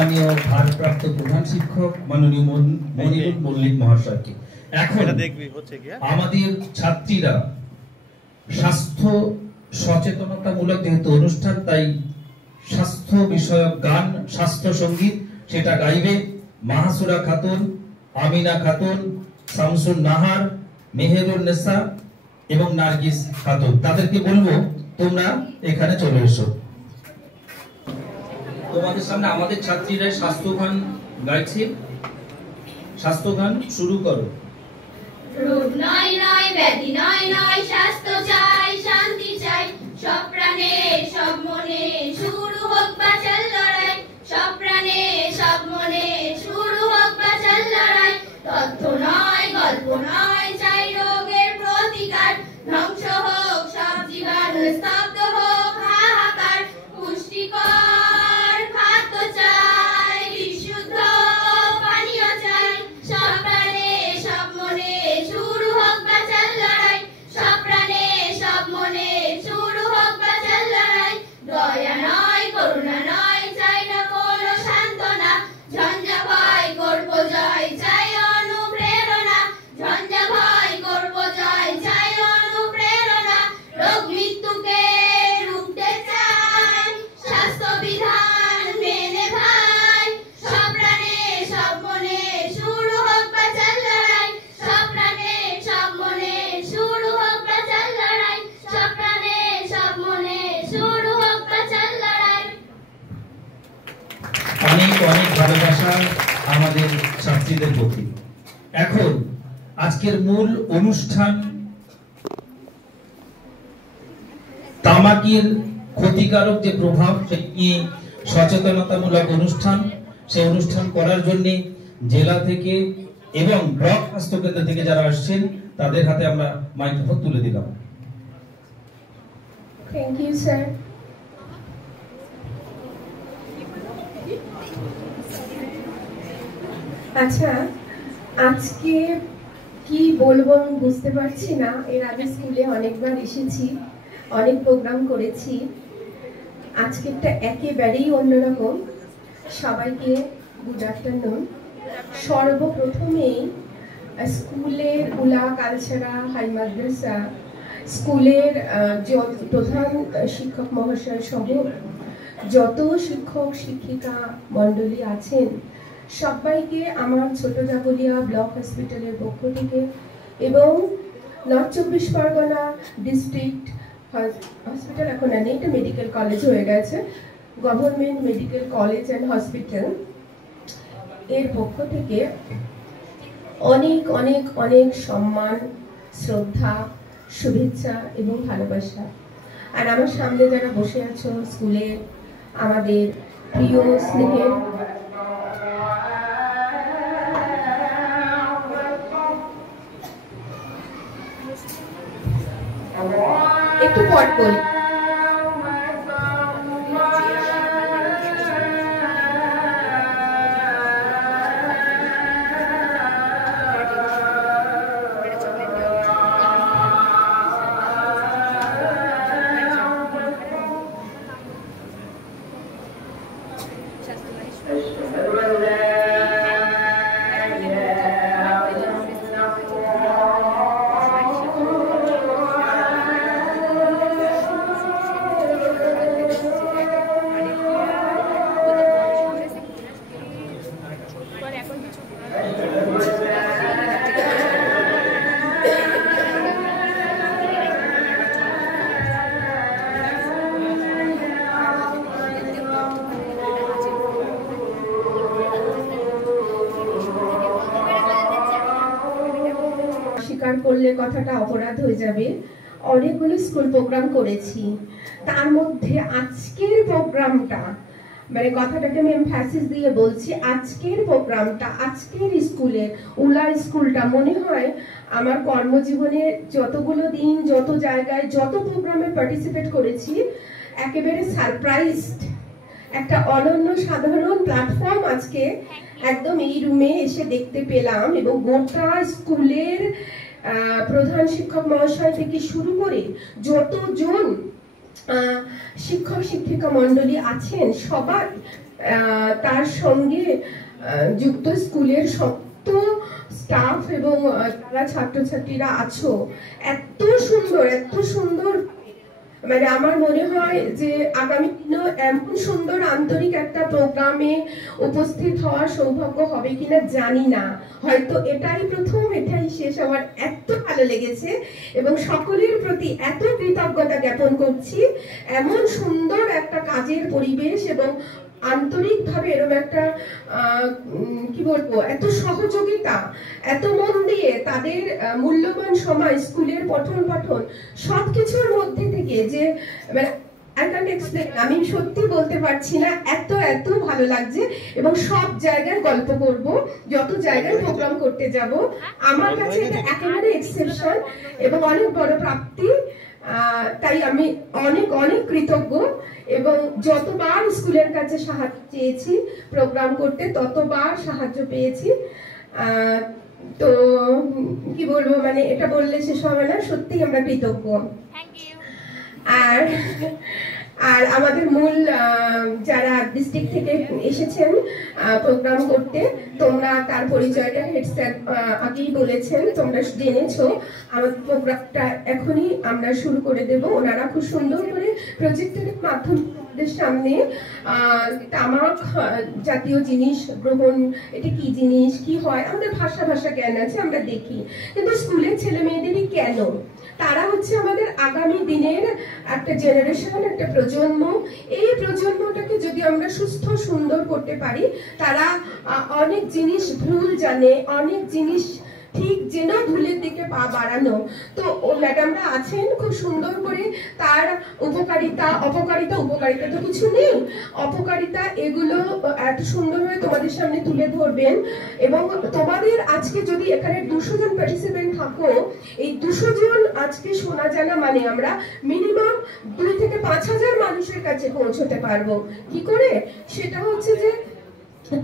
সম্মানীয় ভারপ্রাপ্ত প্রধান শিক্ষক মাননীয় মনিরুল মল্লিক মহাশয়কে। এখন আমাদের ছাত্রীরা স্বাস্থ্য সচেতনতামূলক যেহেতু অনুষ্ঠান, তাই স্বাস্থ্য বিষয়ক গান, স্বাস্থ্য সঙ্গীত সেটা গাইবে মাহাসুরা খাতুন, আমিনা খাতুন, শামসুন নাহার, মেহেরুন নেসা এবং নার্গিস খাতুন। তাদেরকে বলবো তোমরা এখানে চলে এসো। তোমাদের সামনে আমাদের ছাত্রীরা স্বাস্থ্য গান গাইছে। স্বাস্থ্য গান শুরু করো। রোগ নয় নয়, ব্যাধি নয় নয়, স্বাস্থ্য চাই, শান্তি চাই, সব প্রাণে সব মনে শুরু হোক বাঁচার লড়াই, সব প্রাণে সব মনে শুরু হোক বাঁচার লড়াই। তথ্য নয়, গল্প নয়, চাই রোগের প্রতিকার, ধ্বংস হোক সব জীবাণু, স্তব্ধ হোক হাহাকার। পুষ্টিকর খাদ্য চাই, বিশুদ্ধ পানীয় চাই, সব প্রাণে সব মনে শুরু হোক বাঁচার লড়াই, সব প্রাণে সব মনে শুরু হোক বাঁচার লড়াই। দয়া নয়, করুণা নয়, চাই না কোনো সান্ত্বনা, ঝঞ্ঝা ভয় করবো জয়, চাই অনুপ্রেরণা, ঝঞ্ঝা ভয় করবো জয়, চাই অনুপ্রেরণা। রোগ মৃত্যুকে রুখতে চাই, স্বাস্থ্য বিধান মেনে ভাই, সব প্রাণে সব মনে শুরু হোক বাঁচার লড়াই, সব প্রাণে সব মনে শুরু হোক বাঁচার লড়াই, সব প্রাণে সব মনে শুরু হোক বাঁচার লড়াই। অনেক অনেক ভালোবাসা আমাদের ছাত্রীদের প্রতি। এখন আজকের মূল অনুষ্ঠান, তামাকের ক্ষতিকারক যে প্রভাব সেই নিয়ে সচেতনতামূলক অনুষ্ঠান। সেই অনুষ্ঠান করার জন্য জেলা থেকে এবং ব্লক স্বাস্থ্য কেন্দ্র থেকে যারা আসছেন তাদের হাতে আমরা মাইক্রোফোন তুলে দিলাম। Thank you sir. আচ্ছা, আজকে কি বলবো আমি বুঝতে পারছি না। এর আগে স্কুলে অনেকবার এসেছি, অনেক প্রোগ্রাম করেছি, আজকেরটা একেবারেই অন্যরকম। সবাইকে গুড আফটারনুন। সর্বপ্রথমেই স্কুলের উলা কালচারা হাই মাদ্রাসা স্কুলের প্রধান শিক্ষক মহাশয় সহ যত শিক্ষক শিক্ষিকা মণ্ডলী আছেন সবাইকে আমার ছোট জাগলিয়া ব্লক হসপিটালের পক্ষ থেকে এবং নর্থ 24 পরগনা ডিস্ট্রিক্ট হসপিটাল, এখন নেই, এটা মেডিকেল কলেজ হয়ে গেছে, government medical college and hospital, এর পক্ষ থেকে অনেক অনেক অনেক সম্মান, শ্রদ্ধা, শুভেচ্ছা এবং ভালোবাসা। আর আমার সামনে যারা বসে আছো স্কুলের আমাদের প্রিয় স্নেহের একটু পট বলি। করলে কথাটা অপরাধ হয়ে যাবে। অনেকগুলো স্কুল প্রোগ্রাম করেছি, তার মধ্যে আজকের প্রোগ্রামটা, মানে কথাটাকে আমি এমফাসিস দিয়ে বলছি, আজকের প্রোগ্রামটা, আজকের স্কুলে উলা স্কুলটা মনে হয় আমার কর্মজীবনে যতগুলো দিন, যত জায়গায়, যত প্রোগ্রামে পার্টিসিপেট করেছি, একেবারে সারপ্রাইজড একটা অনন্য সাধারণ প্ল্যাটফর্ম আজকে একদম এই রুমে এসে দেখতে পেলাম। এবং গোটা স্কুলের প্রধান শিক্ষক মহাশয় থেকে শুরু করে যতজন শিক্ষক শিক্ষিকা মণ্ডলী আছেন, সবার তার সঙ্গে যুক্ত স্কুলের সমস্ত স্টাফ এবং যারা ছাত্রছাত্রীরা আছো, এত সুন্দর মানে আমার মনে হয় যে আগামী দিনেও এমন সুন্দর আন্তরিক একটা প্রোগ্রামে উপস্থিত হওয়ার সৌভাগ্য হবে কিনা জানি না, হয়তো এটাই প্রথম, এটাই শেষ। আমার এত ভালো লেগেছে এবং সকলের প্রতি এত কৃতজ্ঞতা জ্ঞাপন করছি। এমন সুন্দর একটা কাজের পরিবেশ এবং আন্তরিকভাবে এরকম একটা কি বলবো, এত সহযোগিতা, এত মন দিয়ে তাদের মূল্যবান সময় স্কুলের পঠন পাঠন সবকিছুর মধ্যে থেকে যে মানে আমি সত্যি বলতে পারছি না, এত ভালো লাগছে। এবং সব জায়গায় গল্প করব, যত জায়গায় প্রোগ্রাম করতে যাব, আমার কাছে এটা একেবারে এক্সেপশন এবং অনেক বড় প্রাপ্তি। তাই আমি অনেক কৃতজ্ঞ এবং যতবার স্কুলের কাছে সাহায্য চেয়েছি প্রোগ্রাম করতে ততবার সাহায্য পেয়েছি। তো কি বলবো, মানে এটা বললে শেষ হবে না, সত্যি আমরা কৃতজ্ঞ। আর আমাদের মূল যারা ডিস্ট্রিক্ট থেকে এসেছেন প্রোগ্রাম করতে, তোমরা তার পরিচয়টা হেড স্যার আগেই বলেছেন, তোমরা জেনেছো। আমাদের প্রোগ্রামটা এখনই আমরা শুরু করে দেব। ওনারা খুব সুন্দর করে প্রজেক্টরের মাধ্যমে সামনে তামাক জাতীয় জিনিস গ্রহণ, এটা কি জিনিস, কি হয়, আমাদের ভাষা জ্ঞান আছে, আমরা দেখি, কিন্তু স্কুলের ছেলে মেয়েদেরই কেন, তারা হচ্ছে আমাদের আগামী দিনের একটা জেনারেশন, একটা প্রজন্ম। এই প্রজন্মটাকে যদি আমরা সুস্থ সুন্দর করতে পারি, তারা অনেক জিনিস ভুল জানে, অনেক জিনিস ঠিক যেন ভুলের দিকে পা বাড়ানো। তো ম্যাডামরা আছেন খুব সুন্দর করে তার উপকারিতা উপকারিতা তো কিছু নেই, অপকারিতা এগুলো এত সুন্দরভাবে তোমাদের সামনে তুলে ধরবেন। এবং তোমাদের আজকে যদি এখানে 200 জন পার্টিসিপেন্ট থাকো, এই 200 জন আজকে শোনা জানা মানে আমরা মিনিমাম 2 থেকে 5,000 মানুষের কাছে পৌঁছতে পারবো। কি করে? সেটা হচ্ছে যে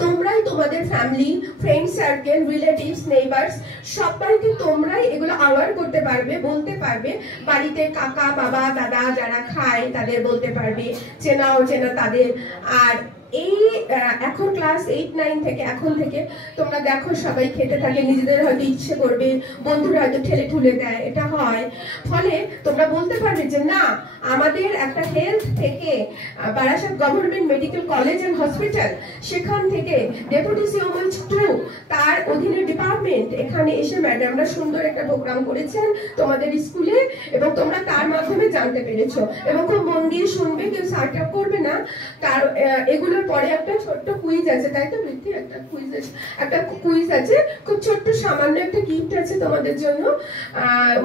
তোমরাই তোমাদের family, friend circle, relatives, neighbours সবাইকে তোমরাই এগুলো অ্যাওয়ার করতে পারবে, বলতে পারবে। বাড়িতে কাকা বাবা দাদা যারা খায় তাদের বলতে পারবে, চেনা তাদের। আর এই এখন ক্লাস 8-9 থেকে এখন থেকে তোমরা দেখো সবাই খেতে থাকে, নিজেদের হয়তো ইচ্ছে করবে, বন্ধুরা হয়তো ঠেলে ঠুলে দেয়, এটা হয়। ফলে তোমরা বলতে পারবে যে না, আমাদের একটা হেলথ থেকে Barasat government medical college and hospital, সেখান থেকে ডেপুটি সিওমঞ্চ 2 তার অধীনে ডিপার্টমেন্ট এখানে এসে ম্যাডামরা সুন্দর একটা প্রোগ্রাম করেছেন তোমাদের স্কুলে, এবং তোমরা তার মাধ্যমে জানতে পেরেছো। এবং খুব মন দিয়ে শুনবে, কেউ সার্ট আপ করবে না। তার এগুলোর পরে একটা ছোট্ট কুইজ আছে, তাই তো বৃদ্ধি? একটা কুইজ আছে, খুব ছোট্ট সামান্য একটা গিফট আছে তোমাদের জন্য।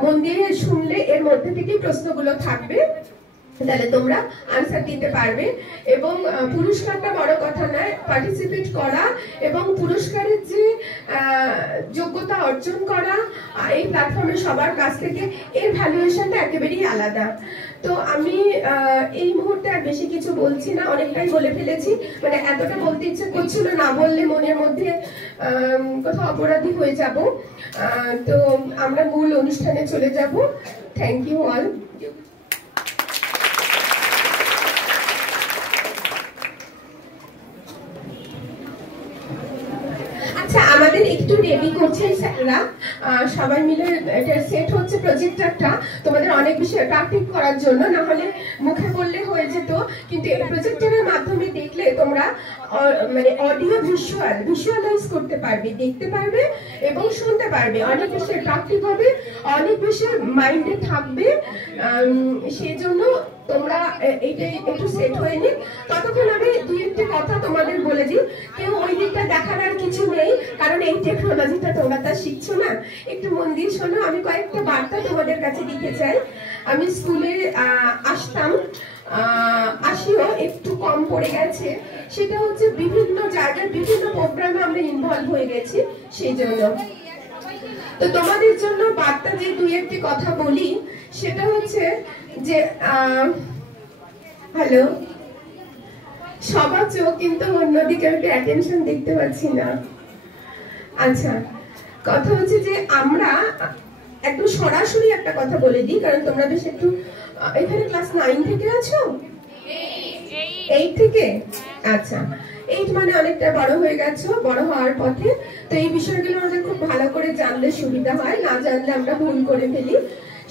মন দিয়ে শুনলে এর মধ্যে থেকেই প্রশ্নগুলো থাকবে, তাহলে তোমরা আনসার দিতে পারবে। এবং পুরস্কারটা বড় কথা নয়, পার্টিসিপেট করা এবং পুরস্কারের যে যোগ্যতা অর্জন করা এই প্ল্যাটফর্মে সবার কাছ থেকে, এর ভ্যালুয়েশনটা একেবারেই আলাদা। তো আমি এই মুহূর্তে আর বেশি কিছু বলছি না, অনেকটাই বলে ফেলেছি। মানে এতটা বলতে ইচ্ছে করছিল, না বললে মনের মধ্যে কোথাও অপরাধী হয়ে যাব। তো আমরা মূল অনুষ্ঠানে চলে যাব। Thank you all. আমাদের একটু রেডি করছেন স্যাররা, সবাই মিলে এটা সেট হচ্ছে প্রজেক্টরটা তোমাদের অনেক বেশি অ্যাট্রাক্টিভ করার জন্য, না হলে মুখে বললে হয়ে যেত, কিন্তু এই প্রজেক্টরের মাধ্যমে দেখলে তোমরা মানে অডিও ভিজুয়ালাইজ করতে পারবে, দেখতে পারবে এবং শুনতে পারবে, অনেক বেশি অ্যাট্রাক্টিভ হবে, অনেক বেশি মাইন্ডে থাকবে। সেই জন্য তোমরা এইটাই একটু সেট হয়ে নিক। ততক্ষণ আমি 2-1টি কথা তোমাদের বলে দিই, কেউ ওই দিকটা দেখার আর কিছু নেই, কারণ এই টেকনোলজিটা তোমরা তা শিখছো না। একটু মন দিয়ে শোনো, আমি কয়েকটা বার্তা তোমাদের কাছে দিতে চাই। আমি স্কুলে আসতাম, আসিও একটু কম পড়ে গেছে, সেটা হচ্ছে বিভিন্ন জায়গায় বিভিন্ন প্রোগ্রামে আমরা ইনভলভ হয়ে গেছি, সেই জন্য। তো তোমাদের জন্য বার্তা যে 2-1টি কথা বলি, সেটা হচ্ছে যে হ্যালো, সবার চোখ কিন্তু অন্যদিকে, একটু অ্যাটেনশন দেখতে পাচ্ছি না। আচ্ছা, কথা হচ্ছে যে আমরা একদম সরাসরি একটা কথা বলে দিই, কারণ তোমরা বেশ একটু এখানে ক্লাস 9 থেকে আছো, 8 থেকে, আচ্ছা 8 মানে অনেকটা বড় হয়ে গেছো, বড় হওয়ার পথে। তো এই বিষয়গুলো আমাদের খুব ভালো করে জানলে সুবিধা হয়, না জানলে আমরা ভুল করে ফেলি।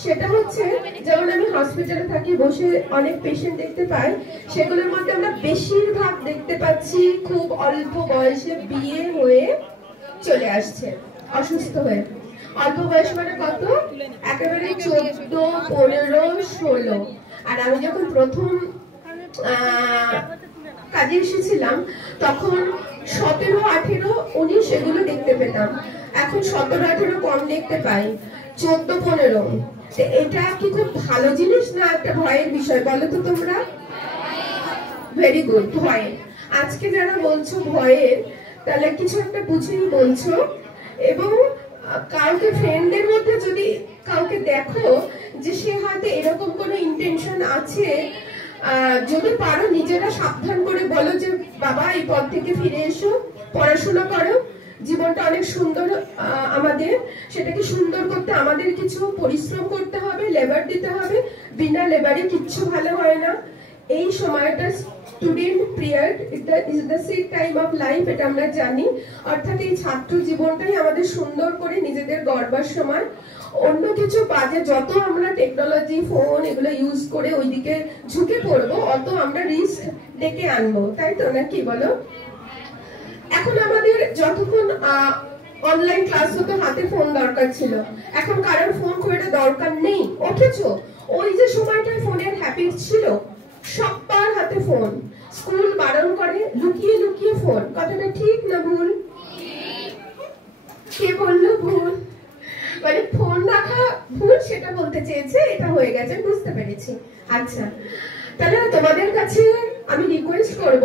সেটা হচ্ছে, যেমন আমি হসপিটালে থাকি, বসে অনেক পেশেন্ট দেখতে পাই, সেগুলোর মধ্যে আমরা বেশিরভাগ দেখতে পাচ্ছি খুব অল্প বয়সে বিয়ে হয়ে চলে আসছে অসুস্থ হয়ে। অল্প বয়স মানে কত? একেবারে 14, 15, 16। আর আমি যখন প্রথম কাজে এসেছিলাম তখন 17, 18, 19 এগুলো দেখতে পেতাম। এখন 17, 18 কম দেখতে পাই, 14, 15। এটা কি খুব ভালো জিনিস না একটা ভয়ের বিষয় বলো তো তোমরা? ভেরি গুড, ভয়। আজকে যারা বলছো ভয়ের, তাহলে কিছু একটা বুঝেই বলছো। এবং কাউকে ফ্রেন্ডদের মধ্যে যদি কাউকে দেখো যে সে হয়তো এরকম কোনো ইন্টেনশন আছে, যদি পারো নিজেরা সাবধান করে বলো যে বাবা এই পথ থেকে ফিরে এসো, পড়াশোনা করো, জীবনটা অনেক সুন্দর আমাদের, সেটাকে সুন্দর করতে আমাদের কিছু পরিশ্রম করতে হবে, লেবার দিতে হবে, বিনা লেবারে কিচ্ছু ভালো হয় না। এই সময়টা student period is the seed time of life, এটা আমরা জানি। অর্থাৎ এই ছাত্র জীবনটাই আমাদের সুন্দর করে নিজেদের গড়বার সময়। অন্য কিছু বাজে যত আমরা টেকনোলজি, ফোন এগুলো ইউজ করে ওইদিকে ঝুঁকে পড়বো, অত আমরা রিস্ক ডেকে আনবো, তাই তো নাকি বলো? এখন আমাদের যতক্ষণ অনলাইন ক্লাস হতো হাতে ফোন দরকার ছিল, এখন কারোর ফোন খুব একটা দরকার নেই। অথচ ওই যে সময়টায় ফোনের হ্যাবিট ছিল, সবার হাতে ফোন, স্কুল বারণ করে লুকিয়ে লুকিয়ে ফোন। কথাটা ঠিক না ভুল? কে বললো ভুল? মানে ফোন রাখা ভুল সেটা বলতে চেয়েছে, এটা হয়ে গেছে, বুঝতে পেরেছি। আচ্ছা, তাহলে তোমাদের কাছে আমি রিকোয়েস্ট করব,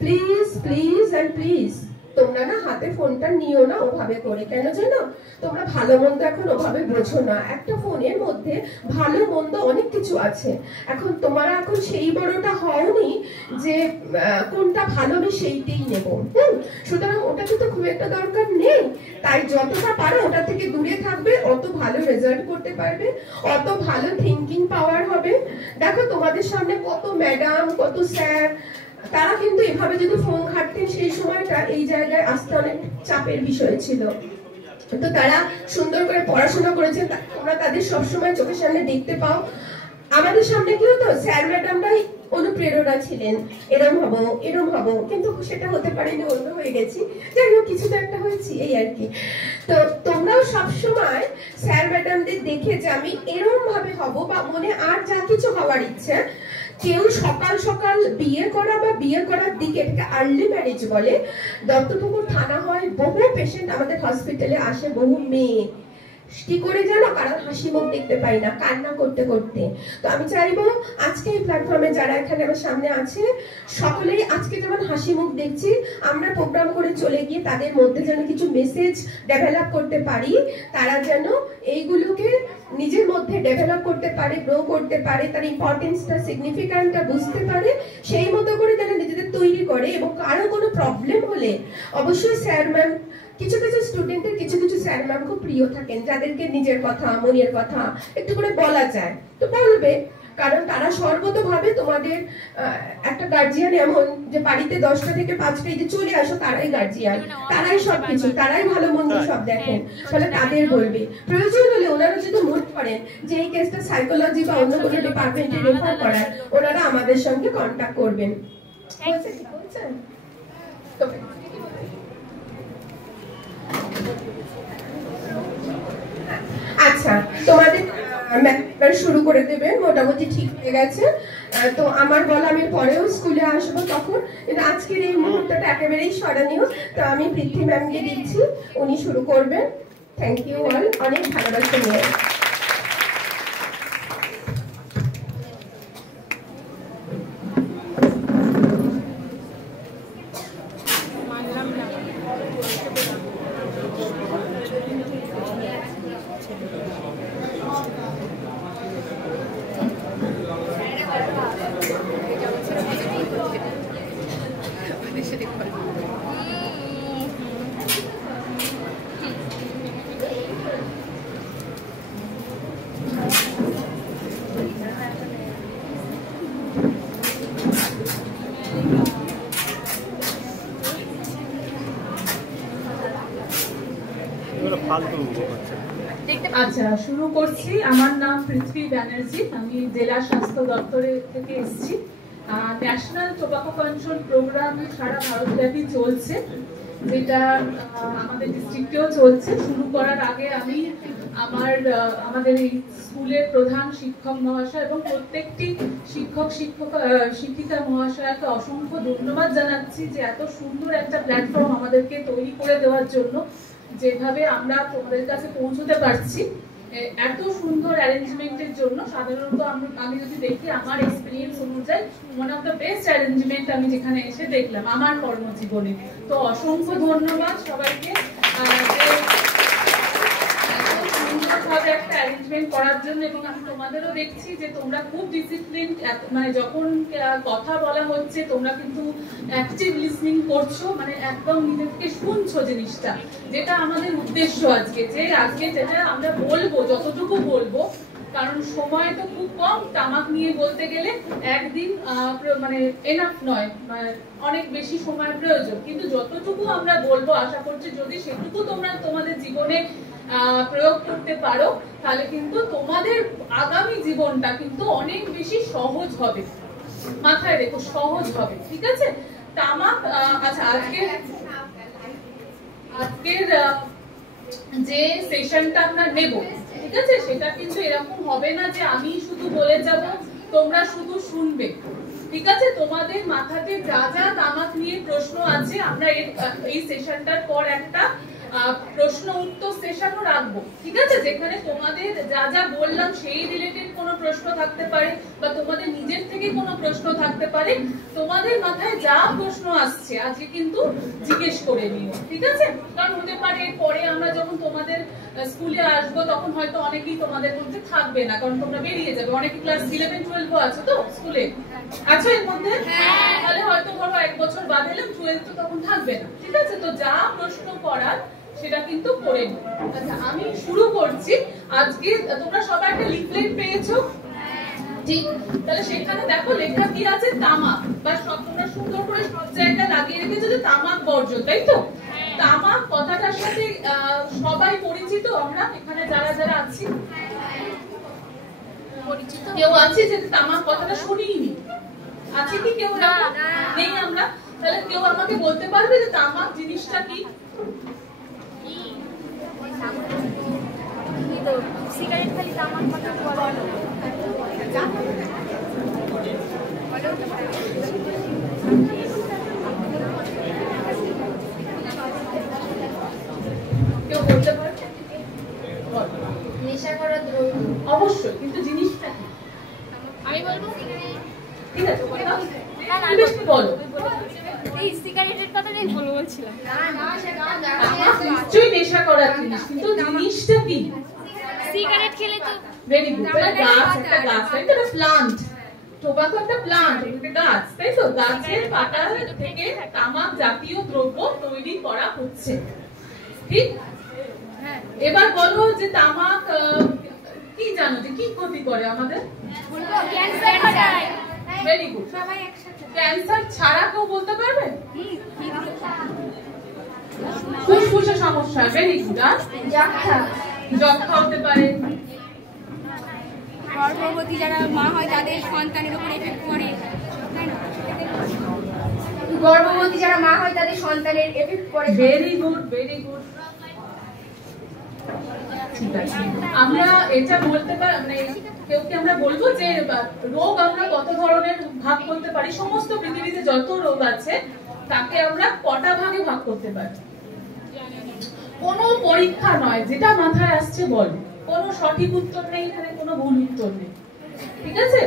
প্লিজ প্লিজ এন্ড প্লিজ তোমরা না হাতে ফোনটা নিও না ওভাবে করে। কেন জানো? তোমরা ভালো মন্দ এখন ওভাবে বোঝো না। একটা ফোনের মধ্যে ভালো মন্দ অনেক কিছু আছে। এখন তোমরা এখন সেই বড়টা হওনি যে কোনটা ভালো আমি সেইটাই নেব। সুতরাং ওটাতে তো খুব একটা দরকার নেই। তাই যতটা পারো ওটা থেকে দূরে থাকবে, অত ভালো রেজাল্ট করতে পারবে, অত ভালো থিঙ্কিং পাওয়ার হবে। দেখো তোমাদের সামনে কত ম্যাডাম, কত স্যার, তারা কিন্তু এভাবে যদি ফোন ঘাটতেন সেই সময়টা এই জায়গায় আসতে অনেক চাপের বিষয় ছিল। তো তারা সুন্দর করে পড়াশোনা করেছেন, তোমরা তাদের সবসময় চোখের সামনে দেখতে পাও। আমাদের সামনে কি হতো, স্যার ম্যাডামরাই অনুপ্রেরণা ছিলেন, এরম হবো, কিন্তু সেটা হতে পারেনি, অন্য হয়ে গেছি। যাই হোক, কিছু তো একটা হয়েছি, এই আর কি। তো তোমরাও সবসময় স্যার ম্যাডামদের দেখে যে আমি এরম ভাবে হব, বা মনে আর যা কিছু হওয়ার ইচ্ছে। কেউ সকাল সকাল বিয়ে করা বা বিয়ে করার দিকে, এটাকে আর্লি ম্যারেজ বলে। দত্তপুকুর থানা হয়, বহু পেশেন্ট আমাদের হসপিটালে আসে, বহু মেয়ে। কি করে জানো? কারণ হাসি মুখ দেখতে পাই না, কান্না করতে করতে। তো আমি চাইবো আজকে এই প্ল্যাটফর্মে যারা এখানে আমার সামনে আছে, সকলেই আজকে যেমন হাসি মুখ দেখছি, আমরা প্রোগ্রাম করে চলে গিয়ে তাদের মধ্যে যেন কিছু মেসেজ ডেভেলপ করতে পারি, তারা যেন এইগুলোকে নিজের মধ্যে ডেভেলপ করতে পারে, গ্রো করতে পারে, তার ইম্পর্টেন্সটা, সিগনিফিক্যান্টটা বুঝতে পারে, সেই মতো করে তারা নিজেদের তৈরি করে। এবং কারো কোনো প্রবলেম হলে অবশ্যই স্যার ম্যাম, কিছু কিছু স্টুডেন্টের কিছু কিছু স্যার ম্যাম খুব প্রিয় থাকেন, যাদেরকে নিজের কথা, মনের কথা একটু করে বলা যায়, তো বলবে। কারণ তারা সর্বতভাবে তোমাদের একটা গার্জিয়ান এমন যে বাড়িতে 10টা থেকে 5টা যে চলে আসো, তারাই গার্জিয়ান, তারাই সবকিছু, তারাই ভালো মন্দ সব দেখেন। ফলে তাদের বলবে, প্রয়োজন হলে ওনারা যদি মনে করেন যে এই কেসটা সাইকোলজি বা অন্য কোনো ডিপার্টমেন্টে রেফার করার, ওনারা আমাদের সঙ্গে কন্ট্যাক্ট করবেন। আচ্ছা, তোমাদের শুরু করে দেবেন, মোটামুটি ঠিক হয়ে গেছে। তো আমার বলা, আমি পরেও স্কুলে আসবো তখন, কিন্তু আজকের এই মুহূর্তটা একেবারেই স্মরণীয়। তো আমি পৃথ্বী ম্যামকে দিচ্ছি, উনি শুরু করবেন। থ্যাংক ইউ অল, অনেক ভালোবাসা নিয়ে। আচ্ছা, শুরু করছি। আমার নাম পৃথ্বী ব্যানার্জি, আমি জেলা স্বাস্থ্য দপ্তরে থেকে এসেছি। ন্যাশনাল টোবাকো কন্ট্রোল প্রোগ্রাম সারা ভারতব্যাপী চলছে, যেটা আমাদের ডিস্ট্রিক্টেও চলছে। শুরু করার আগে আমি আমাদের এই স্কুলের প্রধান শিক্ষক মহাশয় এবং প্রত্যেকটি শিক্ষিকা মহাশয়কে অসংখ্য ধন্যবাদ জানাচ্ছি যে এত সুন্দর একটা প্ল্যাটফর্ম আমাদেরকে তৈরি করে দেওয়ার জন্য, যেভাবে আমরা তোমাদের কাছে পৌঁছতে পারছি। এত সুন্দর অ্যারেঞ্জমেন্টের জন্য সাধারণত আমি যদি দেখি আমার এক্সপিরিয়েন্স অনুযায়ী one of the best arrangement আমি যেখানে এসে দেখলাম আমার কর্মজীবনে। তো অসংখ্য ধন্যবাদ সবাইকে সুন্দরভাবে একটা অ্যারেঞ্জমেন্ট করার জন্য। এবং আমি তোমাদেরও দেখছি যে তোমরা খুব ডিসিপ্লিন, মানে যখন কথা বলা হচ্ছে তোমরা কিন্তু অ্যাক্টিভ লিসনিং করছো, মানে একদম নিজে থেকে শুনছো জিনিসটা, যেটা আমাদের উদ্দেশ্য আজকে। যে আজকে যেটা আমরা বলবো, যতটুকু বলবো, কারণ সময় তো খুব কম, তামাক নিয়ে বলতে গেলে একদিন মানে এনাফ নয়, অনেক বেশি সময় প্রয়োজন। কিন্তু যতটুকু আমরা বলবো আশা করছি যদি সেটুকু তোমরা তোমাদের জীবনে প্রয়োগ করতে পারো, তাহলে কিন্তু তোমাদের আগামী জীবনটা কিন্তু অনেক বেশি সহজ হবে। মাথায় রেখো, সহজ হবে, ঠিক আছে? তামাক, আচ্ছা, আজকের যে সেশনটা আমরা নেব, ঠিক আছে, সেটা কিন্তু এরকম হবে না যে আমি শুধু বলে যাব তোমরা শুধু শুনবে, ঠিক আছে? তোমাদের মাথাতে যা যা তামাক নিয়ে প্রশ্ন আছে, আমরা এই সেশনটার পর একটা প্রশ্ন উত্তর সেশনও রাখবো, ঠিক আছে? যেখানে তোমাদের যা যা বললাম সেই রিলেটেড কোনো প্রশ্ন থাকতে পারে বা তোমাদের নিজের থেকে কোনো প্রশ্ন থাকতে পারে। তোমাদের মাথায় যা প্রশ্ন আসছে আজকে কিন্তু জিজ্ঞেস করে নিও, ঠিক আছে? কারণ হতে পারে পরে আমরা যখন তোমাদের স্কুলে আসবো তখন হয়তো অনেকেই তোমাদের মধ্যে থাকবে না, কারণ তোমরা বেরিয়ে যাবে। অনেকে ক্লাস 11-12 আছে তো স্কুলে, আচ্ছা এর মধ্যে, তাহলে হয়তো ধরো 1 বছর বাদ এলাম, 12 তো তখন থাকবে না, ঠিক আছে? তো যা প্রশ্ন করার সেটা কিন্তু করে নিও। আচ্ছা, আমি শুরু করছি। আজকে তোমরা সবাই একটা লিফলেট পেয়েছো, ঠিক? তাহলে সেখানে দেখো লেখা কি আছে, তামাক, বা সব তোমরা সুন্দর করে সব জায়গায় লাগিয়ে রেখেছো যে তামাক বর্জ্য, তাই তো? তামাক কথাটার সাথে সবাই পরিচিত, আমরা এখানে যারা যারা আছি পরিচিত। কেউ আছে যে তামাক কথাটা শুনিনি? আছে কি কেউ? নেই আমরা। তাহলে কেউ আমাকে বলতে পারবে যে তামাক জিনিসটা কি? সিগারেট খালি তামাক কথা বলো। কেউ বলতে পারবে? নেশা করা দ্রব্য। অবশ্যই, কিন্তু জিনিসটা কি? আমি বলবো, ঠিক আছে, বেশি বলো। এই সিগারেটের কথাটাই বলছিলাম। নিশ্চয়ই নেশা করার জিনিস, কিন্তু জিনিসটা কি? সিগারেট খেলে তো ভেরি গুড। গাছ, একটা গাছ, তাই তো? প্লান্ট। টোবাকো একটা প্লান্ট, একটা গাছ, তাই তো? গাছের পাতা থেকে তামাক জাতীয় দ্রব্য তৈরি করা হচ্ছে, ঠিক? এবার বলো যে তামাক কি জানো, যে কি ক্ষতি করে আমাদের? Very good. ক্যান্সার ছাড়া কেউ বলতে পারবে? ফুসফুসের সমস্যা, ভেরি গুড। আর যক্ষা হতে পারে। গর্ভবতী যারা মা হয় তাদের সন্তানের উপর এফেক্ট করে। গর্ভবতী যারা মা হয় তাদের সন্তানের এফেক্ট করে। Very good, very good. ঠিক আছে, আমরা এটা বলতে পারি, মানে কেউ কি আমরা বলবো যে রোগ আমরা কত ধরনের ভাগ করতে পারি? সমস্ত পৃথিবীতে যত রোগ আছে তাকে আমরা কটা ভাগে ভাগ করতে পারি? কোনো পরীক্ষা নয়, যেটা মাথায় আসছে বল। কোনো সঠিক উত্তর নেই এখানে, কোনো ভুল উত্তর নেই, ঠিক আছে?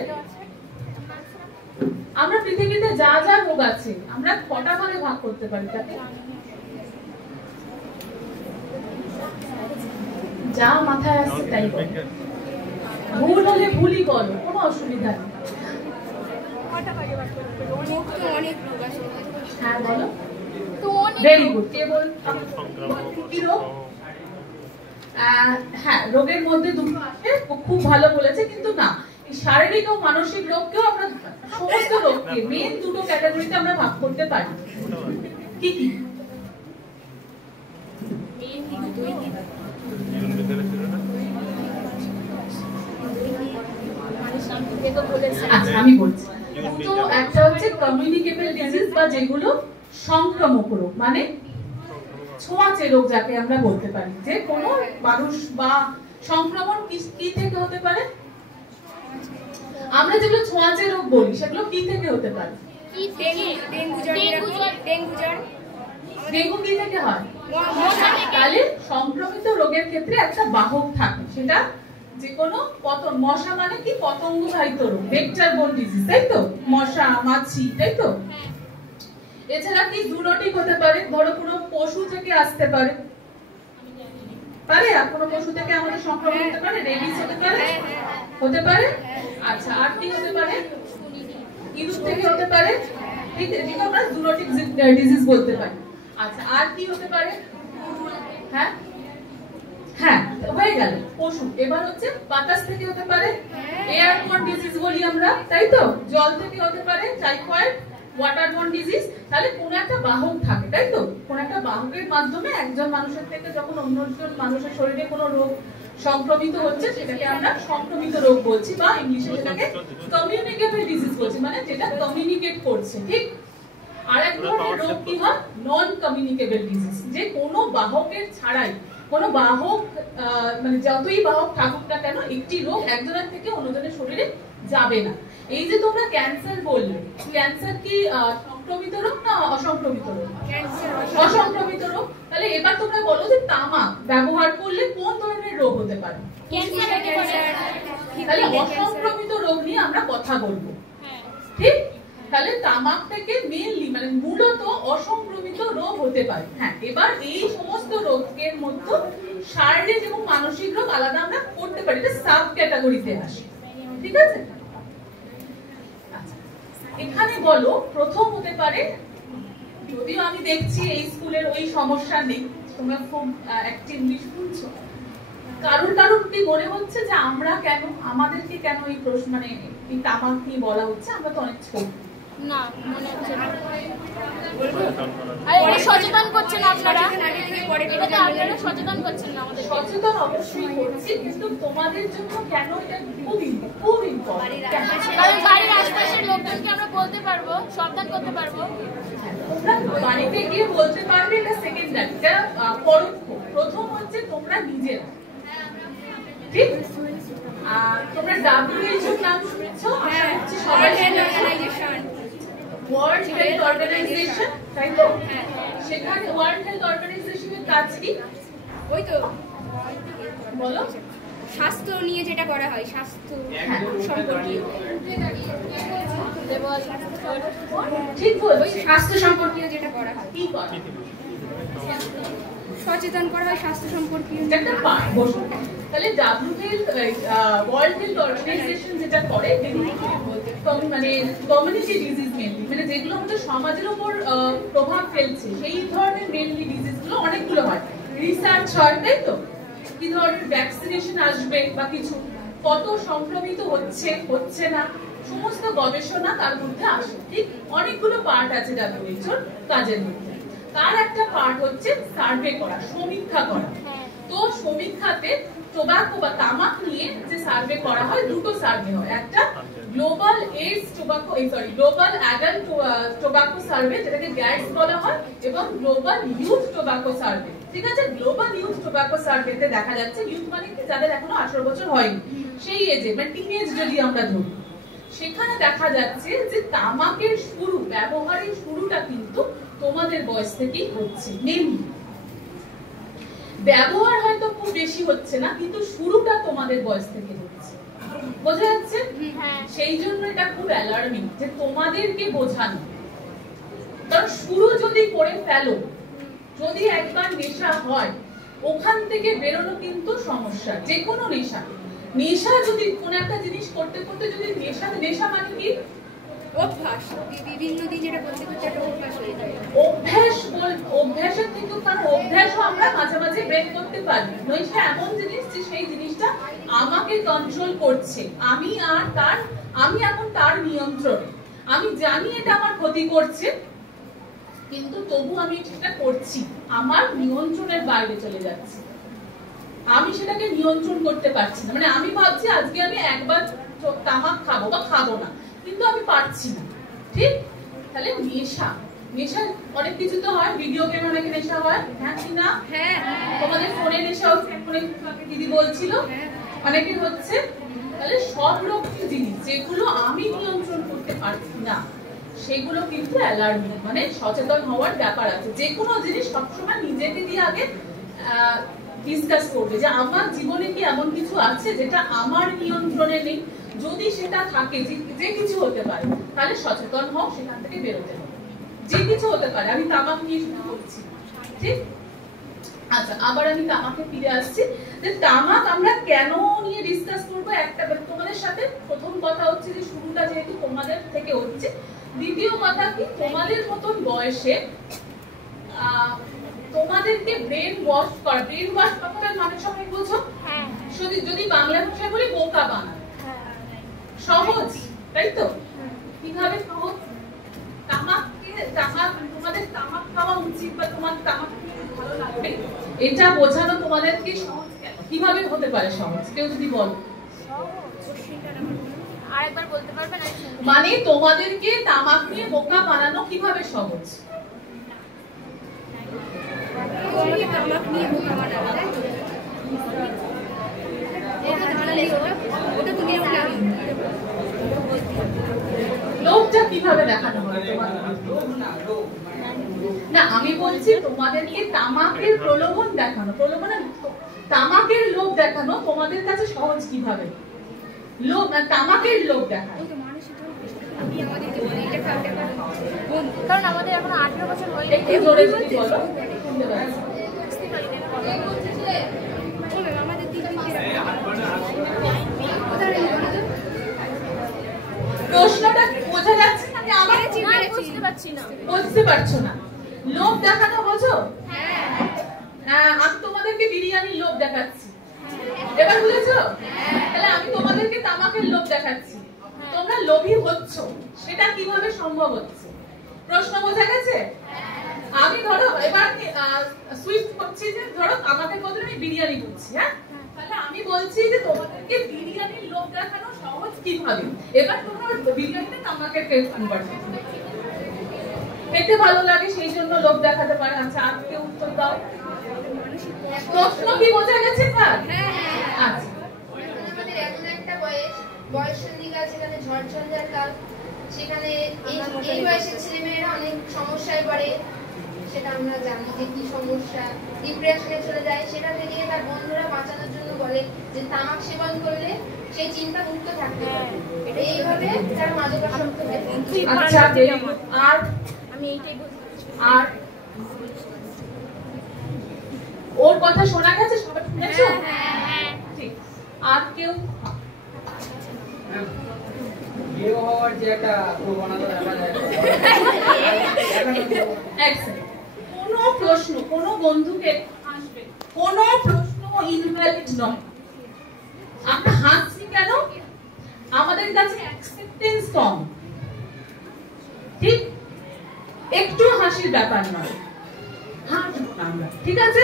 আমরা পৃথিবীতে যা যা রোগ আছে আমরা কটা ভাগে ভাগ করতে পারি তাকে? যা মাথায় আসছে তাই বল। ভুল হলে ভুলই বলো, কোনো অসুবিধা নেই। হ্যাঁ বলো। Very good. কেবল কি রোগ? হ্যাঁ, রোগের মধ্যে দুটো আছে, খুব ভালো বলেছে। কিন্তু না, শারীরিক ও মানসিক রোগকেও আমরা, সমস্ত রোগকে মেন দুটো ক্যাটাগরিতে আমরা ভাগ করতে পারি। কি কি? তো বলেছেন। আচ্ছা আমি বলছি। তো একটা হচ্ছে কমিউনিকেবল ডিজিজ বা যেগুলো সংক্রামক রোগ, মানে ছোঁয়াচে রোগ যাকে আমরা বলতে পারি, যে কোনো মানুষ বা সংক্রমণ কি থেকে হতে পারে? আমরা যেগুলো ছোঁয়াচে রোগ বলি সেগুলো কি থেকে হতে পারে? ডেঙ্গু কি থেকে হয়? তাহলে সংক্রমিত রোগের ক্ষেত্রে একটা বাহক থাকে, সেটা যে কোনো মশা, মানে কি পতঙ্গবাহিত রোগ, ভেক্টর বোর্ন ডিজিজ, তাই তো? মশা, মাছি, তাই তো? এছাড়া কি জুনোটিক হতে পারে, ধরো কোনো পশু থেকে আসতে পারে, কোনো পশু থেকে আমাদের সংক্রমণ হতে পারে, রেবিস হতে পারে, হতে পারে। আচ্ছা, আর কি হতে পারে? ইঁদুর থেকে হতে পারে, ঠিক আছে, যেটা আমরা জুনোটিক ডিজিজ বলতে পারি। আচ্ছা, আর কি হতে পারে? হ্যাঁ হ্যাঁ, হয়ে গেল পশু। এবার হচ্ছে বাতাস থেকে হতে পারে, এয়ারবোর্ন ডিজিজ বলি আমরা, তাই তো? জল থেকে হতে পারে টাইফয়েড, ওয়াটারবোর্ন ডিজিজ। তাহলে কোন একটা বাহক থাকে, তাই তো? কোন একটা বাহকের মাধ্যমে একজন মানুষের থেকে যখন অন্যজন মানুষের শরীরে কোনো রোগ সংক্রমিত হচ্ছে, সেটাকে আমরা সংক্রমিত রোগ বলছি, বা ইংলিশে সেটাকে কমিউনিকেবল ডিজিজ বলছি, মানে যেটা কমিউনিকেট করছে, ঠিক? আর এক ধরনের রোগ কি হয়? নন কমিউনিকেবল ডিজিজ, যে কোনো বাহকের ছাড়াই, কোনো বাহক মানে যতই বাহক থাকুক না কেন, একটি রোগ একজনের থেকে অন্যজনের শরীরে যাবে না। এই যে তোমরা ক্যান্সার বললে, ক্যান্সার কি সংক্রমিত রোগ না অসংক্রমিত রোগ? অসংক্রমিত রোগ। তাহলে এবার তোমরা বলো যে তামাক ব্যবহার করলে কোন ধরনের রোগ হতে পারে? তাহলে অসংক্রমিত রোগ নিয়ে আমরা কথা বলবো, ঠিক? তাহলে তামাক থেকে মেইনলি, মানে মূলত অসংক্রমিত রোগ হতে পারে। হ্যাঁ, এবার এই সমস্ত রোগের মধ্যে শারীরিক এবং মানসিক রোগ আলাদা আমরা করতে পারি, এটা সাব ক্যাটাগরিতে আসে, ঠিক আছে? এখানে বলো প্রথম হতে পারে, যদিও আমি দেখছি এই স্কুলের ওই সমস্যা নেই, তোমরা খুব অ্যাক্টিভলি শুনছো, কারুর কি মনে হচ্ছে যে আমরা কেন, আমাদেরকে কেন এই প্রশ্ন, মানে এই তামাক নিয়ে বলা হচ্ছে? আমরা তো অনেক ছোট না, মনে হচ্ছে না। আরে সচেতন করছেন আপনারা, এটা তো আপনারা সচেতন করছেন না আমাদের। সচেতন অবশ্যই করছি, কিন্তু তোমাদের জন্য কেন এটা খুব ইম্পর্টেন্ট? কারণ বাড়ির আশপাশের লোকজনকে আমরা বলতে পারবো, সাবধান করতে পারবো। তোমরা বাড়িতে গিয়ে বলতে পারবে, এটা সেকেন্ডারি, এটা পরোক্ষ। প্রথম হচ্ছে তোমরা নিজেরা, ঠিক? তোমরা WHO নাম শুনেছো? আশা করছি সবাই শুনেছো। ওয়ার্ল্ড হেলথ অর্গানাইজেশন, তাই তো? সেখানে ওয়ার্ল্ড হেলথ অর্গানাইজেশনের কাজ কি? ওই তো বলো, স্বাস্থ্য নিয়ে যেটা করা হয়, স্বাস্থ্য সম্পর্কীয়, ঠিক বলছি? স্বাস্থ্য সম্পর্কীয় যেটা করা হয়, কি করে? সচেতন করা হয় স্বাস্থ্য সম্পর্কীয় একটা পার্ট। বসো। তাহলে ওয়ার্ল্ড হেলথ অর্গানাইজেশন যেটা করে, মানে কমিউনিটি ডিজিজ মেনলি, মানে যেগুলো আমাদের সমাজের উপর প্রভাব ফেলছে, সেই ধরনের মেনলি ডিজিজ গুলো অনেকগুলো হয়, রিসার্চ হয়, তাই তো? কি ধরনের ভ্যাকসিনেশন আসবে বা কিছু, কত সংক্রমিত হচ্ছে না, সমস্ত গবেষণা তার মধ্যে আসে, ঠিক? অনেকগুলো পার্ট আছে WHO কাজের মধ্যে। তার একটা পার্ট হচ্ছে সার্ভে করা, সমীক্ষা করা। তো সমীক্ষাতে টোবাকো বা তামাক নিয়ে যে সার্ভে করা হয়, দুটো সার্ভে হয়, একটা গ্লোবাল অ্যাডাল্ট টোবাকো সার্ভে, যেটাকে গ্যাটস বলা হয়, এবং গ্লোবাল ইউথ টোবাকো সার্ভে, ঠিক আছে? গ্লোবাল ইউথ টোবাকো সার্ভেতে দেখা যাচ্ছে, ইউথ মানে কি, যাদের এখনো 18 বছর হয়নি, সেই এজে, মানে টিনেজ যদি আমরা ধরি, সেখানে দেখা যাচ্ছে যে তামাকের ব্যবহারের শুরুটা কিন্তু তোমাদের বয়স থেকেই হচ্ছে। মেনলি ব্যবহার হয়তো খুব বেশি হচ্ছে না, কিন্তু শুরুটা তোমাদের বয়স থেকে হচ্ছে, বোঝা যাচ্ছে? সেই জন্য এটা খুব অ্যালার্মিং যে তোমাদেরকে বোঝানো, কারণ শুরু যদি করে ফেলো, যদি একবার নেশা হয়, ওখান থেকে বেরোনো কিন্তু সমস্যা। যে কোনো নেশা যদি কোনো একটা জিনিস করতে করতে যদি নেশা মানে কি? অভ্যাস, বিভিন্ন দিন যেটা করতে করতে একটা অভ্যাস হয়ে যায়। অভ্যাসের থেকেও, কারণ অভ্যাসও আমরা মাঝে মাঝে ব্রেক করতে পারি। নেশা এমন জিনিস যে সেই জিনিসটা আমাকে কন্ট্রোল করছে, আমি এখন তার নিয়ন্ত্রণে। আমি জানি এটা আমার ক্ষতি করছে, কিন্তু তবু আমি সেটা করছি, আমার নিয়ন্ত্রণের বাইরে চলে যাচ্ছে, আমি সেটাকে নিয়ন্ত্রণ করতে পারছি না। মানে আমি ভাবছি আজকে আমি একবার তামাক খাবো বা খাবো না, কিন্তু আমি পারছি না, ঠিক? তাহলে নেশা, নেশা অনেক কিছু তো হয়, ভিডিও গেম অনেক নেশা হয়, হ্যাঁ কি না? তোমাদের ফোনে নেশা হচ্ছে, দিদি বলছিল অনেকের হচ্ছে। তাহলে সব রকম জিনিস যেগুলো আমি নিয়ন্ত্রণ করতে পারছি না সেগুলো কিন্তু অ্যালার্মিং, মানে সচেতন হওয়ার ব্যাপার আছে। যে কোনো জিনিস সবসময় নিজেকে দিয়ে আগে ডিসকাস করবে যে আমার জীবনে কি এমন কিছু আছে যেটা আমার নিয়ন্ত্রণে নেই। যদি সেটা থাকে, যে কিছু হতে পারে, তাহলে সচেতন হও, সেখান থেকে বেরোতে হবে। যে কিছু হতে পারে, আমি তামাক নিয়ে শুরু করছি, ঠিক? আচ্ছা, আবার আমি তামাকে ফিরে আসছি। যে তামাক আমরা কেন নিয়ে ডিসকাস করবো, একটা তোমাদের সাথে প্রথম কথা হচ্ছে যে শুরুটা যেহেতু তোমাদের থেকে হচ্ছে, দ্বিতীয় কথা কি, তোমাদের মতন বয়সে তোমাদেরকে ব্রেন ওয়াশ করা, ব্রেন ওয়াশ কথাটার মানে সবাই বোঝো? যদি বাংলা ভাষায় বলি বোকা বানানো। সহজ, তাই তো? কিভাবে সহজ? তোমাদের তামাক খাওয়া উচিত বা তোমার তামাক ভালো লাগবে, এটা বোঝানো তোমাদেরকে সহজ কেন? কিভাবে হতে পারে সহজ? কেউ যদি বলো। আরেকবার বলতে পারবেন? মানে তোমাদেরকে তামাক নিয়ে বোকা বানানো কিভাবে সহজ? তামাক নিয়ে বোকা বানানো, তাই তো? ওটা তুমি লোভটা কিভাবে দেখানো হয় তোমাদের? না, আমি বলছি তোমাদেরকে তামাকের প্রলোভন দেখানো, প্রলোভন তামাকের লোভ দেখানো তোমাদের কাছে সহজ কিভাবে? লোভ, তামাকের লোভ দেখানো। কারণ আমাদের এখন 18 বছর হয়ে একটু জোরে যদি বলো। প্রশ্নটা বোঝা যাচ্ছে না? আমার বুঝতে পারছি না। বুঝতে পারছো না? লোভ দেখানো বোঝো? হ্যাঁ, আমি তোমাদেরকে বিরিয়ানির লোভ দেখাচ্ছি, এবার বুঝেছো? তাহলে আমি তোমাদেরকে তামাকের লোভ দেখাচ্ছি, তোমরা লোভী হচ্ছ, সেটা কিভাবে সম্ভব হচ্ছে? প্রশ্ন বোঝা গেছে? আমি ধরো এবার সুইচ করছি যে ধরো আমাদের বদলে আমি বিরিয়ানি করছি, হ্যাঁ? তাহলে আমি বলছি যে তোমাদেরকে বিরিয়ানির লোভ দেখানো সহজ কিভাবে, এবার তোমরা বিরিয়ানিতে তামাকের টেস্ট কনভার্ট করবে, খেতে ভালো লাগে সেই জন্য লোভ দেখাতে পারে। আচ্ছা, আর কেউ উত্তর দাও। প্রশ্ন কি বোঝা গেছে? আচ্ছা, আমাদের এমন একটা বয়সের দিক আছে যেখানে ঝড়ঝঞ্ঝার কাল, সেখানে এই বয়সের ছেলেমেয়েরা অনেক সমস্যায় পড়ে, সেটা আমরা জানি যে কি সমস্যা, ডিপ্রেশনে চলে যায়। সেটা থেকে তার বন্ধুরা বাঁচানোর জন্য বলে যে তামাক সেবন করলে সেই চিন্তা মুক্ত থাকতে পারে, এইভাবে তার মাদকাসক্ত হয়। আচ্ছা, আর আমি এইটাই বলতে চাইছি। আর ওর কথা শোনা গেছে? সবাই শুনেছো? ঠিক। আর কেউ? বিয়ে হওয়ার যে একটা প্রবণতা দেখা যায়, কোনো প্রশ্ন, কোনো বন্ধুকে হাসবে, কোনো প্রশ্ন ইনভ্যালিড নয়। আমরা হাসছি কেন? আমাদের কাছে অ্যাকসেপ্টেন্স কম, ঠিক? একটু হাসির ব্যাপার নয়, হাসবো না আমরা, ঠিক আছে?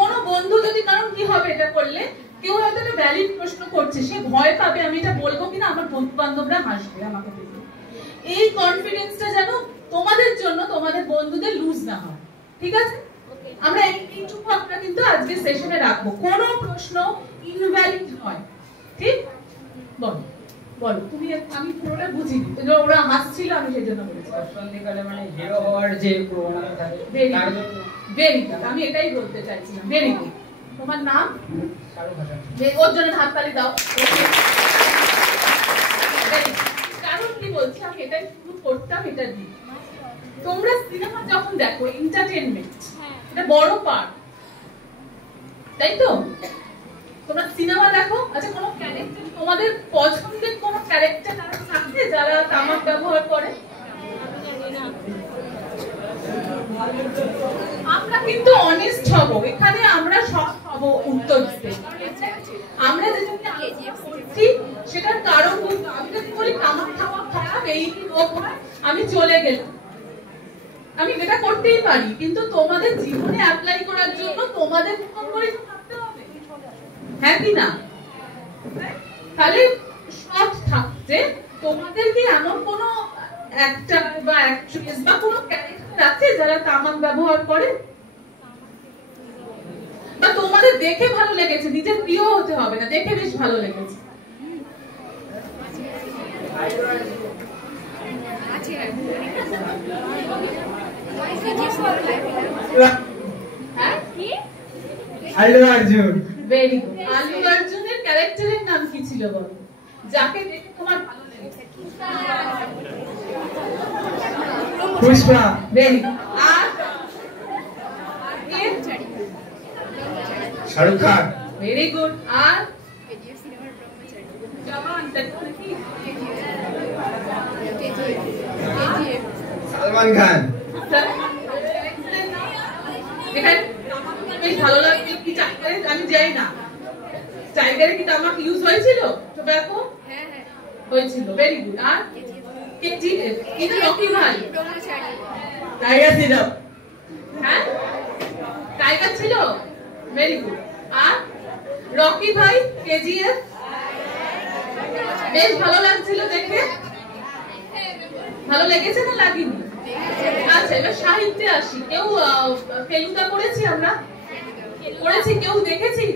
কোনো বন্ধু যদি, কারণ কি হবে এটা করলে, কেউ হয়তো একটা ভ্যালিড প্রশ্ন করছে, সে ভয় পাবে আমি এটা বলবো কিনা, আমার বন্ধু বান্ধবরা হাসবে আমাকে দেখে। এই কনফিডেন্সটা যেন তোমাদের জন্য, তোমাদের বন্ধুদের লুজ না হয়, ঠিক আছে? আমরা এইটুকু আমরা কিন্তু আজকে সেশনে রাখবো, কোনো প্রশ্ন ইনভ্যালিড নয়, ঠিক? বলো বলো তুমি। আমি পুরোটা বুঝিনি, ওরা হাসছিল আমি সেজন্য বলেছি। সন্ধিকালে মানে হিরো হওয়ার যে প্রবণতা থাকে, তার জন্য ভেরি গুড, আমি এটাই বলতে চাইছিলাম। Very good. তোমার নাম? ওর জন্য হাততালি দাও। কারণ কি বলছি, আমি এটাই শুরু করতাম, এটা দিই। তোমরা সিনেমা যখন দেখো, এন্টারটেনমেন্ট এটা বড় পার্ট, তাই তো? তোমরা সিনেমা দেখো, আচ্ছা কোনো ক্যারেক্টার, তোমাদের পছন্দের কোনো ক্যারেক্টার থাকে যারা তামাক ব্যবহার করে? আমরা কিন্তু অনেস্ট হব এখানে, আমরা সব হব উত্তর দিতে। আমরা যেটা করছি সেটার কারণ আমি যদি বলি তামাক খাওয়া খারাপ, এই রোগ হয়, আমি চলে গেলাম, আমি এটা করতেই পারি, কিন্তু তোমাদের জীবনে অ্যাপ্লাই করার জন্য তোমাদের মতন করে থাকতে হবে, হ্যাঁ কি না? তাহলে সৎ থাকতে তোমাদের কি এমন কোনো অ্যাক্টর বা অ্যাক্ট্রেস বা কোনো ক্যারেক্টার আছে যারা তামাক ব্যবহার করে? বা তোমাদের দেখে ভালো লেগেছে, নিজের প্রিয় হতে হবে না, দেখে বেশ ভালো লেগেছে? আল্লু অর্জুন। Very good. আল্লু অর্জুনের ক্যারেক্টারের নাম কি ছিল বলো, যাকে দেখে তোমার ভালো লেগেছে? পুষ্পা। Very good. আর শাহরুখ খান। Very good. আর জওয়ান কি? সালমান খান। বেশ ভালো লাগছে কি টাইগারে, আমি যাই না, টাইগারে কি তামাক ইউজ হয়েছিল? টোব্যাকো হয়েছিল। Very good. আর কেজিএফ এটা রকি ভাই, টাইগার ছিল। হ্যাঁ টাইগার ছিল। Very good. আর রকি ভাই, কেজিএফ বেশ ভালো লাগছিল দেখে, ভালো লেগেছে না লাগেনি? আচ্ছা এবার সাহিত্যে আসি। কেউ ফেলুদা পড়েছি আমরা? পড়েছি। কেউ দেখেছি?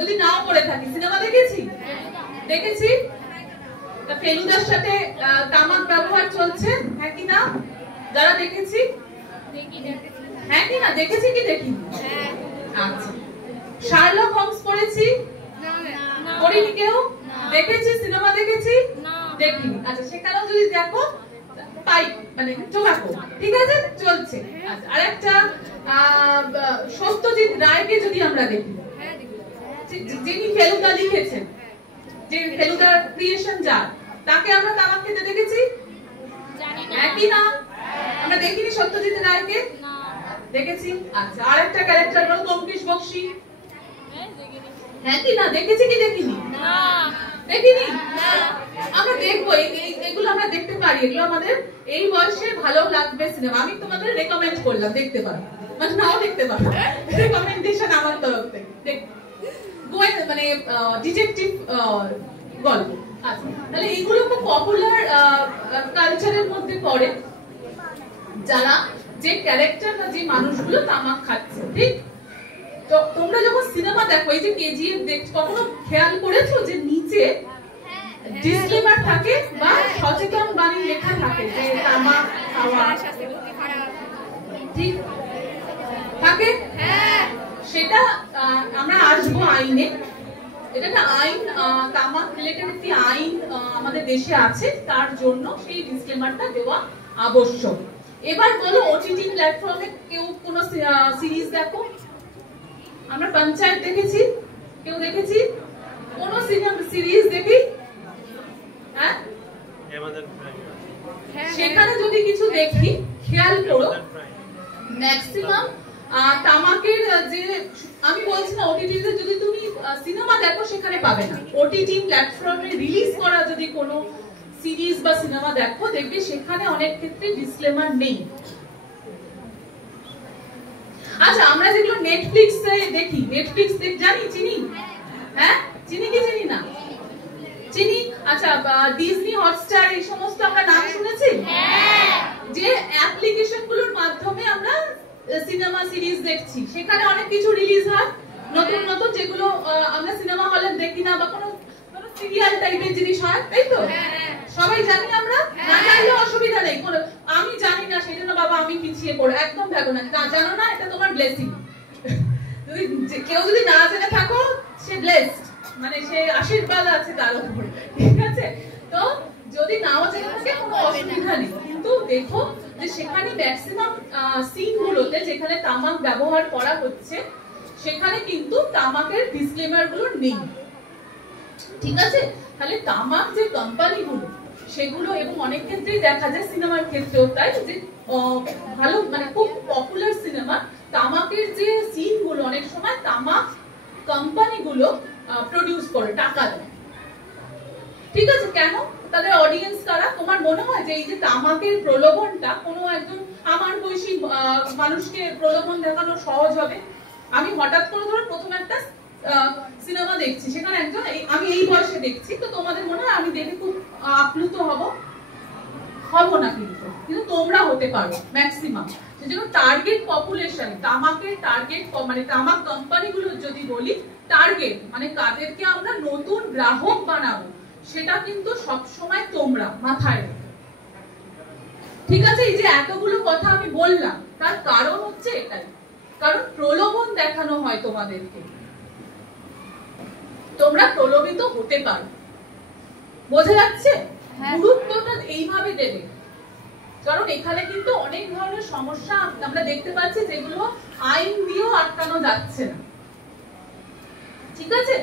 যদি নাও পড়ে থাকি, সিনেমা দেখেছি? দেখেছি। ফেলুদার সাথে তামাক ব্যবহার চলছে, হ্যাঁ কি না? যারা দেখেছি, হ্যাঁ কি না? দেখেছি কি দেখিনি? আচ্ছা। শার্লক হোমস পড়েছি? পড়িনি কেউ? দেখেছি? সিনেমা দেখেছি? দেখিনি। আচ্ছা সেখানেও যদি দেখো পাইপ মানে টোব্যাকো, ঠিক আছে, চলছে। আচ্ছা আরেকটা সত্যজিৎ রায়কে যদি আমরা দেখি, যিনি ফেলুদা লিখেছেন, যে ফেলুদার ক্রিয়েশন যার, তাকে আমরা তামাক খেতে দেখেছি? একই না? আমরা দেখিনি সত্যজিৎ রায়কে? দেখেছি। আচ্ছা আরেকটা ক্যারেক্টার হলো তমকিশ বক্সী, হ্যাঁ কি না? দেখেছি কি দেখিনি? দেখিনি। আমরা দেখবো, এগুলো আমরা দেখতে পারি, এগুলো আমাদের এই বয়সে ভালো লাগবে সিনেমা। আমি তোমাদের রেকমেন্ড করলাম, দেখতে পারো, মানে নাও দেখতে পারো, রেকমেন্ডেশন আমার তরফ থেকে। মানে ডিটেকটিভ গল্প। আচ্ছা তাহলে এগুলো খুব পপুলার কালচারের মধ্যে পড়ে, যারা যে ক্যারেক্টার বা যে মানুষগুলো তামাক খাচ্ছে, ঠিক? তো তোমরা যখন সিনেমা দেখো, এই যে কেজিএফ দেখছো, কখনো খেয়াল করেছো যে নিচে ডিসক্লেমার থাকে বা সচেতন বাণী লেখা থাকে যে তামাক খাওয়া ঠিক থাকে? সেটা আমরা আসবো আইনে, এটা একটা আইন, তামাক রিলেটেড একটি আইন আমাদের দেশে আছে, তার জন্য সেই ডিসক্লেমারটা দেওয়া আবশ্যক। এবার বলো ওটিটি প্ল্যাটফর্মে কেউ কোন সিরিজ দেখো? আমরা পঞ্চায়েত দেখেছি, কেউ দেখেছি? কোন সিরিজ দেখি? হ্যাঁ সেখানে যদি কিছু দেখি, খেয়াল করো ম্যাক্সিমাম তামাকের যে আমি বলছি না, ওটিটিতে যদি তুমি সিনেমা দেখো সেখানে পাবে না। ওটিটি প্ল্যাটফর্মে রিলিজ করা যদি কোনো সিরিজ বা সিনেমা দেখো, দেখবে সেখানে অনেক ক্ষেত্রে ডিসক্লেমার নেই। আচ্ছা আমরা যেগুলো নেটফ্লিক্সে দেখি, নেটফ্লিক্স জানি, চিনি? হ্যাঁ চিনি কি চিনি না? চিনি। আচ্ছা ডিজনি হটস্টার এই সমস্ত আমরা নাম শুনেছি? যে অ্যাপ্লিকেশন গুলোর মাধ্যমে আমরা সিনেমা সিরিজ দেখছি, সেখানে অনেক কিছু রিলিজ হয় নতুন নতুন, যেগুলো আমরা সিনেমা হলে দেখি না, বা কোনো সিরিয়াল টাইপের জিনিস হয়, তাই তো? সবাই জানি আমরা, না জানলে অসুবিধা নেই। আমি জানি না সেই জন্য বাবা আমি পিছিয়ে পড়ে, একদম ভেবো না, জানো না এটা তোমার ব্লেসিং। কেউ যদি না জেনে থাকো, সে ব্লেসড, মানে সে আশীর্বাদ আছে তার উপরে, ঠিক আছে? তো যদি নাও জেনে থাকে কোনো অসুবিধা নেই, কিন্তু দেখো যে সেখানে ম্যাক্সিমাম সিন গুলোতে যেখানে তামাক ব্যবহার করা হচ্ছে, সেখানে কিন্তু তামাকের ডিসক্লেমার গুলো নেই, ঠিক আছে? তাহলে তামাক যে কোম্পানিগুলো সেগুলো, এবং অনেক ক্ষেত্রেই দেখা যায় সিনেমার ক্ষেত্রেও তাই, যে ভালো মানে খুব পপুলার সিনেমা, তামাকের যে সিন গুলো অনেক সময় তামাক কোম্পানিগুলো প্রডিউস করে, টাকা দেয়, ঠিক আছে? কেন? তাদের অডিয়েন্স কারা? তোমার মনে হয় যে এই যে তামাকের প্রলোভনটা কোনো একজন আমার বয়সী মানুষকে প্রলোভন দেখানো সহজ হবে? আমি হঠাৎ করে ধরো প্রথম একটা সিনেমা দেখছি, সেখানে একজন আমি এই বয়সে দেখছি, তো তোমাদের মনে হয় আমি দেখে খুব আপ্লুত হব না, কিন্তু তোমরা হতে পারো ম্যাক্সিমাম। সেজন্য টার্গেট পপুলেশন, তামাকের টার্গেট মানে তামাক কোম্পানিগুলোর যদি বলি টার্গেট মানে কাদেরকে আমরা নতুন গ্রাহক বানাবো, সেটা কিন্তু সব সময় তোমরা মাথায় রেখো। ঠিক আছে? এই যে এতগুলো কথা আমি বললাম তার কারণ হচ্ছে এটাই, কারণ প্রলোভন দেখানো হয় তোমাদেরকে, তোমরা প্রলোভিত হতে পারো। বোঝা যাচ্ছে? গুরুত্বটা এইভাবে দেবে, কারণ এখানে কিন্তু অনেক ধরনের সমস্যা আমরা দেখতে পাচ্ছি যেগুলো আইন দিয়েও আটকানো যাচ্ছে না। ঠিক আছে?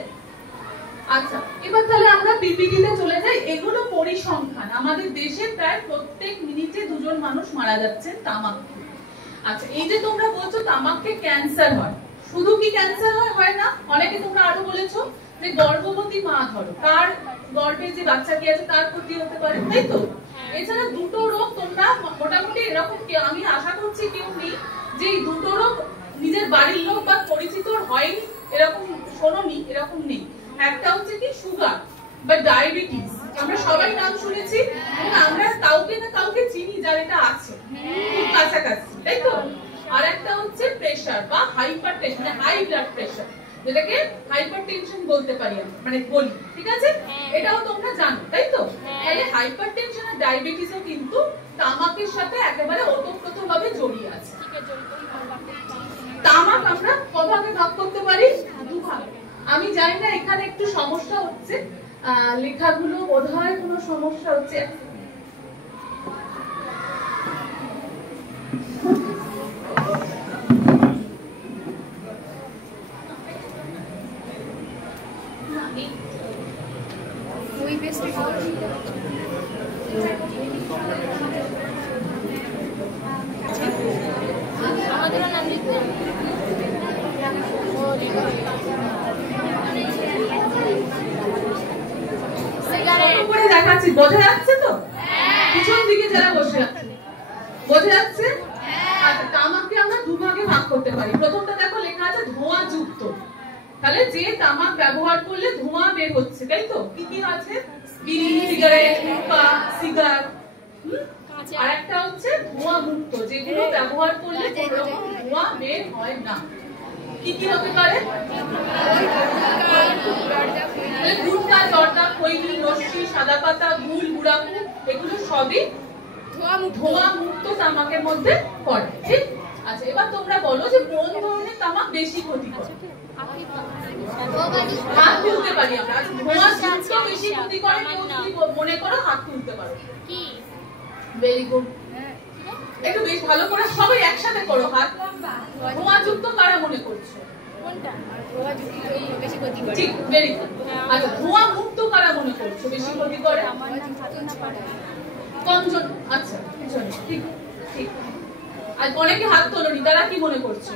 আচ্ছা, এবার তাহলে আমরা পিপিটিতে চলে যাই। এগুলো পরিসংখ্যান, আমাদের দেশে প্রায় প্রত্যেক মিনিটে 2 জন মানুষ মারা যাচ্ছেন তামাক। আচ্ছা, এই যে তোমরা বলছো তামাককে ক্যান্সার হয়, শুধু কি ক্যান্সার হয় না, অনেকে তোমরা আরো বলেছো যে গর্ভবতী মা, ধরো তার গর্ভে যে বাচ্চা কি আছে তার ক্ষতি হতে পারে, তাই তো? এছাড়া 2টো রোগ তোমরা মোটামুটি এরকম, আমি আশা করছি কেউ নেই যে এই 2টো রোগ নিজের বাড়ির লোক বা পরিচিত হয়নি, এরকম শোনোনি, এরকম নেই। একটা হচ্ছে কি সুগার বা ডায়াবেটিস, আমরা সবাই নাম শুনেছি এবং আমরা কাউকে না কাউকে চিনি যার এটা আছে, খুব কাছাকাছি, তাই তো? আর একটা হচ্ছে প্রেসার বা হাইপারটেনশন, মানে হাই ব্লাড প্রেসার, যেটাকে হাইপারটেনশন বলতে পারি আমরা, মানে বলি। ঠিক আছে? এটাও তোমরা জানো, তাই তো? তাহলে হাইপারটেনশন আর ডায়াবেটিসও কিন্তু তামাকের সাথে একেবারে ওতপ্রোতভাবে জড়িয়ে আছে। তামাক আমরা কভাবে ভাগ করতে পারি, 2 ভাগে। আমি জানি না এখানে একটু সমস্যা হচ্ছে, লেখাগুলো বোধহয় কোনো সমস্যা হচ্ছে। আমাদেরও নাম লিখবে। দেখাচ্ছি, বোঝা যাচ্ছে তো? পিছন দিকে যারা বসে আছে বোঝা যাচ্ছে? আচ্ছা, তামাককে আমরা 2 ভাগে ভাগ করতে পারি। প্রথমটা দেখো লেখা আছে ধোঁয়া যুক্ত, তাহলে যে তামাক ব্যবহার করলে ধোঁয়া বের হচ্ছে, তাই তো? কি কি আছে? বিড়ি, সিগারেট, হুক্কা, সিগার। আর একটা হচ্ছে ধোঁয়া মুক্ত, যেগুলো ব্যবহার করলে কোনো রকম ধোঁয়া বের হয় না। কি কি হতে পারে? গুটকা, জর্দা, খৈনি, লস্যি, সাদা পাতা, গুল, গুড়াকু, এগুলো সবই ধোঁয়া মুক্ত তামাকের মধ্যে পড়ে। ঠিক? আচ্ছা, এবার তোমরা বলো যে কোন ধরনের তামাক বেশি ক্ষতিকর? হাত তুলতে পারি আমরা। ধোঁয়া যুক্ত বেশি ক্ষতিকর কেউ যদি মনে করো হাত তুলতে পারো। কি? Very good. একটু বেশ ভালো করে সবাই একসাথে করো হাত। ধোঁয়া যুক্ত কারা মনে করছো? কোনটা? ধোঁয়া যুক্ত বেশি ক্ষতি করে। ঠিক, ভেরি গুড। আচ্ছা, ধোঁয়া মুক্ত কারা মনে করছো বেশি ক্ষতি করে? কমজন। আচ্ছা, পিছনে। ঠিক ঠিক। আর অনেকে হাত তোলনি, তারা কি মনে করছো?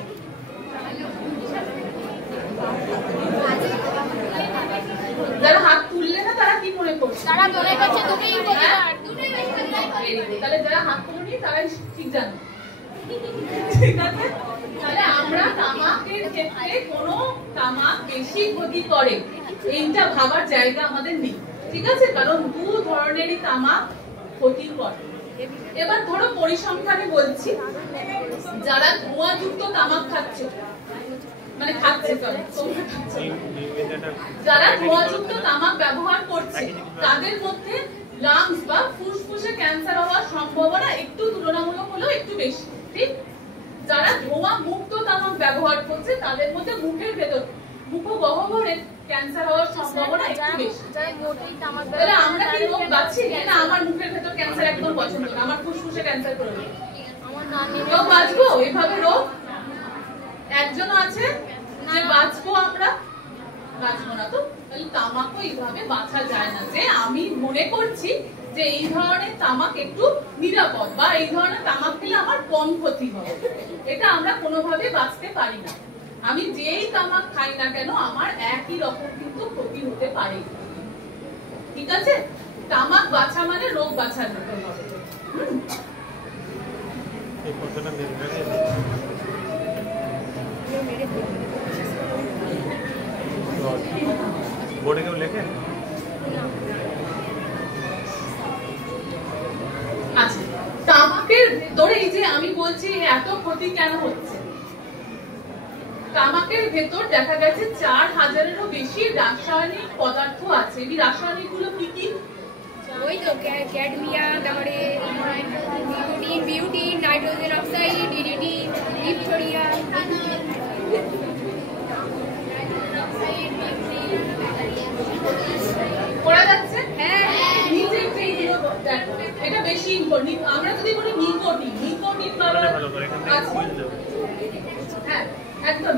যারা হাত তুললে না তারা কি মনে করছে? তারা মনে করছে দুটোই ক্ষতিকর। তাহলে যারা হাত তোলনি তারাই ঠিক জানে। ঠিক আছে? তাহলে আমরা তামাকের ক্ষেত্রে কোনো তামাক বেশি ক্ষতি করে এইটা ভাবার জায়গা আমাদের নেই। ঠিক আছে? কারণ 2 ধরনেরই তামাক ক্ষতি করে। এবার ধরো পরিসংখ্যানে বলছি, যারা ধোঁয়াযুক্ত তামাক খাচ্ছে, মানে খাচ্ছে, যারা ধোঁয়াযুক্ত তামাক ব্যবহার করছে তাদের মধ্যে লাংস বা ফুসফুসে ক্যান্সার হওয়ার সম্ভাবনা একটু তুলনামূলক হলেও একটু বেশি। ঠিক? যারা ধোঁয়া মুক্ত তামাক ব্যবহার করছে তাদের মধ্যে মুখের ভেতর, মুখগহ্বরে ক্যান্সার হওয়ার সম্ভাবনা একটু বেশি। তাহলে আমরা কি রোগ বাঁচছি? না, আমার মুখের ভেতর ক্যান্সার একদম পছন্দ না, আমার ফুসফুসে ক্যান্সার করে দেবে, রোগ বাঁচবো? এইভাবে রোগ একজন আছে যে বাঁচবো, আমরা বাঁচবো না। তো তামাকও এইভাবে বাঁচা যায় না যে আমি মনে করছি যে এই ধরনের তামাক একটু নিরাপদ বা এই ধরনের তামাক খেলে আমার কম ক্ষতি হবে, এটা আমরা কোনোভাবে বাঁচতে পারি না। আমি যেই তামাক খাই না কেন আমার একই রকম কিন্তু ক্ষতি হতে পারে। ঠিক আছে? তামাক বাছা মানে রোগ বাছার মতো হবে। বোর্ডে কেউ লেখেন? আচ্ছা, তামাকের ভেতরে এই যে আমি বলছি এত ক্ষতি কেন হচ্ছে, তামাকের ভেতর দেখা গেছে 4000-এরও বেশি রাসায়নিক পদার্থ আছে। এই রাসায়নিক গুলো কি কি? ওই তো ক্যাডমিয়া, তারপরে নিকোটিন, বিউটিন, নাইট্রোজেন অক্সাইড, ডিডিটি, ডিপথোরিয়া। পড়া যাচ্ছে? হ্যাঁ, নিচে এইগুলো দেখো, এটা বেশি ইম্পর্টেন্ট। আমরা যদি বলি নিকোটিন, নিকোটিন পাওয়ার আছে। হ্যাঁ, একদম।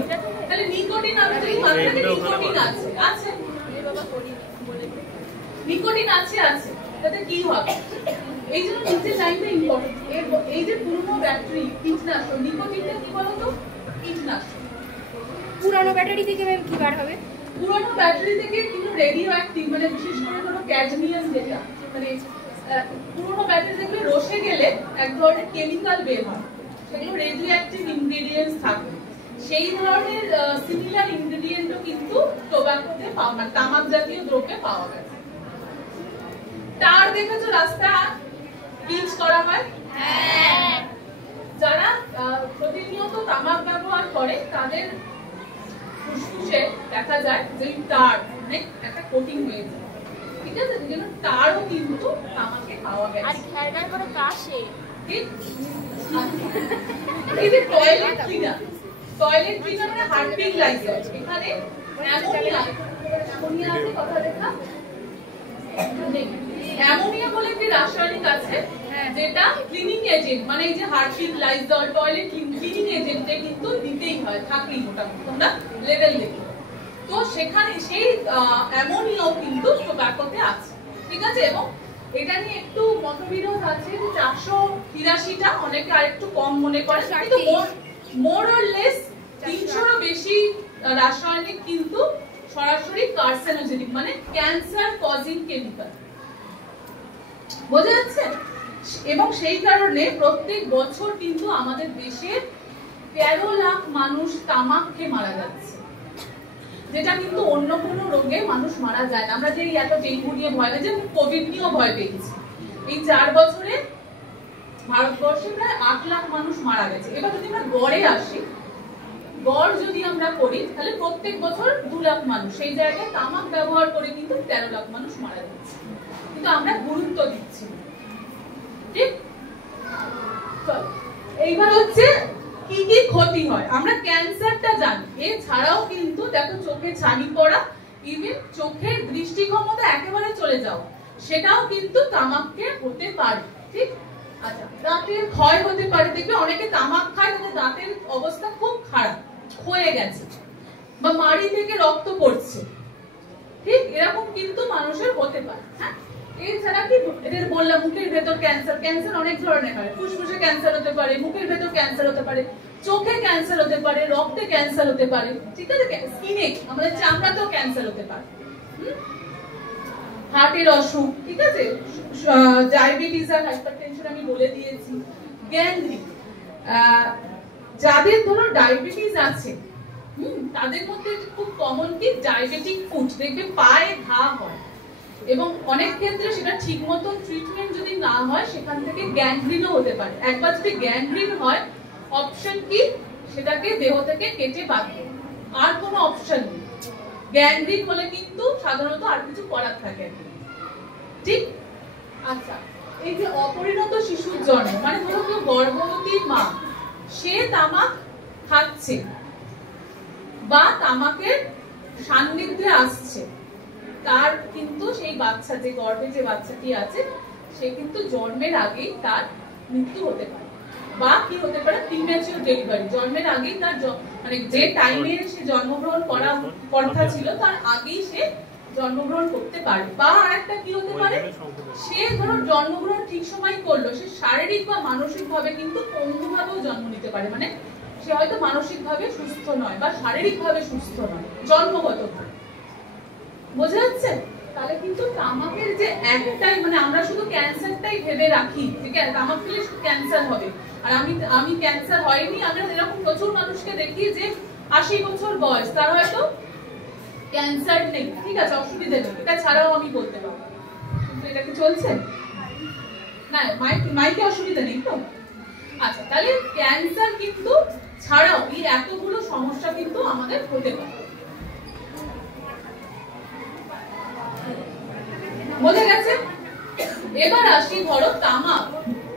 তাহলে নিকোটিন আমরা যদি মাত্রাতে নিকোটিন আছে, আছে। নিকোটিন আছে, আছে। তাতে কি হবে? এই জন্য নিচে লাইনটা ইম্পর্টেন্ট। এই যে পুরনো ব্যাটারি কীটনাশক, নিকোটিনটা কি বলতো? কীটনাশক। পুরানো ব্যাটারি থেকে ম্যাম কি বার হবে? পুরনো ব্যাটারি থেকে কিন্তু রেডিও অ্যাক্টিভ, মানে বিশেষ করে ধরো ক্যাডমিয়াম, যেটা মানে পুরনো ব্যাটারি থেকে রসে গেলে এক ধরনের কেমিক্যাল বের হয়, সেগুলো রেডিও অ্যাক্টিভ ইনগ্রেডিয়েন্টস থাকে। সেই ধরনের সিমিলার ইনগ্রেডিয়েন্টও কিন্তু টোব্যাকোতে পাওয়া, মানে তামাক জাতীয় দ্রব্যে পাওয়া গেছে। তার দেখেছো রাস্তা পিচ করা হয়? হ্যাঁ। যারা প্রতিনিয়ত তামাক ব্যবহার করে তাদের ফুসফুসে দেখা যায় যে তার অনেক একটা কোটিং হয়ে যায়, ঠিক আছে? এই জন্য তারও কিন্তু তামাকে পাওয়া গেছে। আর ঘ্যারঘ্যার করে কাশে, ঠিক? এই যে টয়লেট ক্লিনার, টয়লেট ক্লিনার মানে হার্পিক লাইজার, এখানে অ্যামোনিয়া, অ্যামোনিয়া আছে, কথা লেখা অ্যামোনিয়া বলে একটি রাসায়নিক আছে যেটা ক্লিনিং এজেন্ট, মানে এই যে হার্পিক, লাইজল, টয়লেট ক্লিনিং এজেন্টে কিন্তু দিতেই হয়, থাকেই মোটামুটি, তোমরা লেভেল দেখো। তো সেখানে সেই অ্যামোনিয়াও কিন্তু টোব্যাকোতে আছে, ঠিক আছে? এবং এটা নিয়ে একটু মতবিরোধ আছে যে 483টা, অনেকে আরেকটু কম মনে করে, কিন্তু মোর অর লেস 300-এরও বেশি রাসায়নিক কিন্তু সরাসরি কার্সিনোজেনিক, মানে ক্যান্সার কজিং কেমিক্যাল, বোঝা যাচ্ছে? এবং সেই কারণে প্রত্যেক বছর কিন্তু আমাদের দেশে 13 লাখ মানুষ তামাক খেয়ে মারা যাচ্ছে, যেটা কিন্তু অন্য কোনো রোগে মানুষ মারা যায় না। আমরা যে এত ডেঙ্গু নিয়ে ভয় পেয়েছি, কোভিড নিয়েও ভয় পেয়েছি, এই 4 বছরে ভারতবর্ষে প্রায় 8 লাখ মানুষ মারা গেছে। এবার যদি আমরা গড়ে আসি, গড় যদি আমরা করি তাহলে প্রত্যেক বছর 2 লাখ মানুষ, সেই জায়গায় তামাক ব্যবহার করে কিন্তু 13 লাখ মানুষ মারা যাচ্ছে, কিন্তু আমরা গুরুত্ব দিচ্ছি, ঠিক? এইবার হচ্ছে কি কি ক্ষতি হয়। আমরা ক্যান্সারটা জানি, এছাড়াও কিন্তু দেখো চোখে ছানি পড়া, ইভেন চোখের দৃষ্টি ক্ষমতা একেবারে চলে যাওয়া, সেটাও কিন্তু তামাককে হতে পারে, ঠিক? আচ্ছা, দাঁতের ক্ষয় হতে পারে। দেখবে অনেকে তামাক খায়, তাদের দাঁতের অবস্থা খুব খারাপ, ক্ষয়ে গেছে, বা মাড়ি থেকে রক্ত পড়ছে, ঠিক? এরকম কিন্তু মানুষের হতে পারে। হ্যাঁ, এছাড়া কি এদের বললাম, মুখের ভেতর ক্যান্সার, ক্যান্সার অনেক ধরনের হয়, ফুসফুসে ক্যান্সার হতে পারে, মুখের ভেতর ক্যান্সার হতে পারে, চোখে ক্যান্সার হতে পারে, রক্তে ক্যান্সার হতে পারে, ঠিক আছে? স্কিনে, আমাদের চামড়াতেও ক্যান্সার হতে পারে, হার্টের অসুখ, ঠিক আছে? ডায়াবেটিস আর হাইপারটেনশন আমি বলে দিয়েছি। গ্যাংগ্রিন, যাদের ধরো ডায়াবেটিস আছে তাদের মধ্যে খুব কমন কি ডায়াবেটিক ফুট, দেখবে পায়ে ঘা হয়, এবং অনেক ক্ষেত্রে সেটা ঠিক মতো ট্রিটমেন্ট যদি না হয় সেখান থেকে গ্যাংগ্রিনও হতে পারে। একবার যদি গ্যাংগ্রিন হয়, অপশন কি? সেটাকে দেহ থেকে কেটে বাদ দেবে, আর কোনো অপশন নেই। গ্যাংগ্রিন হলে কিন্তু সাধারণত আর কিছু করার থাকে না, ঠিক? আচ্ছা, এই যে অপরিণত শিশুর জন্ম, মানে ধরো কেউ গর্ভবতী মা, সে তামাক খাচ্ছে বা তামাকের সান্নিধ্যে আসছে, তার কিন্তু সেই বাচ্চা, যে গর্ভে যে বাচ্চাটি আছে, সে কিন্তু জন্মের আগেই তার মৃত্যু হতে পারে, বা কি হতে পারে প্রিম্যাচিউর ডেলিভারি, জন্মের আগেই তার মানে যে টাইমে সে জন্মগ্রহণ করার কথা ছিল তার আগেই সে জন্মগ্রহণ করতে পারে। বা আরেকটা কি হতে পারে, সে ধরো জন্মগ্রহণ ঠিক সময় করলো, সে শারীরিক বা মানসিক ভাবে কিন্তু পঙ্গুভাবেও জন্ম নিতে পারে, মানে সে হয়তো মানসিক ভাবে সুস্থ নয় বা শারীরিক ভাবে সুস্থ নয়, জন্মগত ভাবে, বোঝা যাচ্ছে? তাহলে কিন্তু তামাকের যে একটাই, মানে আমরা শুধু ক্যান্সারটাই ভেবে রাখি যে তামাক খেলে ক্যান্সার হবে, আর আমি ক্যান্সার হয়নি। আমরা এরকম প্রচুর মানুষকে দেখি যে 80 বছর বয়স, তার হয়তো ক্যান্সার নেই, ঠিক আছে, অসুবিধা নেই, এটা ছাড়াও আমি বলতে পারবো। কিন্তু এটা কি চলছে না? মাইকে অসুবিধা নেই তো? আচ্ছা, তাহলে ক্যান্সার কিন্তু ছাড়াও এই এতগুলো সমস্যা কিন্তু আমাদের হতে পারে। বোঝা গেছে? এবার আসি, ধরো তামাক,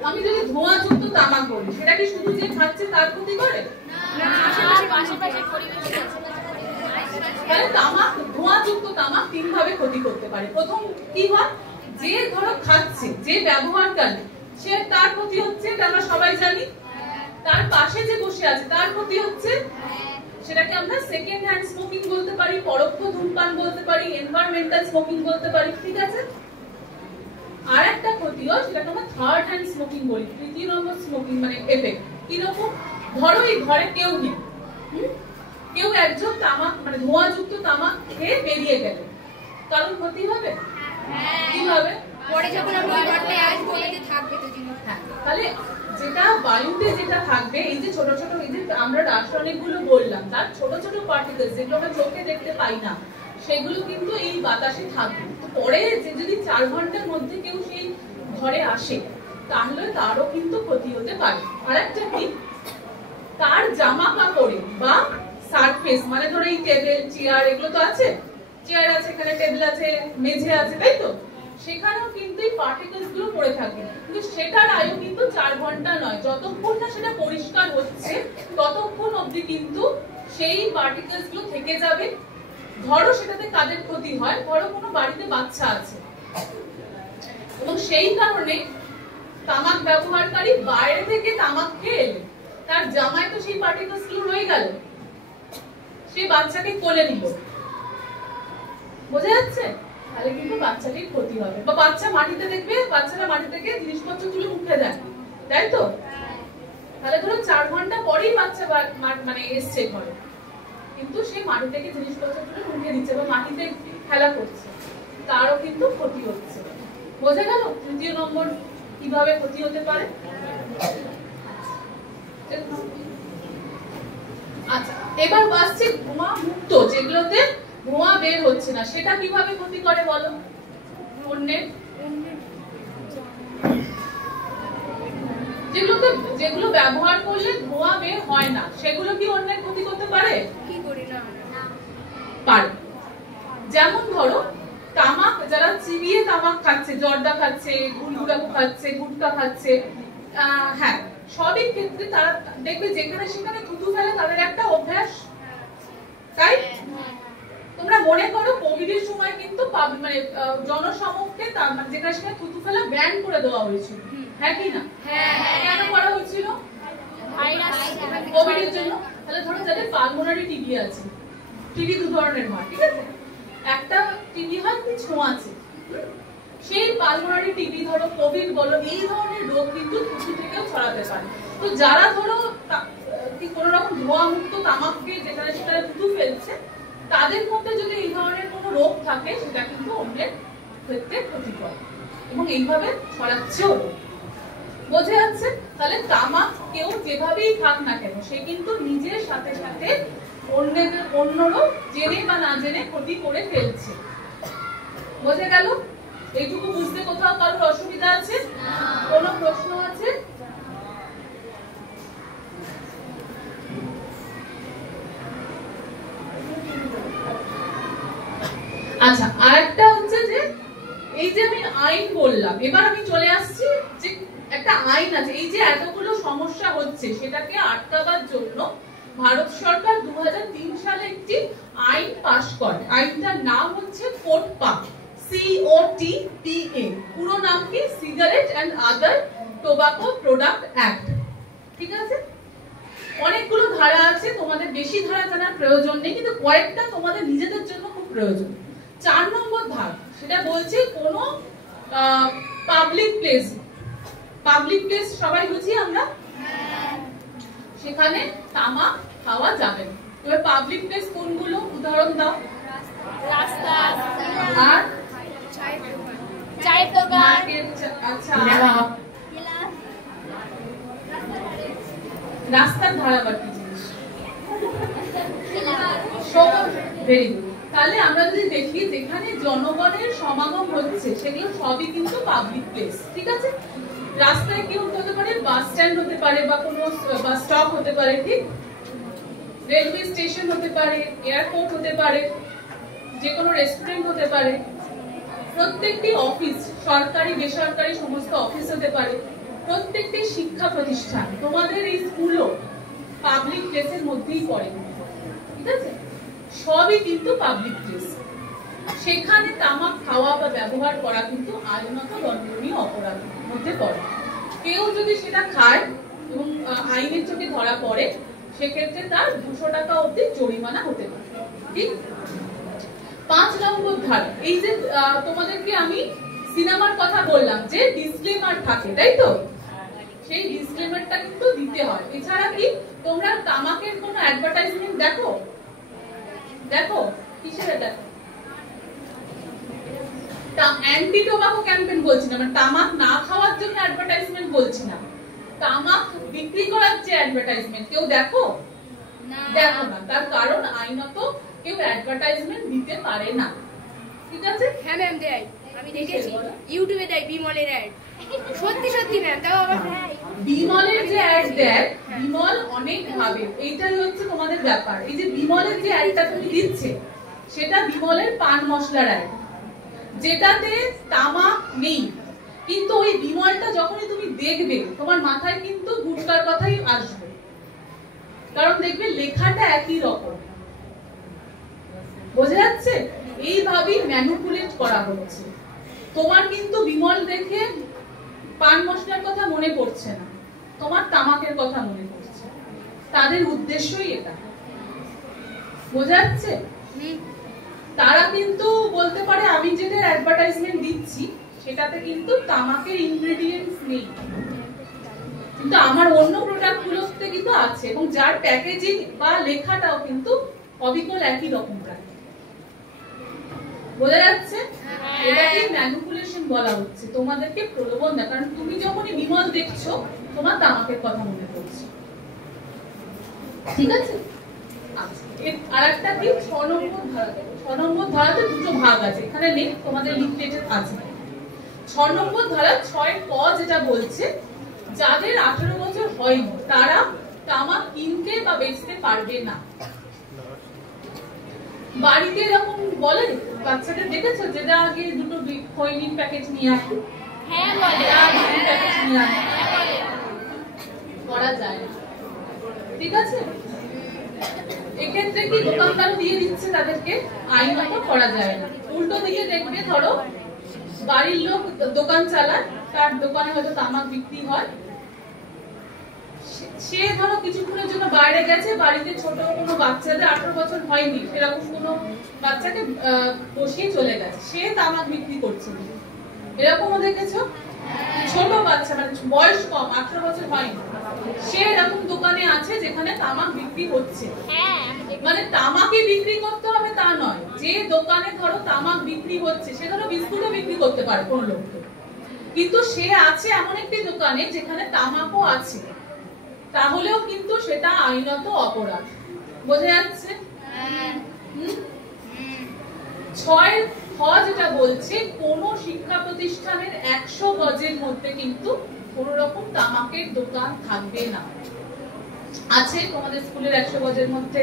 আমি যদি ধোঁয়াযুক্ত তামাক বলি, সেটা কি শুধু যে খাচ্ছে তার ক্ষতি করে? তাহলে তামাক, ধোঁয়াযুক্ত তামাক তিন ভাবে ক্ষতি করতে পারে। প্রথম কি হয়, যে ধরো খাচ্ছে, যে ব্যবহারকারী, সে তার ক্ষতি হচ্ছে, এটা আমরা সবাই জানি। তার পাশে যে বসে আছে তার ক্ষতি হচ্ছে, সেটাকে আমরা সেকেন্ড হ্যান্ড স্মোকিং বলতে পারি, পরোক্ষ ধূমপান বলতে পারি, এনভায়রনমেন্টাল স্মোকিং বলতে পারি, ঠিক আছে? আর একটা ক্ষতি হয়, সেটাকে আমরা থার্ড হ্যান্ড স্মোকিং বলি, তৃতীয় নম্বর স্মোকিং, মানে এফেক্ট। কিরকম? ধরো এই ঘরে কেউ নেই, কেউ একজন তামাক মানে ধোঁয়াযুক্ত তামাক খেয়ে বেরিয়ে গেল, কারণ ক্ষতি হবে? কিভাবে? পরে যখন আমরা ঘরটায় আসবো ওটাতে থাকবে তো জিনিস। তাহলে যেটা বায়ুতে যেটা থাকবে, এই যে ছোট ছোট, এই যে আমরা রাসায়নিক গুলো বললাম, তার ছোট ছোট পার্টিকেলস যেগুলো আমরা চোখে দেখতে পাই না, সেগুলো কিন্তু এই বাতাসে থাকবে। তো পরে যে যদি 4 ঘন্টার মধ্যে কেউ সেই ঘরে আসে, তাহলে তারও কিন্তু ক্ষতি হতে পারে। আর একটা কি, তার জামা কাপড়ে বা সারফেস, মানে ধরো এই টেবিল চেয়ার, এগুলো তো আছে, চেয়ার আছে, এখানে টেবিল আছে, মেঝে আছে, তাই তো? সেখানেও কিন্তু এই পার্টিকেলস গুলো পড়ে থাকে, কিন্তু সেটার আয়ু কিন্তু 4 ঘন্টা নয়। যতক্ষণ না সেটা পরিষ্কার হচ্ছে ততক্ষণ অবধি কিন্তু সেই পার্টিকেলস গুলো থেকে যাবে। ধরো সেটাতে কাদের ক্ষতি হয়, ধরো কোনো বাড়িতে বাচ্চা আছে এবং সেই কারণে তামাক ব্যবহারকারী বাইরে থেকে তামাক খেয়ে এলে, তার জামায় তো সেই পার্টিকেলস গুলো রয়ে গেল, সেই বাচ্চাকে কোলে নিল, বোঝা যাচ্ছে? তাহলে কিন্তু বাচ্চাটির ক্ষতি হবে। বা বাচ্চা মাটিতে দেখবে, বাচ্চারা মাটি থেকে জিনিসপত্র তুলে মুখে দেয়, তাই তো? তাহলে ধরো 4 ঘন্টা পরেই বাচ্চা মানে এসছে ঘরে, কিন্তু সে মাটি থেকে জিনিসপত্র তুলে মুখে দিচ্ছে বা মাটিতে খেলা করছে, তারও কিন্তু ক্ষতি হচ্ছে। বোঝা গেল তৃতীয় নম্বর কিভাবে ক্ষতি হতে পারে? আচ্ছা, এবার আসছে ধোঁয়া মুক্ত, যেগুলোতে ধোঁয়া বের হচ্ছে না, সেটা কিভাবে ক্ষতি করে বলো? অন্যের, যেগুলো ব্যবহার করলে ধোঁয়া বের হয় না, সেগুলো কি অন্যের ক্ষতি করতে পারে? কি করি না পারে। যেমন ধরো তামাক, যারা চিবিয়ে তামাক খাচ্ছে, জর্দা খাচ্ছে, গুড়গুড়াকু খাচ্ছে, গুটকা খাচ্ছে, হ্যাঁ, সবই ক্ষেত্রে তারা দেখবে যেখানে সেখানে থুতু ফেলে, তাদের একটা অভ্যাস, তাই? তোমরা মনে করো কোভিডের সময় কিন্তু মানে জনসমক্ষে যেখানে সেখানে থুতু ফেলা ব্যান করে দেওয়া হয়েছিল, হ্যাঁ কি না? কেন করা হয়েছিল? কোভিডের জন্য। তাহলে ধরো যাদের পালমোনারি টিবি আছে, টিবি 2 ধরনের হয়, ঠিক আছে? একটা টিবি হয় কি ছোঁয়াচে, সেই পালমোনারি টিবি, ধরো কোভিড বলো, এই ধরনের রোগ কিন্তু থুতু থেকেও ছড়াতে পারে। তো যারা ধরো কোনো রকম ধোঁয়া মুক্ত তামাককে যেখানে সেখানে থুতু ফেলছে, তাদের মধ্যে যদি এই ধরনের কোনো রোগ থাকে, সেটা কিন্তু অন্যের ক্ষেত্রে ক্ষতিকর এবং এইভাবে ছড়াচ্ছেও। বোঝা যাচ্ছে? তাহলে তামাক কেউ যেভাবেই খাক না কেন, সে কিন্তু নিজের সাথে সাথে অন্যরও জেনে বা না জেনে ক্ষতি করে ফেলছে। বোঝা গেল? এইটুকু বুঝতে কোথাও কারোর অসুবিধা আছে? কোনো প্রশ্ন আছে? আচ্ছা, আরেকটা হচ্ছে যে এই যে আমি আইন বললাম, এবার আমি চলে আসছি যে একটা আইন আছে, এই যে এতগুলো সমস্যা হচ্ছে সেটাকে আটকাবার জন্য ভারত সরকার 2003 সালে একটি আইন পাশ করে। আইনটার নাম হচ্ছে কোটপা, COTPA, পুরো নাম কি? Cigarette and other tobacco product act, ঠিক আছে? অনেকগুলো ধারা আছে, তোমাদের বেশি ধারা জানার প্রয়োজন নেই, কিন্তু কয়েকটা তোমাদের নিজেদের জন্য খুব প্রয়োজন। 4 নম্বর ধারা, সেটা বলছে কোনো পাবলিক প্লেস সবাই বুঝি আমরা, সেখানে তামাক খাওয়া যাবে না। তবে পাবলিক প্লেস কোনগুলো? উদাহরণ দাও। রাস্তা, আর চায়ের দোকান, আচ্ছা, রাস্তার ধারা বা কি জিনিস? Very good. তাহলে আমরা যদি দেখি যেখানে জনগণের সমাগম হচ্ছে সেগুলো সবই কিন্তু পাবলিক প্লেস, ঠিক আছে? রাস্তায় কি হতে পারে, বাস স্ট্যান্ড হতে পারে বা কোনো বাস স্টপ হতে পারে, ঠিক? রেলওয়ে স্টেশন হতে পারে, এয়ারপোর্ট হতে পারে, যে কোনো রেস্টুরেন্ট হতে পারে, প্রত্যেকটি অফিস, সরকারি বেসরকারি সমস্ত অফিস হতে পারে, প্রত্যেকটি শিক্ষা প্রতিষ্ঠান, তোমাদের এই স্কুলও পাবলিক প্লেসের মধ্যেই পড়ে, ঠিক আছে? সবই কিন্তু পাবলিক প্লেস। সেখানে তামাক খাওয়া বা ব্যবহার করা কিন্তু আইনত দণ্ডনীয় অপরাধের মধ্যে পড়ে। কেউ যদি সেটা খায় এবং আইনের চোখে ধরা পড়ে, সেক্ষেত্রে তার 200 টাকা অবধি জরিমানা হতে পারে, ঠিক? 5 নম্বর ধারা, এই যে তোমাদেরকে আমি সিনেমার কথা বললাম যে ডিসক্লেমার থাকে, তাই তো? সেই ডিসক্লেমারটা কিন্তু দিতে হয়। এছাড়া কি তোমরা তামাকের কোনো অ্যাডভার্টাইজমেন্ট দেখো? দেখো কিসের দেখো? অ্যান্টি টোবাকো ক্যাম্পেইন বলছি না, মানে তামাক না খাওয়ার জন্য অ্যাডভার্টাইজমেন্ট বলছি না, তামাক বিক্রি করার যে অ্যাডভার্টাইজমেন্ট কেউ দেখো? দেখো না। তার কারণ আইনত কেউ অ্যাডভার্টাইজমেন্ট দিতে পারে না, ঠিক আছে? হ্যাঁ ম্যাম, দেয়, আমি দেখেছি ইউটিউবে দেয় বিমলের অ্যাড। সত্যি সত্যি ম্যাম, তাও আবার বিমলের যে অ্যাড দেয়, বিমল অনেক ভাবে, এইটাই হচ্ছে তোমাদের ব্যাপার। এই যে বিমলের যে অ্যাডটা তুমি দিচ্ছে, সেটা বিমলের পান মশলার অ্যাড, যেটাতে তামাক নেই, কিন্তু ওই বিমলটা যখনই তুমি দেখবে তোমার মাথায় কিন্তু গুটকার কথাই আসবে, কারণ দেখবে লেখাটা একই রকম। বোঝা যাচ্ছে? এইভাবেই ম্যানিপুলেট করা হচ্ছে। তোমার কিন্তু বিমল দেখে পান মশলার কথা মনে পড়ছে না, তোমার তামাকের কথা মনে পড়ছে। তাদের উদ্দেশ্যই এটা। বোঝা যাচ্ছে? তারা কিন্তু বলতে পারে আমি যেটা অ্যাডভার্টাইজমেন্ট দিচ্ছি সেটাতে কিন্তু তামাকের ইনগ্রেডিয়েন্টস নেই, কিন্তু আমার অন্য প্রোডাক্ট গুলোতে কিন্তু আছে, এবং যার প্যাকেজিং বা লেখাটাও কিন্তু অবিকল একই রকম প্রায়। বোঝা যাচ্ছে? এটাকে ম্যানিপুলেশন বলা হচ্ছে, তোমাদেরকে প্রলোভন দেয়। কারণ তুমি যখনই বিমল দেখছো তোমার তামাকের কথা মনে পড়ছে, ঠিক আছে? আর একটা কি 6 নম্বর ধারাতে, 6 নম্বর ধারাতে দুটো ভাগ আছে, এখানে নেই, তোমাদের লিফলেটে আছে। 6 নম্বর ধারা 6 ক যেটা বলছে, যাদের 18 বছর হয়নি তারা তামাক কিনতে বা বেচতে পারবে না। বাড়িতে এরকম বলে বাচ্চাদের দেখেছো, যেটা আগে দুটো খৈনির প্যাকেট নিয়ে আসে? হ্যাঁ বলে, প্যাকেট নিয়ে আসে, করা যায় না, ঠিক আছে? এক্ষেত্রে কি দোকানদার দিয়ে দিচ্ছে তাদেরকে, আইনত করা যায় না। উল্টো দিকে দেখবে, ধরো বাড়ির লোক দোকান চালায়, তার দোকানে হয়তো তামাক বিক্রি হয়, সে ধরো কিছুক্ষণের জন্য বাইরে গেছে, বাড়িতে ছোট কোনো বাচ্চাদের 18 বছর হয়নি সেরকম কোনো বাচ্চাকে বসিয়ে চলে গেছে, সে তামাক বিক্রি করছে। এরকমও দেখেছো? ছোট বাচ্চা, মানে বয়স কম, 18 বছর হয়নি, সে এরকম দোকানে আছে যেখানে তামাক বিক্রি হচ্ছে। মানে তামাকই বিক্রি করতে হবে তা নয়, যে দোকানে ধরো তামাক বিক্রি হচ্ছে, সে ধরো বিস্কুটও বিক্রি করতে পারে কোন লোককে, কিন্তু সে আছে এমন একটি দোকানে যেখানে তামাকও আছে, তাহলেও কিন্তু সেটা আইনত অপরাধ। বোঝা যাচ্ছে? 6 খ যেটা বলছে, কোন শিক্ষা প্রতিষ্ঠানের 100 গজের মধ্যে কিন্তু কোন রকম তামাকের দোকান থাকবে না। আছে তোমাদের স্কুলের 100 গজের মধ্যে?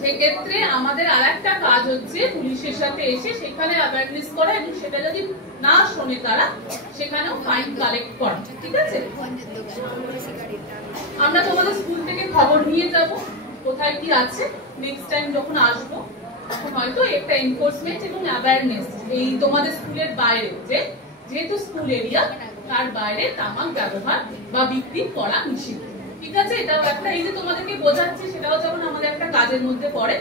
সেক্ষেত্রে আমাদের আরেকটা কাজ হচ্ছে পুলিশের সাথে এসে সেখানে অ্যাওয়ারনেস করা, এবং সেটা যদি না শোনে তারা, সেখানেও ফাইন কালেক্ট করা, ঠিক আছে? আমরা তোমাদের স্কুল থেকে খবর নিয়ে যাব কোথায় কি আছে। নেক্সট টাইম যখন আসবো তখন হয়তো একটা এনফোর্সমেন্ট এবং অ্যাওয়ারনেস এই তোমাদের স্কুলের বাইরে, যে যেহেতু স্কুল এরিয়া তার বাইরে তামাক ব্যবহার বা বিক্রি করা নিষিদ্ধ, ঠিক আছে? এটাও একটা, এই যে তোমাদেরকে বোঝাচ্ছি সেটাও যখন আমাদের একটা কাজের মধ্যে পড়ে,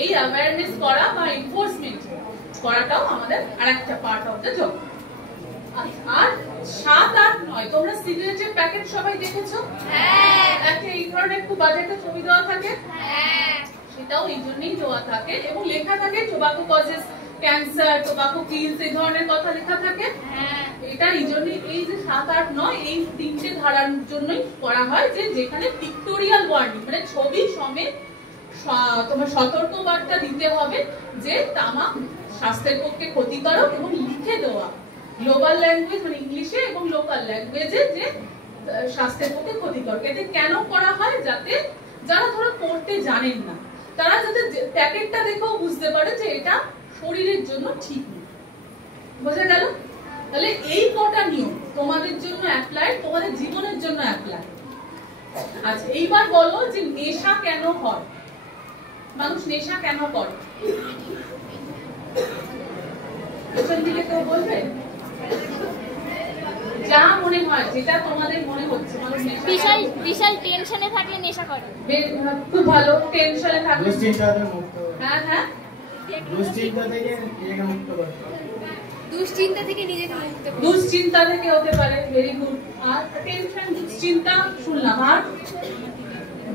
এই অ্যাওয়ারনেস করা বা এনফোর্সমেন্ট করাটাও আমাদের আরেকটা পার্ট অফ দ্য জব। আর 7, 8, 9 তোমরা সিগারেটের প্যাকেট সবাই দেখেছো? একটা এই ধরনের একটু বাজেটে ছবি দেওয়া থাকে, সেটাও এই জন্যই দেওয়া থাকে, এবং লেখা থাকে tobacco causes cancer, tobacco kills, এই ধরনের কথা লেখা থাকে। এটা এই জন্যই, এই যে 7, 8, 9 এই 3টে ধারার জন্যই করা হয়, যে যেখানে পিক্টোরিয়াল ওয়ার্নিং, মানে ছবি সমেত তোমার সতর্কবার্তা দিতে হবে যে তামাক স্বাস্থ্যের পক্ষে ক্ষতিকারক, এবং লিখে দেওয়া গ্লোবাল ল্যাঙ্গুয়েজ মানে ইংলিশে এবং লোকাল ল্যাঙ্গুয়েজে যে স্বাস্থ্যের পক্ষে ক্ষতিকারক। এতে কেন করা হয়? যাতে যারা ধরো পড়তে জানেন না তারা যাতে প্যাকেটটা দেখেও বুঝতে পারে যে এটা শরীরের জন্য ঠিক না। বোঝা গেল? তাহলে এই কটা নিয়ম তোমাদের জন্য অ্যাপ্লাই, তোমাদের জীবনের জন্য অ্যাপ্লাই। আচ্ছা, এইবার বলো যে নেশা কেন হয়, মানুষ নেশা কেন করে? পেছন দিকে কেউ বলবে? যা মনে হয়, যেটা তোমাদের মনে হচ্ছে মানুষ নেশা বিশাল বিশাল টেনশনে থাকলে নেশা করে। খুব ভালো, টেনশনে থাকলে দুশ্চিন্তা থেকে মুক্ত। হ্যাঁ হ্যাঁ, দুশ্চিন্তা থেকে নিজেকে মুক্ত করতে। দুশ্চিন্তা থেকে নিজেকে মুক্ত করতে। দুশ্চিন্তা থেকে হতে পারে, ভেরি গুড। আর টেনশন, দুশ্চিন্তা শুনলাম। আর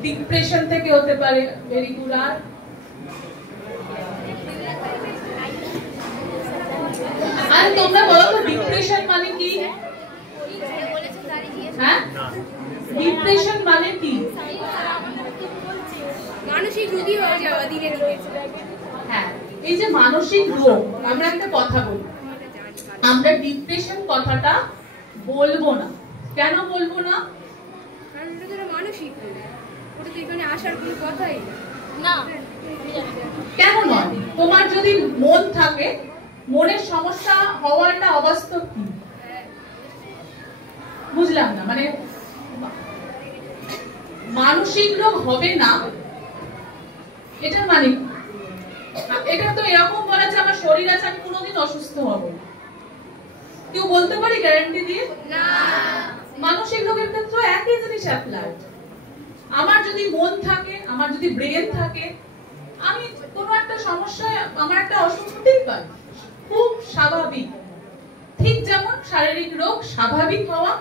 ডিপ্রেশন থেকে হতে পারে, ভেরি গুড। আর তোমরা বলো তো ডিপ্রেশন মানে কি? হ্যাঁ, ডিপ্রেশন মানে কি? মানসিক রোগী হয়ে যাওয়া দিনে দিনে। হ্যাঁ, এই যে মানসিক রোগ, আমরা একটা কথা বলি, আমরা ডিপ্রেশন কথাটা বলবো না। কেন বলবো না? কারণ এটা তো মানসিক রোগ, ওটা তো এখানে আসার কোনো কথাই না। কেন নয়? তোমার যদি মন থাকে, মনের সমস্যা হওয়াটা অবাস্তব কি? বুঝলাম না, মানে মানসিক রোগ হবে না এটার মানে এটা তো এরকম বলা যে আমার শরীর আছে, আমি কোনোদিন অসুস্থ হব না। কেউ বলতে পারি গ্যারান্টি দিয়ে? না। মানসিক রোগের ক্ষেত্রে একই জিনিস অ্যাপ্লাই। আমার যদি মন থাকে, আমার যদি ব্রেন থাকে, আমি কোনো একটা সমস্যায় আমার একটা অসুখ হতেই পারে, খুব স্বাভাবিক। ঠিক যেমন শারীরিক রোগ স্বাভাবিক হওয়া,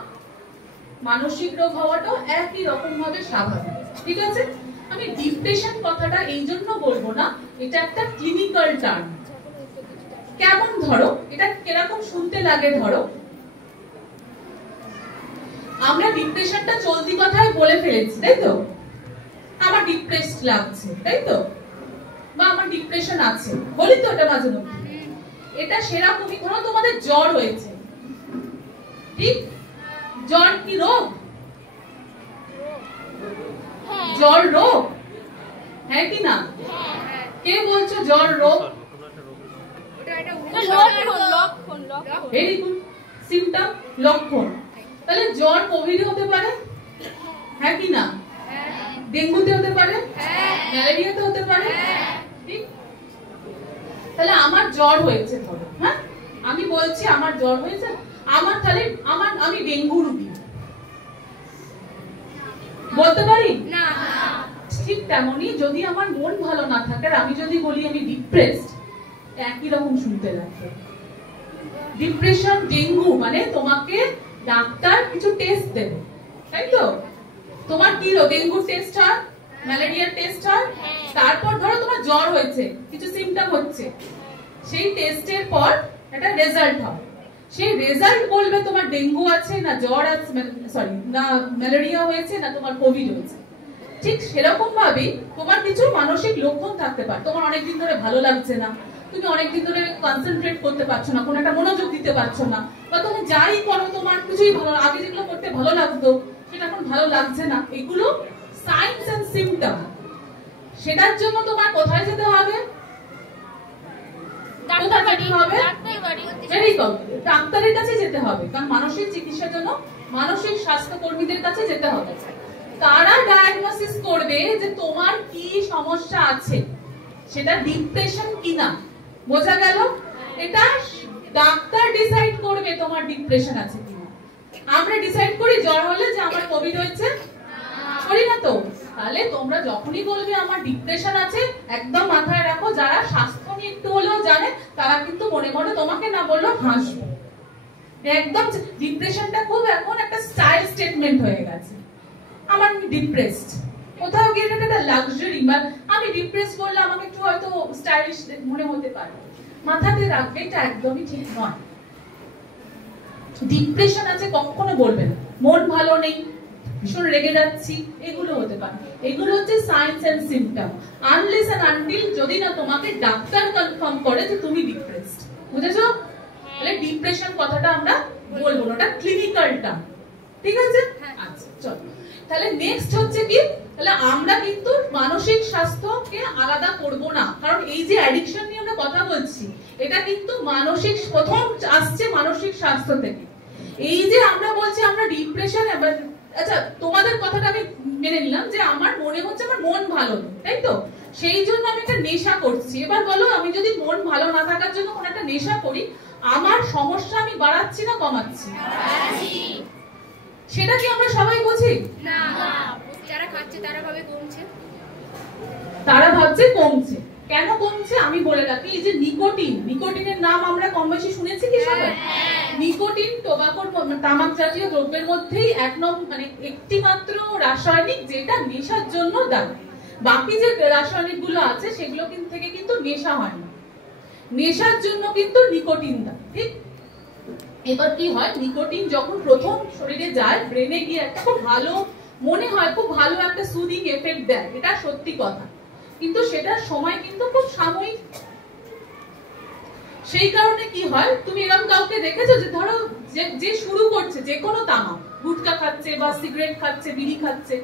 মানসিক রোগ হওয়াটাও একই রকম ভাবে স্বাভাবিক। ঠিক আছে? আমি ডিপ্রেশন কথাটা এই জন্য বলবো না, এটা একটা ক্লিনিক্যাল টার্ম। কেমন ধরো, এটা কিরকম শুনতে লাগে? ধরো আমরা ডিপ্রেশনটা চলতি কথায় বলে ফেলেছি, তাই তো? আমার ডিপ্রেসড লাগছে, তাই তো? বা আমার ডিপ্রেশন আছে, বলি তো এটা মাঝে মধ্যে। এটা সেরকমই, ধরো তোমাদের জ্বর হয়েছে, ঠিক? জ্বর কি রোগ? জ্বর রোগ, হ্যাঁ কি না? কে বলছো জ্বর রোগ? ভেরি গুড, সিম্পটম, লক্ষণ। তাহলে জ্বর কোভিড হতে পারে, হ্যাঁ কি না? ডেঙ্গুতে হতে পারে, ম্যালেরিয়াতে হতে পারে, ঠিক? তাহলে আমার জ্বর হয়েছে ধরো, হ্যাঁ, আমি বলছি আমার জ্বর হয়েছে, আমার তাহলে আমি ডেঙ্গু রোগী বলতে পারি না। ঠিক তেমনি যদি আমার মন ভালো না থাকে আর আমি যদি বলি আমি ডিপ্রেসড, একই রকম শুনতে লাগবে। ডিপ্রেশন, ডেঙ্গু মানে তোমাকে ডাক্তার কিছু টেস্ট দেবে, তাই তো? তোমার কি ডেঙ্গুর টেস্ট হয়, ম্যালেরিয়ার টেস্ট হয়, তারপর ধরো তোমার জ্বর হয়েছে, কিছু সিম্পটম হচ্ছে, সেই টেস্টের পর একটা রেজাল্ট হয়। সেই রেজাল্ট বলবে তোমার ডেঙ্গু আছে না জ্বর আছে, সরি না ম্যালেরিয়া হয়েছে না তোমার কোভিড হয়েছে। ঠিক সেরকম ভাবে তোমার কিছু মানসিক লক্ষণ থাকতে পারে। তোমার অনেকদিন ধরে ভালো লাগছে না, তুমি অনেকদিন ধরে কনসেন্ট্রেট করতে পারছো না, কোনো একটা মনোযোগ দিতে পারছো না, বা তুমি যাই করো তোমার কিছুই ভালো, আগে যেগুলো করতে ভালো লাগতো সেটা এখন ভালো লাগছে না। এগুলো সাইনস এন্ড সিম্পটম। সেটার জন্য তোমার কোথায় যেতে হবে? ডাক্তারের কাছে যেতে হবে, কারণ মানসিক চিকিৎসার জন্য মানসিক স্বাস্থ্য কর্মীদের কাছে যেতে হবে। তারা ডায়াগনোসিস করবে যে তোমার কি সমস্যা আছে, সেটা ডিপ্রেশন কিনা। বোঝা গেল? এটা ডাক্তার ডিসাইড করবে তোমার ডিপ্রেশন আছে কিনা। আমরা ডিসাইড করি জ্বর হলে যে আমার কোভিড হয়েছে, করি না তো? তাহলে তোমরা যখনই বলবে আমার ডিপ্রেশন আছে, একদম মাথায় রাখো যারা স্বাস্থ্য নিয়ে একটু হলেও জানে তারা কিন্তু মনে মনে তোমাকে না বললেও হাসবে। একদম ডিপ্রেশনটা খুব এখন একটা স্টাইল স্টেটমেন্ট হয়ে গেছে। আমার ডিপ্রেসড, কোথাও গিয়ে এটা একটা লাক্সারি, আমি ডিপ্রেস করলে আমাকে একটু হয়তো স্টাইলিশ মনে হতে পারে। মাথাতে রাখবে এটা একদমই ঠিক নয়। ডিপ্রেশন আছে কখনো বলবে না। মন ভালো নেই, ভীষণ রেগে যাচ্ছি, এগুলো হতে পারে। এগুলো হচ্ছে signs and symptom. Unless and until যদি না তোমাকে ডাক্তার কনফার্ম করে যে তুমি ডিপ্রেসড। বুঝেছো? তাহলে ডিপ্রেশন কথাটা আমরা বলবো না, ওটা ক্লিনিক্যাল টার্ম। ঠিক আছে? আচ্ছা চলো, তাহলে নেক্সট হচ্ছে কি, তাহলে আমরা কিন্তু মানসিক স্বাস্থ্যকে আলাদা করব না, কারণ এই যে অ্যাডিকশন নিয়ে আমরা কথা বলছি এটা কিন্তু মানসিক, প্রথম আসছে মানসিক স্বাস্থ্য থেকে। এই যে আমরা বলছি আমরা ডিপ্রেশন, আচ্ছা তোমাদের কথাটা আমি মেনে নিলাম যে আমার মনে হচ্ছে আমার মন ভালো নেই, তাই তো, সেই জন্য আমি একটা নেশা করছি। এবার বলো, আমি যদি মন ভালো না থাকার জন্য কোনো একটা নেশা করি, আমার সমস্যা আমি বাড়াচ্ছি না কমাচ্ছি? সেটা কি আমরা সবাই বুঝি? না, যারা খাচ্ছে তারা ভাবে কমছে, তারা ভাবছে কমছে। কেন কমছে আমি বলে রাখি। এই যে নিকোটিন, নিকোটিনের নাম আমরা কম বেশি শুনেছি কি সবাই? নিকোটিন টোবাকোর, তামাক জাতীয় দ্রব্যের মধ্যেই এক নম্বর, মানে একটি মাত্র রাসায়নিক যেটা নেশার জন্য দায়ী। বাকি যে রাসায়নিক গুলো আছে সেগুলো থেকে কিন্তু নেশা হয় না, নেশার জন্য কিন্তু নিকোটিন দায়ী। ঠিক? এবার কি হয়, নিকোটিন যখন প্রথম শরীরে যায়, ব্রেনে গিয়ে একটা খুব ভালো মনে হয়, খুব ভালো একটা সুদিং এফেক্ট দেয়, এটা সত্যি কথা, কিন্তু সেটার সময় কিন্তু খুব সাময়িক। সেই কারণে কি হয়, তুমি এরকম কাউকে দেখেছো যে ধরো যে শুরু করছে যে কোনো তামাক, গুটকা খাচ্ছে বা সিগারেট খাচ্ছে, বিড়ি খাচ্ছে,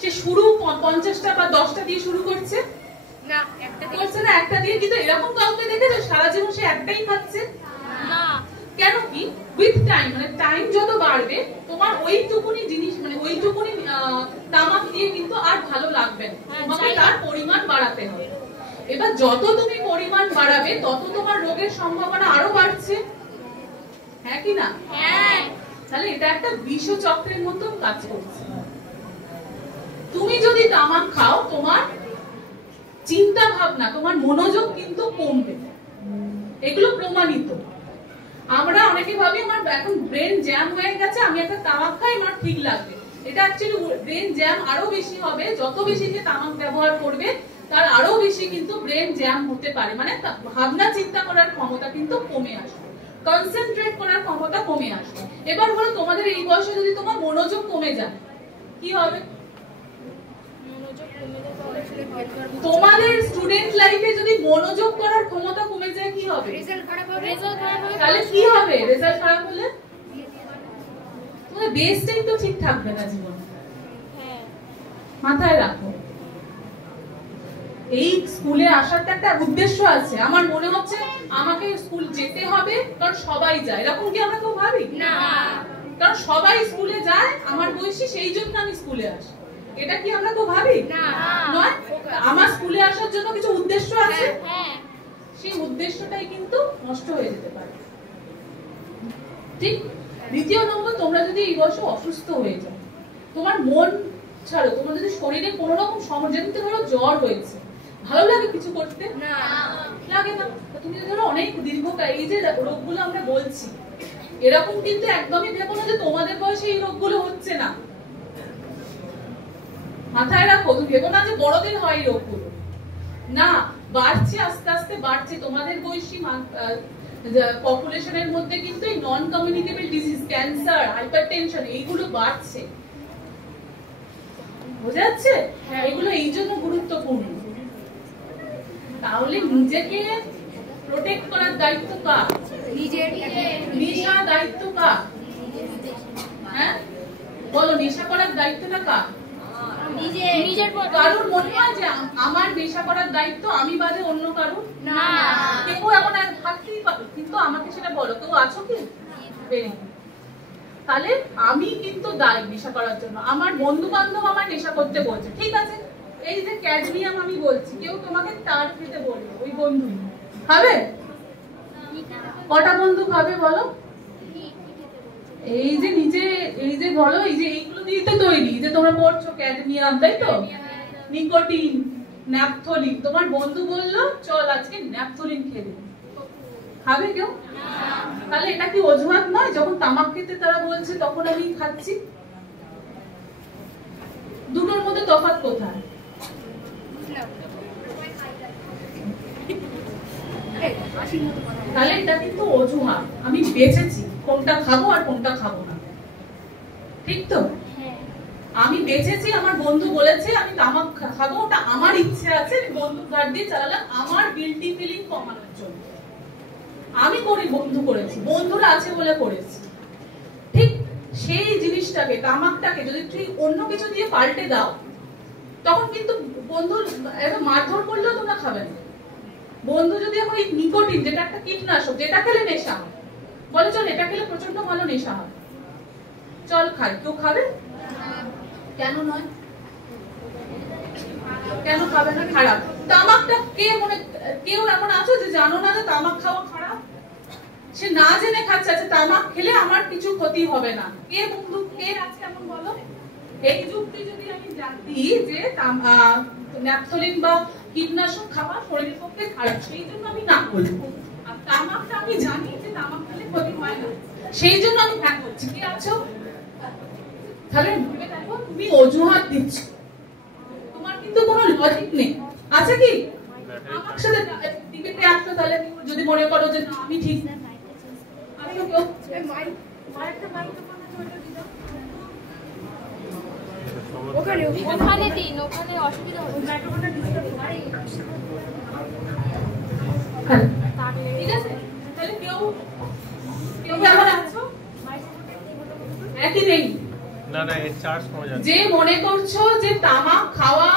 সে শুরু 50টা বা 10টা দিয়ে শুরু করছে না, একটা করছে না, একটা দিয়ে, কিন্তু এরকম কাউকে দেখেছো সারা জীবন সে একটাই খাচ্ছে? না। কেন কি, উইথ টাইম, মানে টাইম যত বাড়বে তোমার ওইটুকুনি জিনিস, মানে ওইটুকুনি তামাক দিয়ে কিন্তু আর ভালো লাগবে না, তোমাকে তার পরিমাণ বাড়াতে হবে। এবার যত তুমি পরিমাণ বাড়াবে তত তোমার রোগের সম্ভাবনা আরো বাড়ছে, হ্যাঁ কি না? হ্যাঁ। তাহলে এটা একটা বিষচক্রের মতন কাজ করছে। তুমি যদি তামাক খাও, তোমার চিন্তা ভাবনা, তোমার মনোযোগ কিন্তু কমবে, এগুলো প্রমাণিত। আমরা অনেকে ভাবি আমার এখন ব্রেন জ্যাম হয়ে গেছে, আমি একটা তামাক খাই আমার ঠিক লাগবে। এটা অ্যাকচুয়ালি ব্রেন জ্যাম আরো বেশি হবে, যত বেশি যে তামাক ব্যবহার করবে তার আরো বেশি কিন্তু ব্রেন জ্যাম হতে পারে, মানে ভাবনা চিন্তা করার ক্ষমতা কিন্তু কমে আসবে, কনসেন্ট্রেট করার ক্ষমতা কমে আসবে। এবার বলো, তোমাদের এই বয়সে যদি তোমার মনোযোগ কমে যায় কি হবে? তোমাদের স্টুডেন্ট লাইফে যদি মনোযোগ করার ক্ষমতা কমে যায় কি হবে? রেজাল্ট খারাপ হবে। তাহলে কি হবে? রেজাল্ট খারাপ হলে তোমার বেসটাই তো ঠিক থাকবে না জীবনে। মাথায় রাখো, এই স্কুলে আসার একটা উদ্দেশ্য আছে। আমার মনে হচ্ছে আমাকে স্কুল যেতে হবে কারণ সবাই যায়, এরকম কি আমরা কেউ ভাবি? না, কারণ সবাই স্কুলে যায়, আমার বয়সী, সেই জন্য আমি স্কুলে আসি, এটা কি আমরা কেউ ভাবি? না। নয়, আমার স্কুলে আসার জন্য কিছু উদ্দেশ্য আছে, হ্যাঁ, সেই উদ্দেশ্যটাই কিন্তু নষ্ট হয়ে যেতে পারে। ঠিক? দ্বিতীয় নম্বর, তোমরা যদি এই বয়সে অসুস্থ হয়ে যাও, তোমার মন ছাড়ো, তোমার যদি শরীরে কোনো রকম সমস্যা, যেমন ধরো জ্বর হয়েছে, ভালো লাগে কিছু করতে? না, লাগে না। তুমি ধরো অনেক দীর্ঘকাল, এই যে রোগগুলো আমরা বলছি, এরকম কিন্তু একদমই ভেবো না যে তোমাদের বয়সে এই রোগগুলো হচ্ছে না। মাথায় রাখো, তুমি ভেবো না যে বড়দের হয় এই রোগগুলো, না, বাড়ছে, আস্তে আস্তে বাড়ছে। তোমাদের বয়সী পপুলেশনের মধ্যে কিন্তু এই non communicable disease, cancer, hypertension, এইগুলো বাড়ছে। বোঝা যাচ্ছে? এগুলো এই জন্য গুরুত্বপূর্ণ। তাহলে নিজেকে প্রোটেক্ট করার দায়িত্ব কার? নিজের। নেশা দায়িত্ব কার? হ্যাঁ বলো, নেশা করার দায়িত্বটা কার? নিজের। কারোর মনে হয় যে আমার নেশা করার দায়িত্ব আমি বাদে অন্য কারো? না। কেউ এমন থাকতেই পারে, কিন্তু আমাকে সেটা বলো, কেউ আছো কি? তাহলে আমি কিন্তু দায়ী নেশা করার জন্য। আমার বন্ধু বান্ধব আমার নেশা করতে বলছে, ঠিক আছে, এই যে ক্যাডমিয়াম আমি বলছি, কেউ তোমাকে তার খেতে বলবে, ওই বন্ধু খাবে? কটা বন্ধু খাবে বলো? এই যে নিচে, এই যে বলো, এই যে এইগুলো দিয়ে তো তৈরি, যে তোমরা পড়ছো ক্যাডমিয়াম, তাই তো, নিকোটিন, ন্যাপথলিন, তোমার বন্ধু বললো চল আজকে ন্যাপথলিন খেয়ে দিই, খাবে কেউ? তাহলে এটা কি অজুহাত নয়? যখন তামাক খেতে তারা বলছে তখন আমি খাচ্ছি। দুটোর মধ্যে তফাৎ কোথায়? তাহলে এটা কিন্তু অজুহাত, আমি বেঁচেছি কোনটা খাবো আর কোনটা খাবো না, ঠিক তো? আমি বেঁচেছি, আমার বন্ধু বলেছে আমি তামাক খাবো, ওটা আমার ইচ্ছে আছে, বন্ধু গার্ড দিয়ে চালালাম আমার গিল্টি ফিলিং কমানোর জন্য। আমি করি, বন্ধু করেছি, বন্ধুরা আছে বলে করেছি। ঠিক সেই জিনিসটাকে, তামাকটাকে যদি তুই অন্য কিছু দিয়ে পাল্টে দাও, তখন কিন্তু বন্ধু মারধর করলেও তোমরা খাবে না। বন্ধু যদি এখন এই নিকোটিন, যেটা একটা কীটনাশক, যেটা খেলে নেশা হয়, বলে চল এটা খেলে প্রচন্ড ভালো নেশা হয়, চল খাই, কেউ খাবে? কেন নয়? কেন খাবে না? খারাপ। তামাকটা কেউ এমন আছো যে জানো না যে তামাক খাওয়া খারাপ? সে না জেনে খাচ্ছে, আছে তামাক খেলে আমার কিছু ক্ষতি হবে না। কে বন্ধু, কে আছে এমন বলো? এই যুক্তি যদি আমি জানতি যে ন্যাপথলিন বা কীটনাশক খাওয়া শরীরের পক্ষে খারাপ, সেই জন্য আমি না করি। আর তামাকটা আমি জানি যে তামাক খেলে ক্ষতি হয় না, সেই জন্য আমি হ্যাঁ করছি। কে আছো? তাহলে ভেবে দেখো, তুমি অজুহাত দিচ্ছ, তোমার কিন্তু কোনো লজিক নেই। আছে কি? আমার সাথে ডিবেটে আসছো, তাহলে যদি মনে করো যে আমি ঠিক, আমিও কেউ ওখানে দিন, ওখানে অসুবিধা হচ্ছে। ঠিক আছে, তাহলে কেউ কেমন আছো? একই নেই। না না, এর চার্জ কমে যাচ্ছে। যে মনে করছো যে তামাক খাওয়া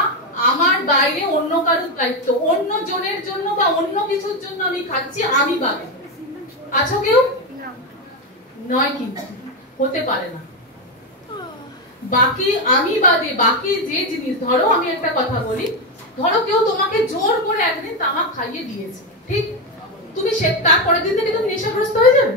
আমার বাইরে অন্য কারোর দায়িত্ব, অন্য জনের জন্য বা অন্য কিছুর জন্য আমি খাচ্ছি, আমি বাদে আছো কেউ? নয়, কিন্তু হতে পারে না। বাকি আমি বাদে বাকি যে জিনিস, ধরো আমি একটা কথা বলি, ধরো কেউ তোমাকে জোর করে একদিন তামাক খাইয়ে দিয়েছে, ঠিক? তুমি তারপরের দিন থেকে তুমি নেশাগ্রস্ত হয়ে যাবে?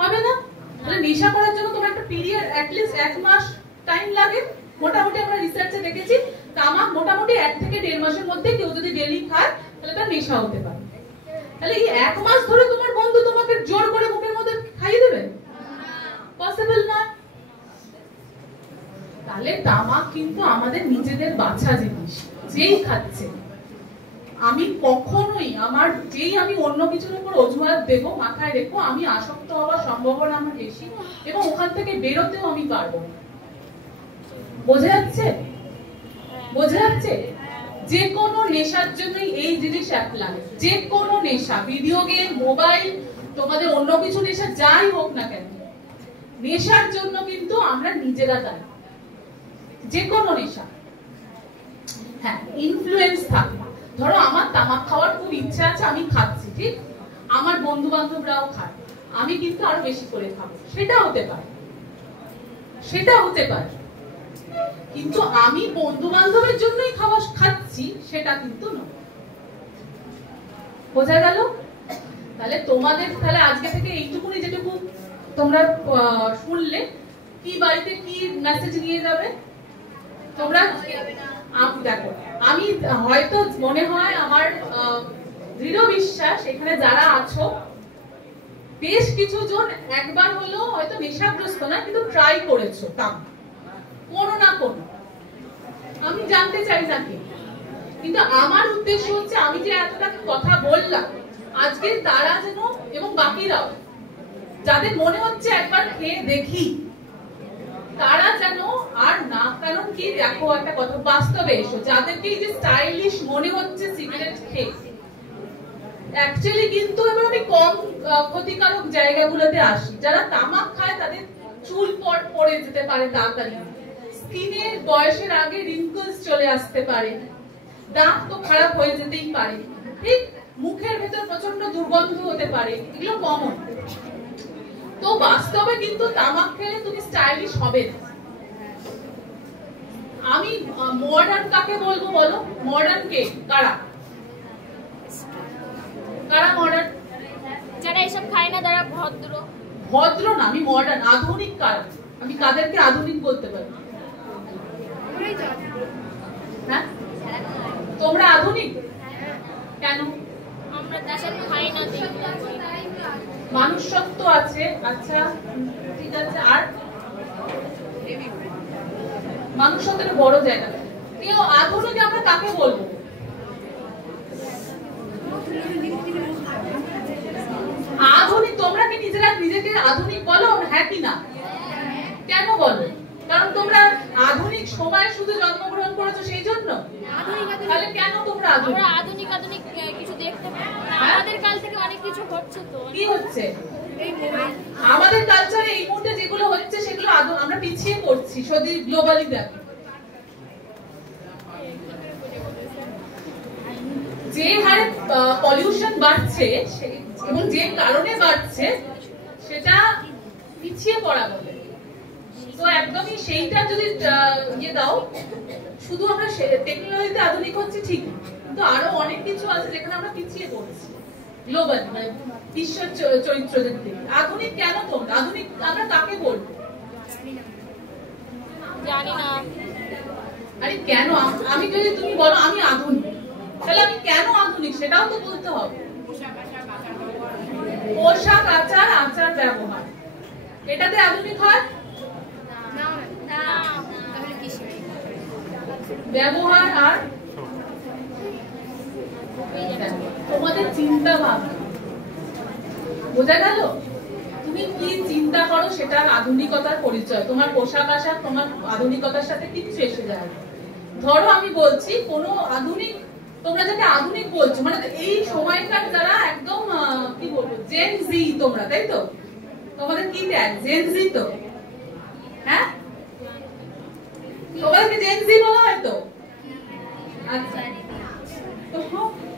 হবে না? তাহলে নেশা করার জন্য তোমার একটা পিরিয়ড, অ্যাটলিস্ট 1 মাস টাইম লাগে। মোটামুটি আমরা রিসার্চে দেখেছি তামাক মোটামুটি 1 থেকে 1.5 মাসের মধ্যে কেউ যদি ডেইলি খায় তাহলে তার নেশা হতে পারে। তাহলে এই 1 মাস ধরে তোমার বন্ধু তোমাকে জোর করে মুখের মধ্যে খাইয়ে দেবে? পসিবল না। তাহলে তামাক কিন্তু আমাদের নিজেদের বাছা জিনিস, যেই খাচ্ছে। আমি কখনোই আমি অন্য কিছুর উপর অজুহাত দেবো, মাথায় রেখো আমি আসক্ত হওয়ার সম্ভাবনা আমার বেশি, এবং ওখান থেকে বেরোতেও আমি পারবো। বোঝা যাচ্ছে? বোঝা যাচ্ছে? যে কোনো নেশার জন্যই এই জিনিস অ্যাপ্লাই। যে কোনো নেশা, ভিডিও গেম, মোবাইল, তোমাদের অন্য কিছু নেশা যাই হোক না কেন, নেশার জন্য কিন্তু আমরা নিজেরা দায়ী। যে কোনো নেশা। হ্যাঁ, ইনফ্লুয়েন্স থাকে। ধরো আমার তামাক খাওয়ার খুব ইচ্ছা আছে, আমি খাচ্ছি, ঠিক? আমার বন্ধু বান্ধবরাও খায়, আমি কিন্তু আরো বেশি করে খাবো, সেটা হতে পারে, সেটা হতে পারে। কিন্তু আমি বন্ধু বান্ধবের জন্যই খাচ্ছি সেটা কিন্তু নয়। বোঝা গেল? তাহলে তোমাদের তাহলে আজকে থেকে এইটুকুনি, যেটুকু তোমরা শুনলে, কি বাড়িতে কি মেসেজ নিয়ে যাবে তোমরা? দেখো, আমি হয়তো মনে হয় আমার দৃঢ় বিশ্বাস এখানে যারা আছো বেশ কিছু জন একবার হলো হয়তো নেশাগ্রস্ত না, কিন্তু ট্রাই করেছো তামাক কোনো না কোনো। আমি জানতে চাই নাকি, কিন্তু আমার উদ্দেশ্য হচ্ছে আমি যে এতটা কথা বললাম আজকে, তারা যেন এবং বাকিরাও যাদের মনে হচ্ছে একবার খেয়ে দেখি, তারা যেন আর না। কারণ কি, দেখো একটা কথা, বাস্তবে এসো, যাদেরকে এই যে স্টাইলিশ মনে হচ্ছে সিগারেট খেয়ে, অ্যাকচুয়ালি কিন্তু এবার আমি কম ক্ষতিকারক জায়গাগুলোতে আসি। যারা তামাক খায় তাদের চুল পড়ে যেতে পারে তাড়াতাড়ি, স্কিনের বয়সের আগে রিঙ্কলস চলে আসতে পারে, দাঁত তো খারাপ হয়ে যেতেই পারে, ঠিক? মুখের ভেতর প্রচন্ড দুর্গন্ধ হতে পারে, এগুলো কমন। তো বাস্তবে কিন্তু তামাক খেলে তুমি স্টাইলিশ হবে না। আমি মডার্ন কাকে বলবো বলো? মডার্ন কে? কারা কারা মডার্ন? যারা এসব খায় না, তারা ভদ্র। ভদ্র না, আমি মডার্ন। আধুনিক কারা? আমি কাদেরকে আধুনিক বলতে পারি? হ্যাঁ, তোমরা আধুনিক কেন? আমরা তাসব খাই না, মানুষত্ব আছে। আচ্ছা ঠিক আছে, আর মানুষত্বের বড় জায়গা। কেউ আধুনিক আমরা কাকে বলবো? আধুনিক তোমরা কি নিজেকে আধুনিক বলো? হ্যাঁ কি না? কেন বলো? আধুনিক সময় শুধু জন্মগ্রহণ করেছো সেই জন্য? তাহলে কেন তোমরা আমরা আধুনিক আধুনিক কিছু দেখতে পাই না? আমাদের কাল থেকে অনেক কিছু হচ্ছে তো। কি হচ্ছে? আমাদের কালচারে এই মুহূর্তে যেগুলো হচ্ছে সেগুলো আমরা পিছিয়ে পড়ছি যদি গ্লোবালি দেখো। যে হারে পলিউশন বাড়ছে এবং যে কারণে বাড়ছে সেটা পিছিয়ে পড়া বলে। তো একদমই সেইটা যদি ইয়ে দাও, শুধু আমরা টেকনোলজিতে আধুনিক হচ্ছে ঠিক, কিন্তু আরো অনেক কিছু আছে যেখানে আমরা পিছিয়ে পড়ছি গ্লোবালি, মানে বিশ্ব চরিত্রের দিকে। আধুনিক কেন তোমরা? আধুনিক আমরা কাকে বলবো? জানি না। আরে কেন? আমি যদি তুমি বলো আমি আধুনিক, তাহলে আমি কেন আধুনিক সেটাও তো বলতে হবে। পোশাক, আচার, আচার ব্যবহার, এটাতে আধুনিক হয়? ব্যবহার আর তোমাদের চিন্তা ভাবনা, বোঝা গেল? তুমি কি চিন্তা করো সেটার আধুনিকতার পরিচয়। তোমার পোশাক আশাক তোমার আধুনিকতার সাথে কিচ্ছু এসে যায় না। ধরো আমি বলছি কোন আধুনিক, তোমরা যাকে আধুনিক বলছো মানে এই সময়কার যারা একদম কি বলবো জেন জি, তোমরা তাই তো? তোমাদের কি ট্যাগ? জেন জি তো? হ্যাঁ, তোমাদেরকে জেন জি বলা হয় তো? আচ্ছা,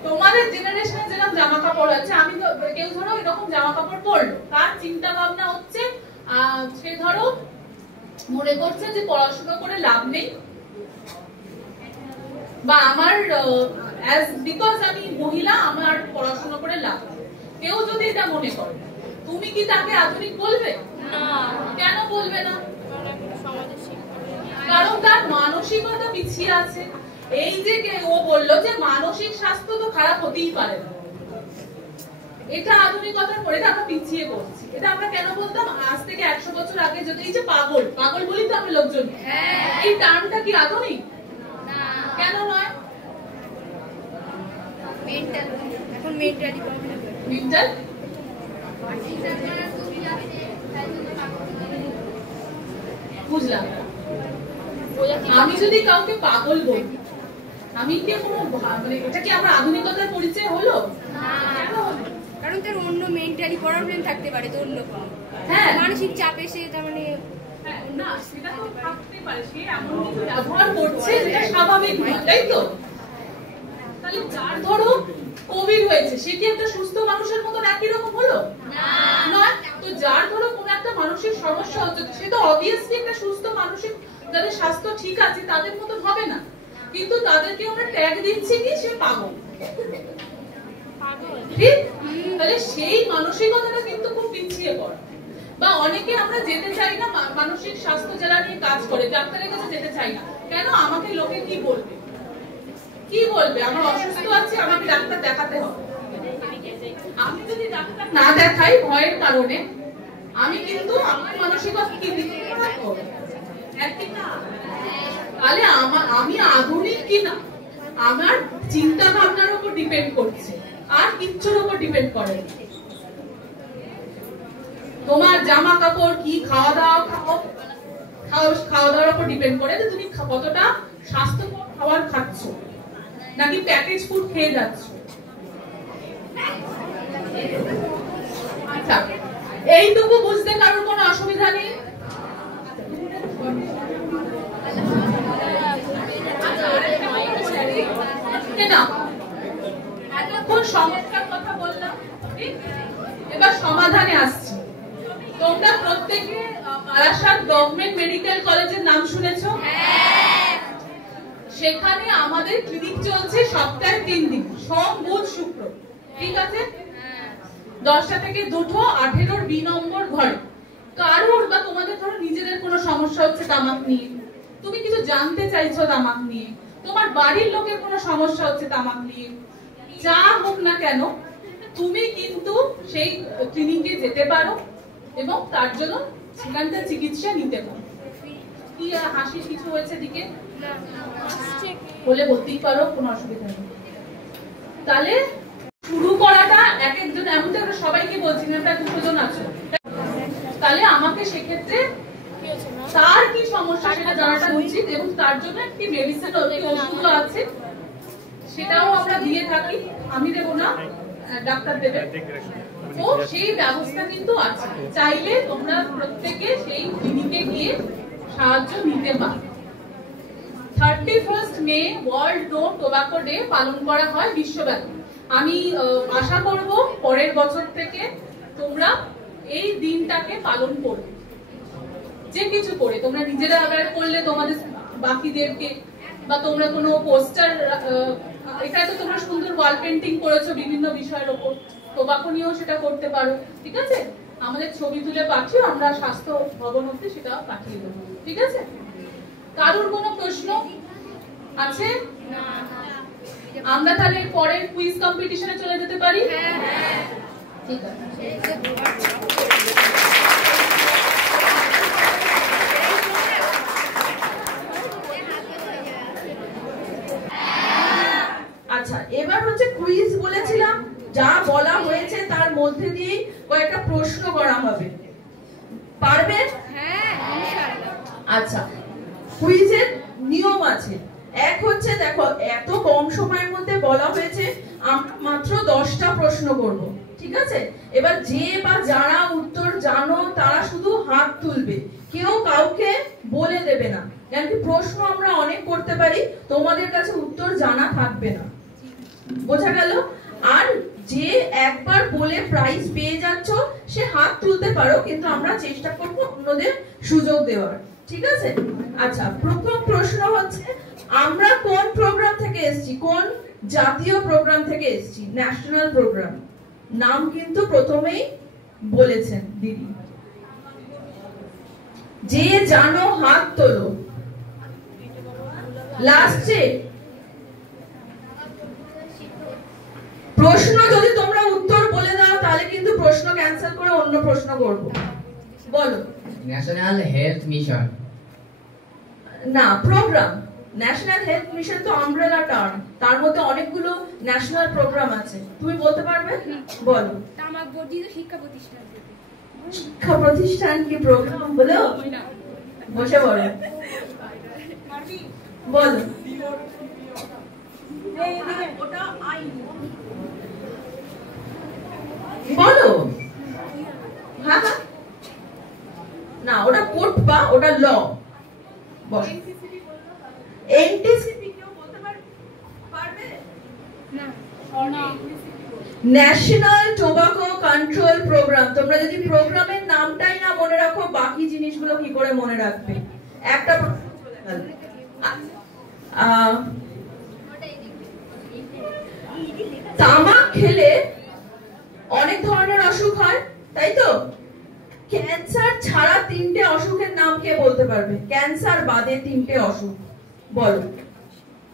তোমাদের জেনারেশনে যেরকম জামা কাপড় আছে, আমি তো কেউ ধরো এরকম জামা কাপড় পরলো, তার চিন্তা ভাবনা হচ্ছে সে ধরো মনে করছে যে পড়াশোনা করে লাভ নেই, বা আমার বিকজ আমি মহিলা আমার পড়াশোনা করে লাভ নেই। কেউ যদি এটা মনে করে, তুমি কি তাকে আধুনিক বলবে? কেন বলবে না? কারণ তার মানসিকতা পিছিয়ে আছে। এই যে ও বললো যে মানসিক স্বাস্থ্য তো খারাপ হতেই পারে না, এটা আধুনিকতার পরে আমরা পিছিয়ে পড়ছি। এটা আমরা কেন বলতাম আজ থেকে 100 বছর আগে? যদি এই যে পাগল পাগল বলি তো আমরা লোকজন, এই টার্মটা কি আধুনিক? কেন নয়? মেন্টাল, এখন মেন্টালি প্রবলেম। মেন্টাল বুঝলাম। আমি যদি কাউকে পাগল বলি, আমি কি কোনো মানে এটা কি আমার আধুনিকতার পরিচয় হলো? কারণ তার অন্য মেন্টালি প্রবলেম থাকতে পারে, তো অন্য কোনো মানসিক চাপ এসে তার মানে না, সেটা তো থাকতে পারে, সে এমন কিছু ব্যবহার করছে যেটা স্বাভাবিক নয়, তাই তো? তাহলে যার ধরো কোভিড হয়েছে, সে কি একটা সুস্থ মানুষের মতন একই রকম হলো? না। তো যার ধরো কোন একটা মানসিক সমস্যা হচ্ছে, সে তো অবভিয়াসলি একটা সুস্থ মানসিক, যাদের স্বাস্থ্য ঠিক আছে তাদের মতন হবে না, কিন্তু তাদেরকে আমরা ট্যাগ দিচ্ছি কি সে পাগল, ঠিক? তাহলে সেই মানসিকতাটা কিন্তু খুব পিছিয়ে পড়ে। বা অনেকে আমরা যেতে চাই না মানসিক স্বাস্থ্য যারা নিয়ে কাজ করে, ডাক্তারের কাছে যেতে চাই না কেন? আমাকে লোকে কি বলবে? কি বলবে? আমরা অসুস্থ আছি, আমাকে ডাক্তার দেখাতে হবে। আমি যদি ডাক্তার না দেখাই ভয়ের কারণে, আমি কিন্তু আমার মানসিকতা কি দিতে পারবো? একদিন না। তাহলে আমি আধুনিক কিনা আমার চিন্তা ভাবনার উপর ডিপেন্ড করছে, আর কিচ্ছুর উপর ডিপেন্ড করে। তোমার জামা কাপড় কি, খাওয়া দাওয়ার উপর ডিপেন্ড করে যে তুমি কতটা স্বাস্থ্যকর খাবার খাচ্ছ, নাকি প্যাকেজ ফুড খেয়ে যাচ্ছ। আচ্ছা, এইটুকু বুঝতে কারোর কোনো অসুবিধা নেই? এতক্ষণ সমস্যার কথা বললাম, এবার সমাধানে আসছি। তোমরা প্রত্যেকে বারাসাত গভর্নমেন্ট মেডিকেল কলেজের নাম শুনেছো? সেখানে আমাদের ক্লিনিক চলছে সপ্তাহে 3 দিন, সোম বুধ শুক্র, ঠিক আছে? 10টা থেকে 2টো, 18 B নম্বর ঘরে। কারোর বা তোমাদের ধরো নিজেদের কোনো সমস্যা হচ্ছে তামাক নিয়ে, তুমি কিছু জানতে চাইছো তামাক নিয়ে, তোমার বাড়ির লোকের কোনো সমস্যা হচ্ছে তামাক নিয়ে, যা হোক না কেন তুমি কিন্তু সেই ক্লিনিকে যেতে পারো এবং তার জন্য সেখানকার চিকিৎসা নিতে পারো। কি হাসির কিছু হয়েছে দিকে? বলে বলতেই পারো, কোনো অসুবিধা নেই। তাহলে শুরু করাটা এক একজন, এমন তো সবাইকে বলছি না, প্রায় 200 জন আছো, তাহলে আমাকে সেক্ষেত্রে তার কি সমস্যা সেটা জানাটা উচিত এবং তার জন্য একটি মেডিসিন ওষুধও আছে, সেটাও আমরা দিয়ে থাকি। আমি দেবো না, ডাক্তার দেবে। তো সেই ব্যবস্থা কিন্তু আছে, চাইলে তোমরা প্রত্যেকে সেই ক্লিনিকে গিয়ে সাহায্য নিতে পারো। 31 May world no tobacco day পালন করা হয় বিশ্বব্যাপী। আমি আশা করব পরের বছর থেকে তোমরা এই দিনটাকে পালন করবে, যে কিছু করে তোমরা নিজেরা অ্যাওয়্যার করলে তোমাদের বাকিদেরকে, বা তোমরা কোনো পোস্টার, এখানে তো তোমরা সুন্দর ওয়াল পেন্টিং করেছো বিভিন্ন বিষয়ের উপর, টোবাকো নিয়েও সেটা করতে পারো, ঠিক আছে? আমাদের ছবি তুলে পাঠিও, আমরা স্বাস্থ্য ভবন অবধি সেটা পাঠিয়ে দেবো, ঠিক আছে? কারোর কোনো প্রশ্ন আছে? আমরা তাহলে পরের কুইজ কম্পিটিশনে চলে যেতে পারি? ঠিক আছে। আচ্ছা, এবার হচ্ছে কুইজ বলেছিলাম, যা বলা হয়েছে তার মধ্যে দিয়ে কয়েকটা প্রশ্ন করা হবে, পারবেন? আচ্ছা, কুইজের নিয়ম আছে। এক হচ্ছে, দেখো এত কম সময়ের মধ্যে বলা হয়েছে, আমরা মাত্র 10টা প্রশ্ন করব, ঠিক আছে? এবার যে বা যারা উত্তর জানো তারা শুধু হাত তুলবে, কেউ কাউকে বলে দেবে না, কারণ কি প্রশ্ন আমরা অনেক করতে পারি, তোমাদের কাছে উত্তর জানা থাকবে না, বোঝা গেল? আর যে একবার বলে প্রাইজ পেয়ে যাচ্ছ সে হাত তুলতে পারো, কিন্তু আমরা চেষ্টা করব অন্যদের সুযোগ দেওয়ার, ঠিক আছে? আচ্ছা, প্রথম প্রশ্ন হচ্ছে, আমরা কোন প্রোগ্রাম থেকে এসেছি, কোন জাতীয় প্রোগ্রাম থেকে এসেছি? National program. নাম কিন্তু প্রথমেই বলেছেন দিদি। যে জানো হাত তোলো। লাস্টে প্রশ্ন যদি তোমরা উত্তর বলে দাও তাহলে কিন্তু প্রশ্ন ক্যান্সেল করে অন্য প্রশ্ন করব। বলো। National health mission. না, প্রোগ্রাম। ন্যাশনাল হেলথ মিশন তো আমব্রেলা টার্ম, তার মধ্যে অনেকগুলো ন্যাশনাল প্রোগ্রাম আছে, তুমি বলতে পারবে? বলো। তামাক বর্জিত শিক্ষা প্রতিষ্ঠান। শিক্ষা প্রতিষ্ঠান কি প্রোগ্রাম বলো? বসে বলো। বলো। বলো। হ্যাঁ হ্যাঁ, না ওটা কোর্ট বা ওটা ল। বলো। এনটিসিপি কেউ বলতে পারবে? না। National tobacco control program. তোমরা যদি প্রোগ্রামের নামটাই না মনে রাখো, বাকি জিনিসগুলো কি করে মনে রাখবে? একটা তামাক খেলে অনেক ধরনের অসুখ হয়, তাই তো? ক্যান্সার ছাড়া 3টে অসুখের নাম কে বলতে পারবে? ক্যান্সার বাদে 3টে অসুখ বলো।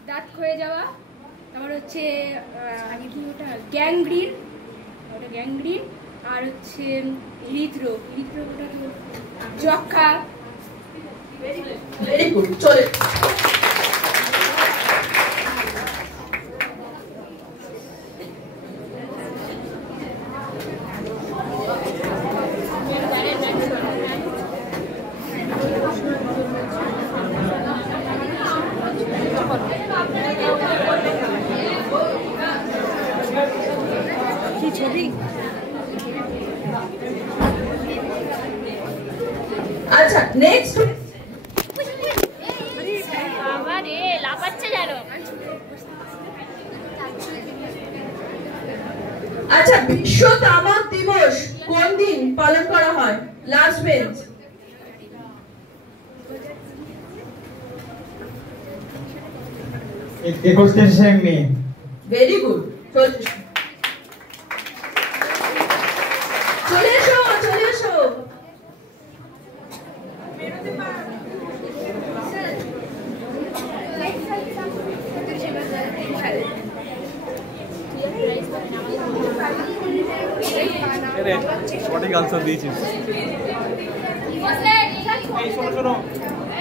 দাঁত ক্ষয়ে যাওয়া, তারপর হচ্ছে গ্যাংগ্রিন, ওটা গ্যাংগ্রিন, আর হচ্ছে হৃদরোগ, হৃদরোগটা তো যক্ষা। ভেরি গুড, চলে। আচ্ছা, নেক্সট। বাবা রে, লাফাচ্ছে জানো। আচ্ছা, বিশ্ব তামাক দিবস কোন দিন পালন করা হয়? Last bench. 21শে মে। ভেরি গুড, চলে এসো, চলে এসো। সঠিক আনসার দিয়েছিস। এই শোনো শোনো,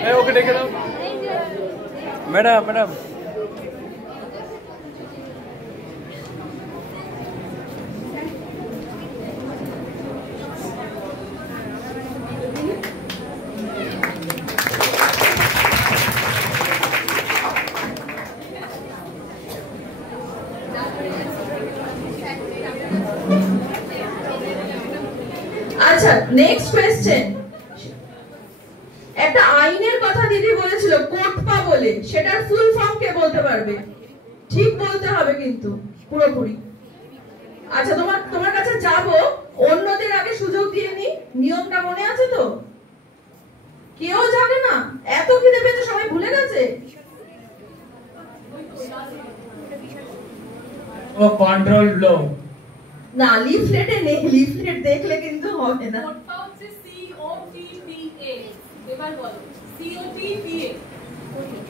এই ওকে ডেকে দাও। ম্যাডাম ম্যাডাম, নেক্সট কোয়েশ্চেন, একটা আইনের কথা দিদি বলেছিল কোটপা বলে, সেটার ফুল ফর্ম কে বলতে পারবে? ঠিক বলতে হবে কিন্তু পুরোপুরি। আচ্ছা তোমার কাছে যাব, অন্যদের আগে সুযোগ দিয়ে নি। নিয়মটা মনে আছে তো? কেউ জানে না? এত খিদে পেয়েছে সবাই ভুলে গেছে? ও কন্ট্রোল লো না, লিফলেটে নেই, লিফলেট দেখলে কিন্তু হবে না। কোডটা হচ্ছে COTPA। এবার বলো COTPA।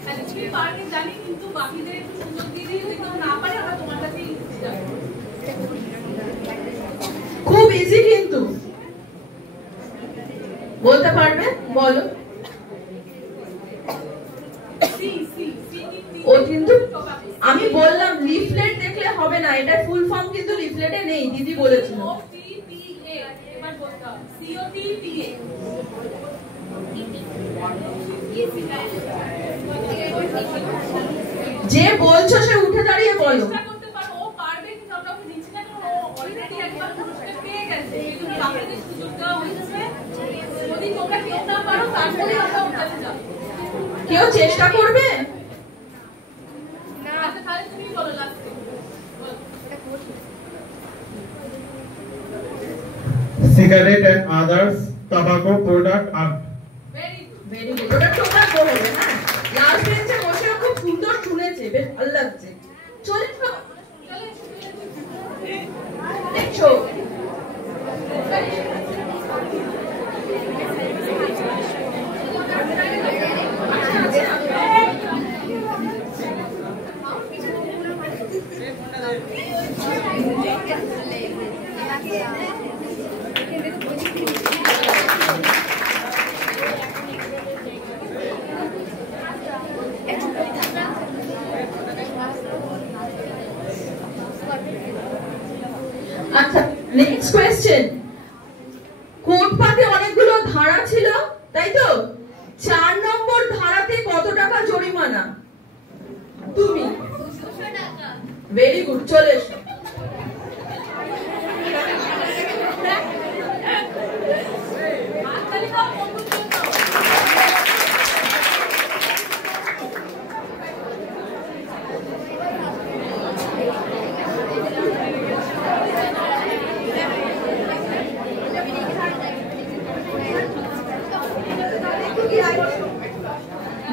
আরে তুমি পারবে জানি, কিন্তু বাকিদের একটু সুযোগ দিয়ে দিই, যদি কেউ না পারে আমরা তোমার কাছেই যাব। খুব ইজি কিন্তু, বলতে পারবে? বলো। ও কিন্তু আমি বললাম লিফলেট দেখলে হবে না, এটা ফুল ফর্ম কিন্তু লিফলেটে নেই, দিদি বলেছিল। এবার বলতে হবে COTPA। যে বলছো সে উঠে দাঁড়িয়ে বলো। চেষ্টা করতে পারো, ও পারবে, কিন্তু আমরা ওকে দিচ্ছি না, কারণ ও অলরেডি একবার পুরস্কার পেয়ে গেছে। এই জন্য বাকিদের সুযোগ দেওয়া হয়েছে। যদি তোমরা কেউ না পারো তারপরে আমরা ওর কাছে যাবো। কেউ চেষ্টা করবে? না, আচ্ছা তাহলে তুমি বলো লাস্টে। Cigarette and others tobacco product are very good. ওটা টোবাকো হবে। হ্যাঁ, লাস্ট বেঞ্চে বসে খুব সুন্দর শুনেছে, বেশ ভালো লাগছে। চলে দেখছো আচ্ছা, নেক্সট কোয়েশ্চেন। কোটপাতে অনেকগুলো ধারা ছিল, তাই তো? 4 নম্বর ধারাতে কত টাকা জরিমানা? তুমি। ভেরি গুড, চলে এসো।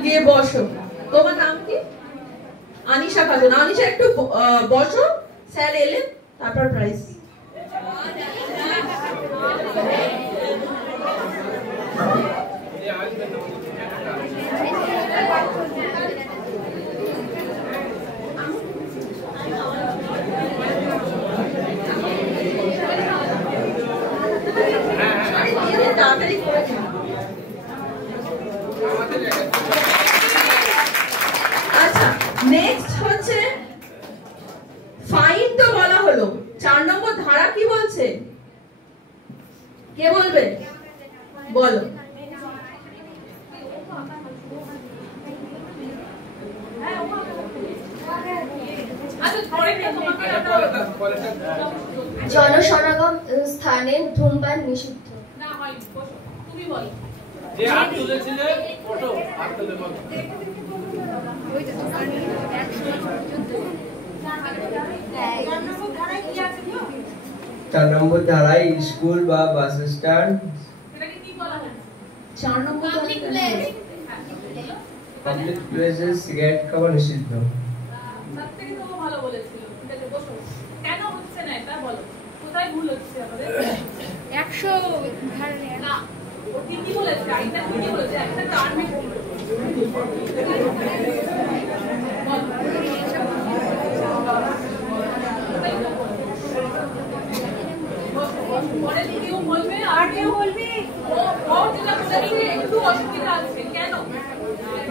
গিয়ে বসো। তোমার নাম কি? আনিশা খাতুন। আনিশা একটু বসো, স্যার এলেন, তারপর প্রাইজ। তাড়াতাড়ি করে দিন। আচ্ছা, নেক্সট হচ্ছে ফাইন। তো বলা হলো, 4 নম্বর ধারা কি বলছে? কে বলবে? বলো। জনসমাগম স্থানে ধূমপান নিষিদ্ধ। না হয় বসো, তুমি বলো। যে হাত তুলেছিল ফটো হাত তুলে বলো। 4 নম্বর ধারায় স্কুল বা বাস স্ট্যান্ড। এটাকে কি বলা হয়? 4 নম্বর পাবলিক প্লেস। পাবলিক প্লেসে সিগারেট খাওয়া নিষিদ্ধ। তার থেকে তো ভালো বলেছিল। ঠিক আছে, বসো। কেন হচ্ছে না এটা বলো, কোথায় ভুল হচ্ছে আমাদের? 100 ধারণে না, ও ঠিকই বলেছে, আইনটা ঠিকই বলেছে, একটা টার্মে ভুল হচ্ছে। পরে কেউ বলবে, আর কেউ বলবে ও যেটা বলেছে একটু অসুবিধা আছে। কেন?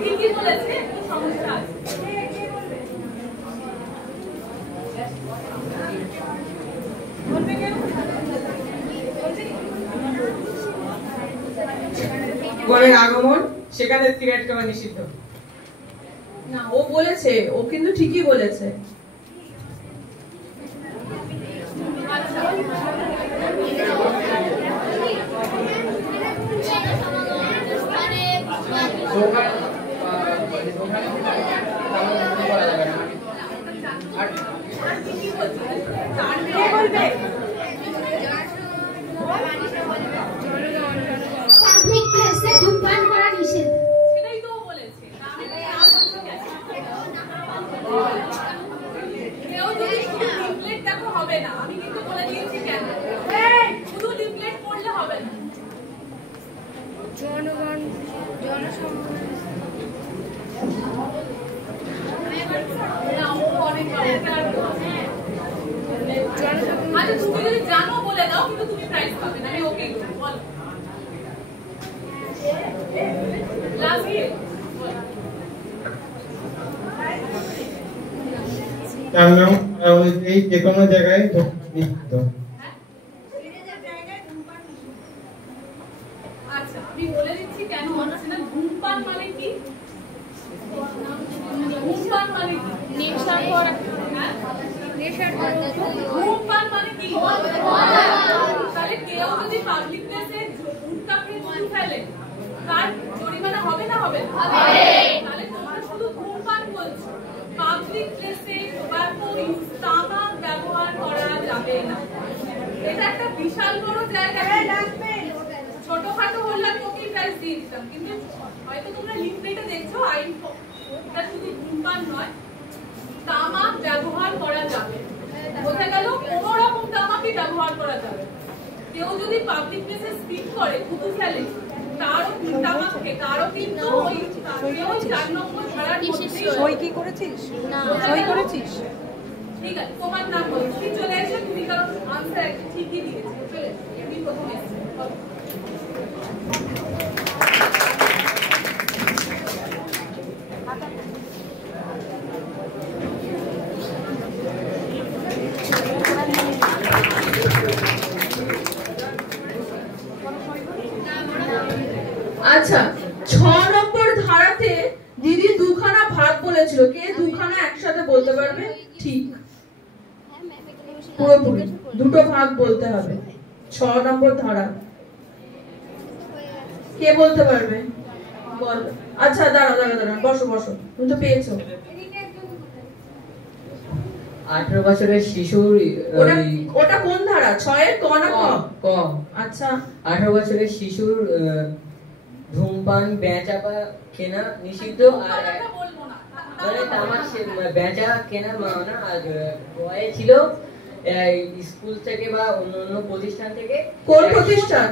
ঠিকই বলেছে, একটু সমস্যা আছে। বলবে কেউ? গণের আগমন, সেখানে সিগারেট খাওয়া নিষিদ্ধ। না, ও বলেছে, ও কিন্তু ঠিকই বলেছে। কিন্তু তুমি প্রাইজ পাবে না, আমি ওকে বল লাস্ট তার নাম এই যে কোনো জায়গায় নিষিদ্ধ। আচ্ছা আমি বলে দিচ্ছি কেন হচ্ছে না। ধূমপান মানে কি? ধূমপান মানে কি? নেশা করা। নেশা করা। ধূমপান মানে কি? তাহলে কেউ যদি পাবলিক প্লেসে গুটখা খেয়ে থুতু ফেলে তার জরিমানা হবে না? হবে না? তাহলে তোমরা শুধু ধূমপান বলছো। পাবলিক প্লেসে টোবাকো তামাক ব্যবহার করা যাবে না। এটা একটা বিশাল বড় জায়গা। ছোটখাটো হলে তোকে প্রাইজ দিয়ে দিতাম, কিন্তু হয়তো তোমরা লিফলেটে দেখছো আইন এটা শুধু ধূমপান নয়, তামাক ব্যবহার করা যাবে। বোঝা গেল? কোনো রকম তামাকই ব্যবহার করা যাবে। কেউ যদি পাবলিক প্লেসে স্পিক করে, থুতু ফেলে, তারও তামাককে তারও কিন্তু ওই 4 নম্বর ধারার মধ্যে সই কি করেছিস? না সই করেছিস? ঠিক আছে, তোমার নাম বলো। তুমি চলে এসে তুমি কারণ আনসার ঠিকই দিয়েছো। চলে তুমি প্রথমে এসেছো। আচ্ছা 6 নম্বর ধারাতে দিদি দুখানা ভাগ বলেছিল, কে দুখানা একসাথে বলতে পারবে? ঠিক, পুরোপুরি দুটো ভাগ বলতে হবে। 6 নম্বর ধারা কে বলতে পারবে? বল। আচ্ছা দাঁড়াও, বসো বসো, তুমি তো পেয়েছো। 18 বছরের শিশুর ওটা কোন ধারা? 6 এর ক না খ? ক। আচ্ছা 18 বছরের শিশুর ধূমপান বেচা কেনা নিষিদ্ধ। আর মানে তামাক বেচা কেনা মানা। আর বয়ে ছিল স্কুল থেকে বা অন্য প্রতিষ্ঠান থেকে। কোন প্রতিষ্ঠান?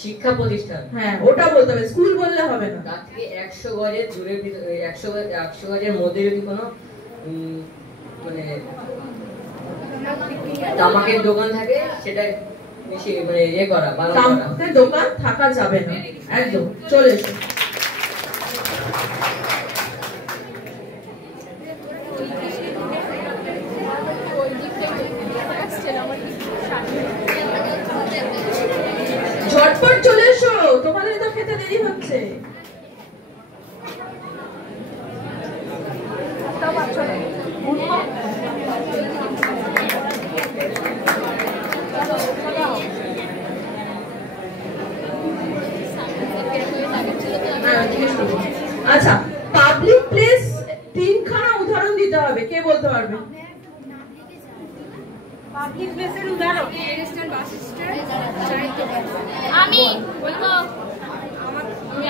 শিক্ষা প্রতিষ্ঠান। হ্যাঁ ওটা বলতে হবে, স্কুল বললে হবে না। তার থেকে 100 গজের দূরে 100 গজের মধ্যে যদি কোনো মানে তামাকের দোকান থাকে সেটা মানে ইয়ে করা, বারণ করা। তামাকের দোকান থাকা যাবে না। একদম চলে এসো। ঝটপট চলে এসো, তোমাদের তো খেতে দেরি হচ্ছে। আচ্ছা পাবলিক প্লেস 3খানা উদাহরণ দিতে হবে, কে বলতে পারবে? পাবলিক প্লেসের উদাহরণ আমি বলবো।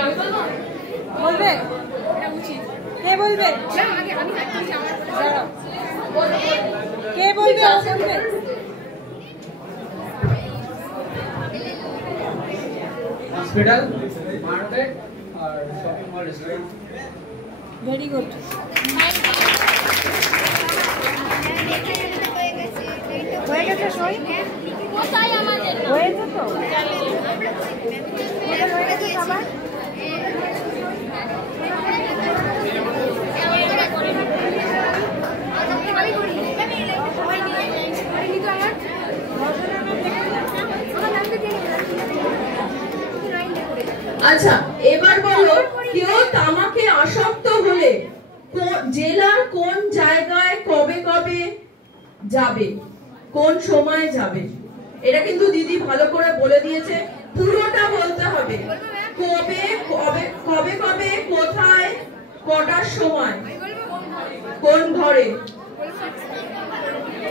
আমি বলবো? বলবে? এটা উচিত। কে বলবে? না আগে আমি কে বলবে? হসপিটাল, মার্কেট আর shopping mall, restaurant. Very good. হয়ে গেছে সই? কোথায় আমাদের হয়েছে তো? হয়ে গেছে সবার? আচ্ছা এবার বলো, কেউ তামাকে আসক্ত হলে জেলার কোন জায়গায় কবে কবে যাবে, কোন সময় যাবে? এটা কিন্তু দিদি ভালো করে বলে দিয়েছে, পুরোটা বলতে হবে। কবে কবে কবে কবে, কোথায়, কটার সময়, কোন ঘরে,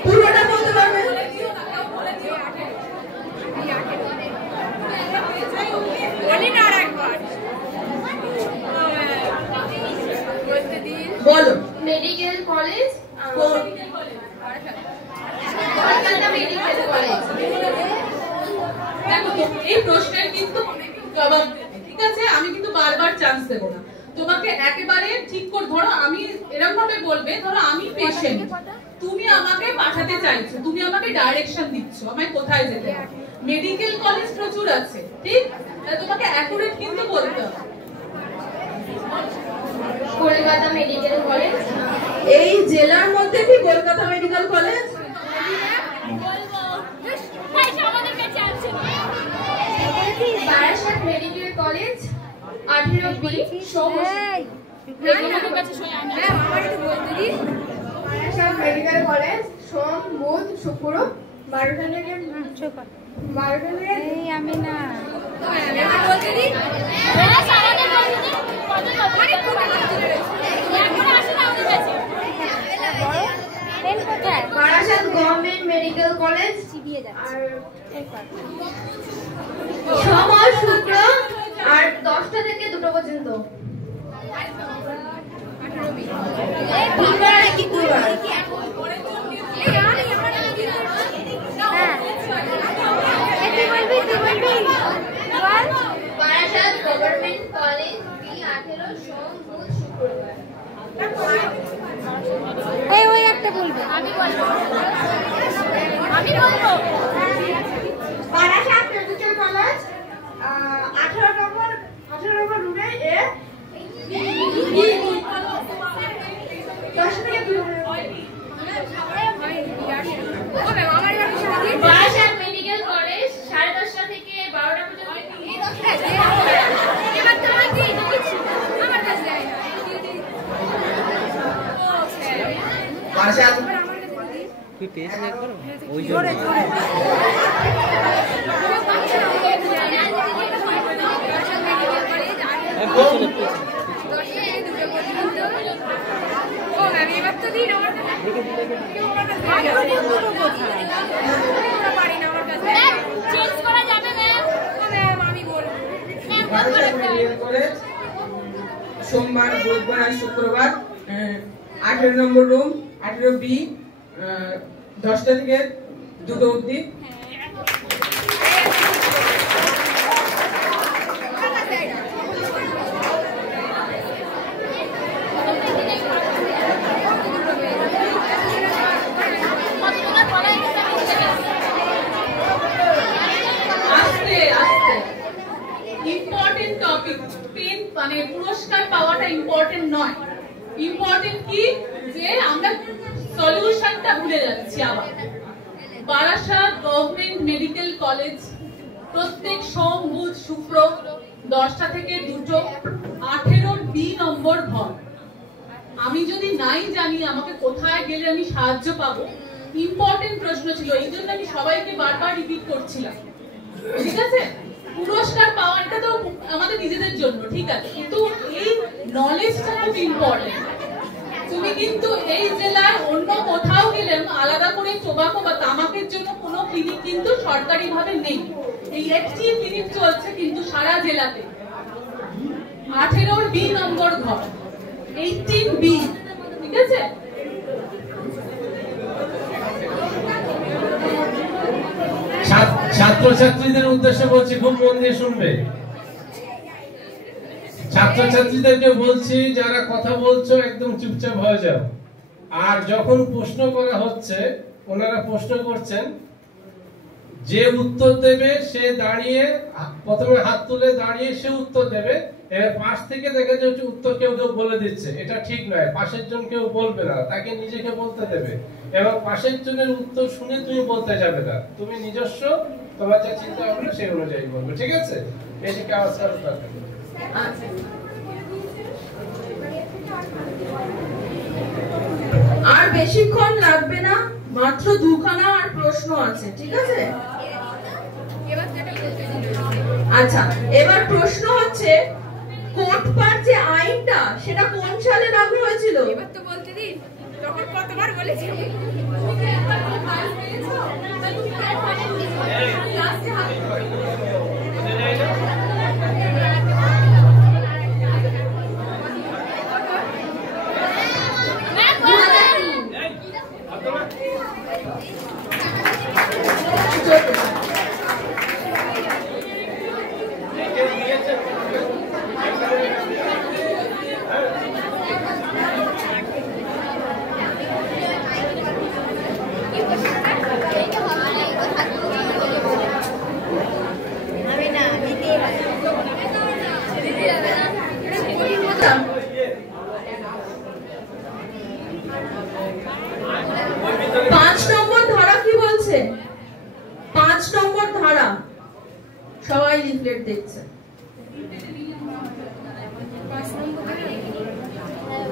পুরোটা বলতে পারবে। বলো। মেডিকেল কলেজ, কোন? Kolkata medical college. দেখো এই প্রশ্নের কিন্তু জবাব ঠিক আছে, আমি কিন্তু বারবার চান্স দেব না তোমাকে। একেবারে ঠিক করে ধরো, আমি এরকম ভাবে বলবে, ধরো আমি পেশেন্ট, তুমি আমাকে পাঠাতে চাইছো, তুমি আমাকে ডাইরেকশন দিচ্ছ আমায় কোথায় যেতে হবে। মেডিকেল কলেজ প্রচুর আছে, ঠিক? তাহলে তোমাকে অ্যাকুরেট কিন্তু বলতে হবে। Kolkata medical college. এই জেলার মধ্যে কি Kolkata medical college? Barasat medical college 18B Barasat medical college সোম বুধ শুক্র 12টা থেকে 12টা থেকে আমি না বারাসাত গভর্নমেন্ট মেডিকেল কলেজ আর সোমবার শুক্র আর 10টা থেকে 2টা পর্যন্ত। বারাসাত গভর্নমেন্ট কলেজ B18 সোম বুধ শুক্রবার। ওই একটা বলবে, আমি বলবো বারাসাত মেডিকেল কলেজ 18 নম্বর রুমে এ 10 থেকে 2 বারাসাত মেডিকেল কলেজ 10:30 থেকে 12টা পর্যন্ত। এবার তোমার কি আমার কাছে যায় না বারাসাত তুই পেয়েছিস একবার ওই জোরে জোরে ও ম্যাম এবার তো দিন আমার পারি না আমার কাছে চেঞ্জ করা যাবে ম্যাম। ম্যাম আমি বলবো বারাসাত মেডিকেল কলেজ সোমবার বুধবার আর শুক্রবার 18 নম্বর রুম 18B 10টা থেকে 2টো অবধি। ইম্পর্টেন্ট টপিক পেন মানে পুরস্কার পাওয়াটা ইম্পর্টেন্ট নয়। ইম্পর্টেন্ট কি যে আমরা সলিউশনটা ভুলে যাচ্ছি। আবার বারাসাত গভর্নমেন্ট মেডিকেল কলেজ প্রত্যেক সোম বুধ শুক্র 10টা থেকে 2টো 18B নম্বর ঘর। আমি যদি নাই জানি আমাকে কোথায় গেলে আমি সাহায্য পাবো, ইম্পর্টেন্ট প্রশ্ন ছিল, এই জন্য আমি সবাইকে বারবার রিপিট করছিলাম। ঠিক আছে, পুরস্কার পাওয়া এটা তো আমাদের নিজেদের জন্য, ঠিক আছে, কিন্তু এই নলেজটা খুব ইম্পর্টেন্ট। তুমি কিন্তু এই জেলায় অন্য কোথাও গেলেন আলাদা করে টোবাকো বা তামাকের জন্য কোনো ক্লিনিক কিন্তু সরকারি ভাবে নেই। এই একটি ক্লিনিক চলছে কিন্তু সারা জেলাতে। 18B নম্বর ঘর 18B, ঠিক আছে। ছাত্রছাত্রীদের উদ্দেশ্যে বলছি, খুব মন দিয়ে শুনবে। ছাত্রছাত্রীদেরকে বলছি, যারা কথা বলছো একদম চুপচাপ হয়ে যাও। আর যখন প্রশ্ন করা হচ্ছে, ওনারা প্রশ্ন করছেন, যে উত্তর দেবে সে দাঁড়িয়ে প্রথমে হাত তুলে দাঁড়িয়ে সে উত্তর দেবে। এবার পাশ থেকে দেখা যাচ্ছে উত্তর কেউ কেউ বলে দিচ্ছে, এটা ঠিক নয়। পাশের জন কেউ বলবে না, তাকে নিজেকে বলতে দেবে। এবং পাশের জনের উত্তর শুনে তুমি বলতে যাবে না, তুমি নিজস্ব তোমার যা চিন্তা ভাবনা সেই অনুযায়ী বলবে, ঠিক আছে? বেশি কাজ করার দরকার নেই। আর বেশিক্ষণ লাগবে না, মাত্র 2খানা আর প্রশ্ন আছে, ঠিক আছে? আচ্ছা, এবার প্রশ্ন হচ্ছে কোটপার যে আইনটা সেটা কোন সালে লাগু হয়েছিল? এবার তো বলতে দিন, তখন কতবার বলেছি 5 নম্বর ধারা, সবাই লিফলেট দেখছে।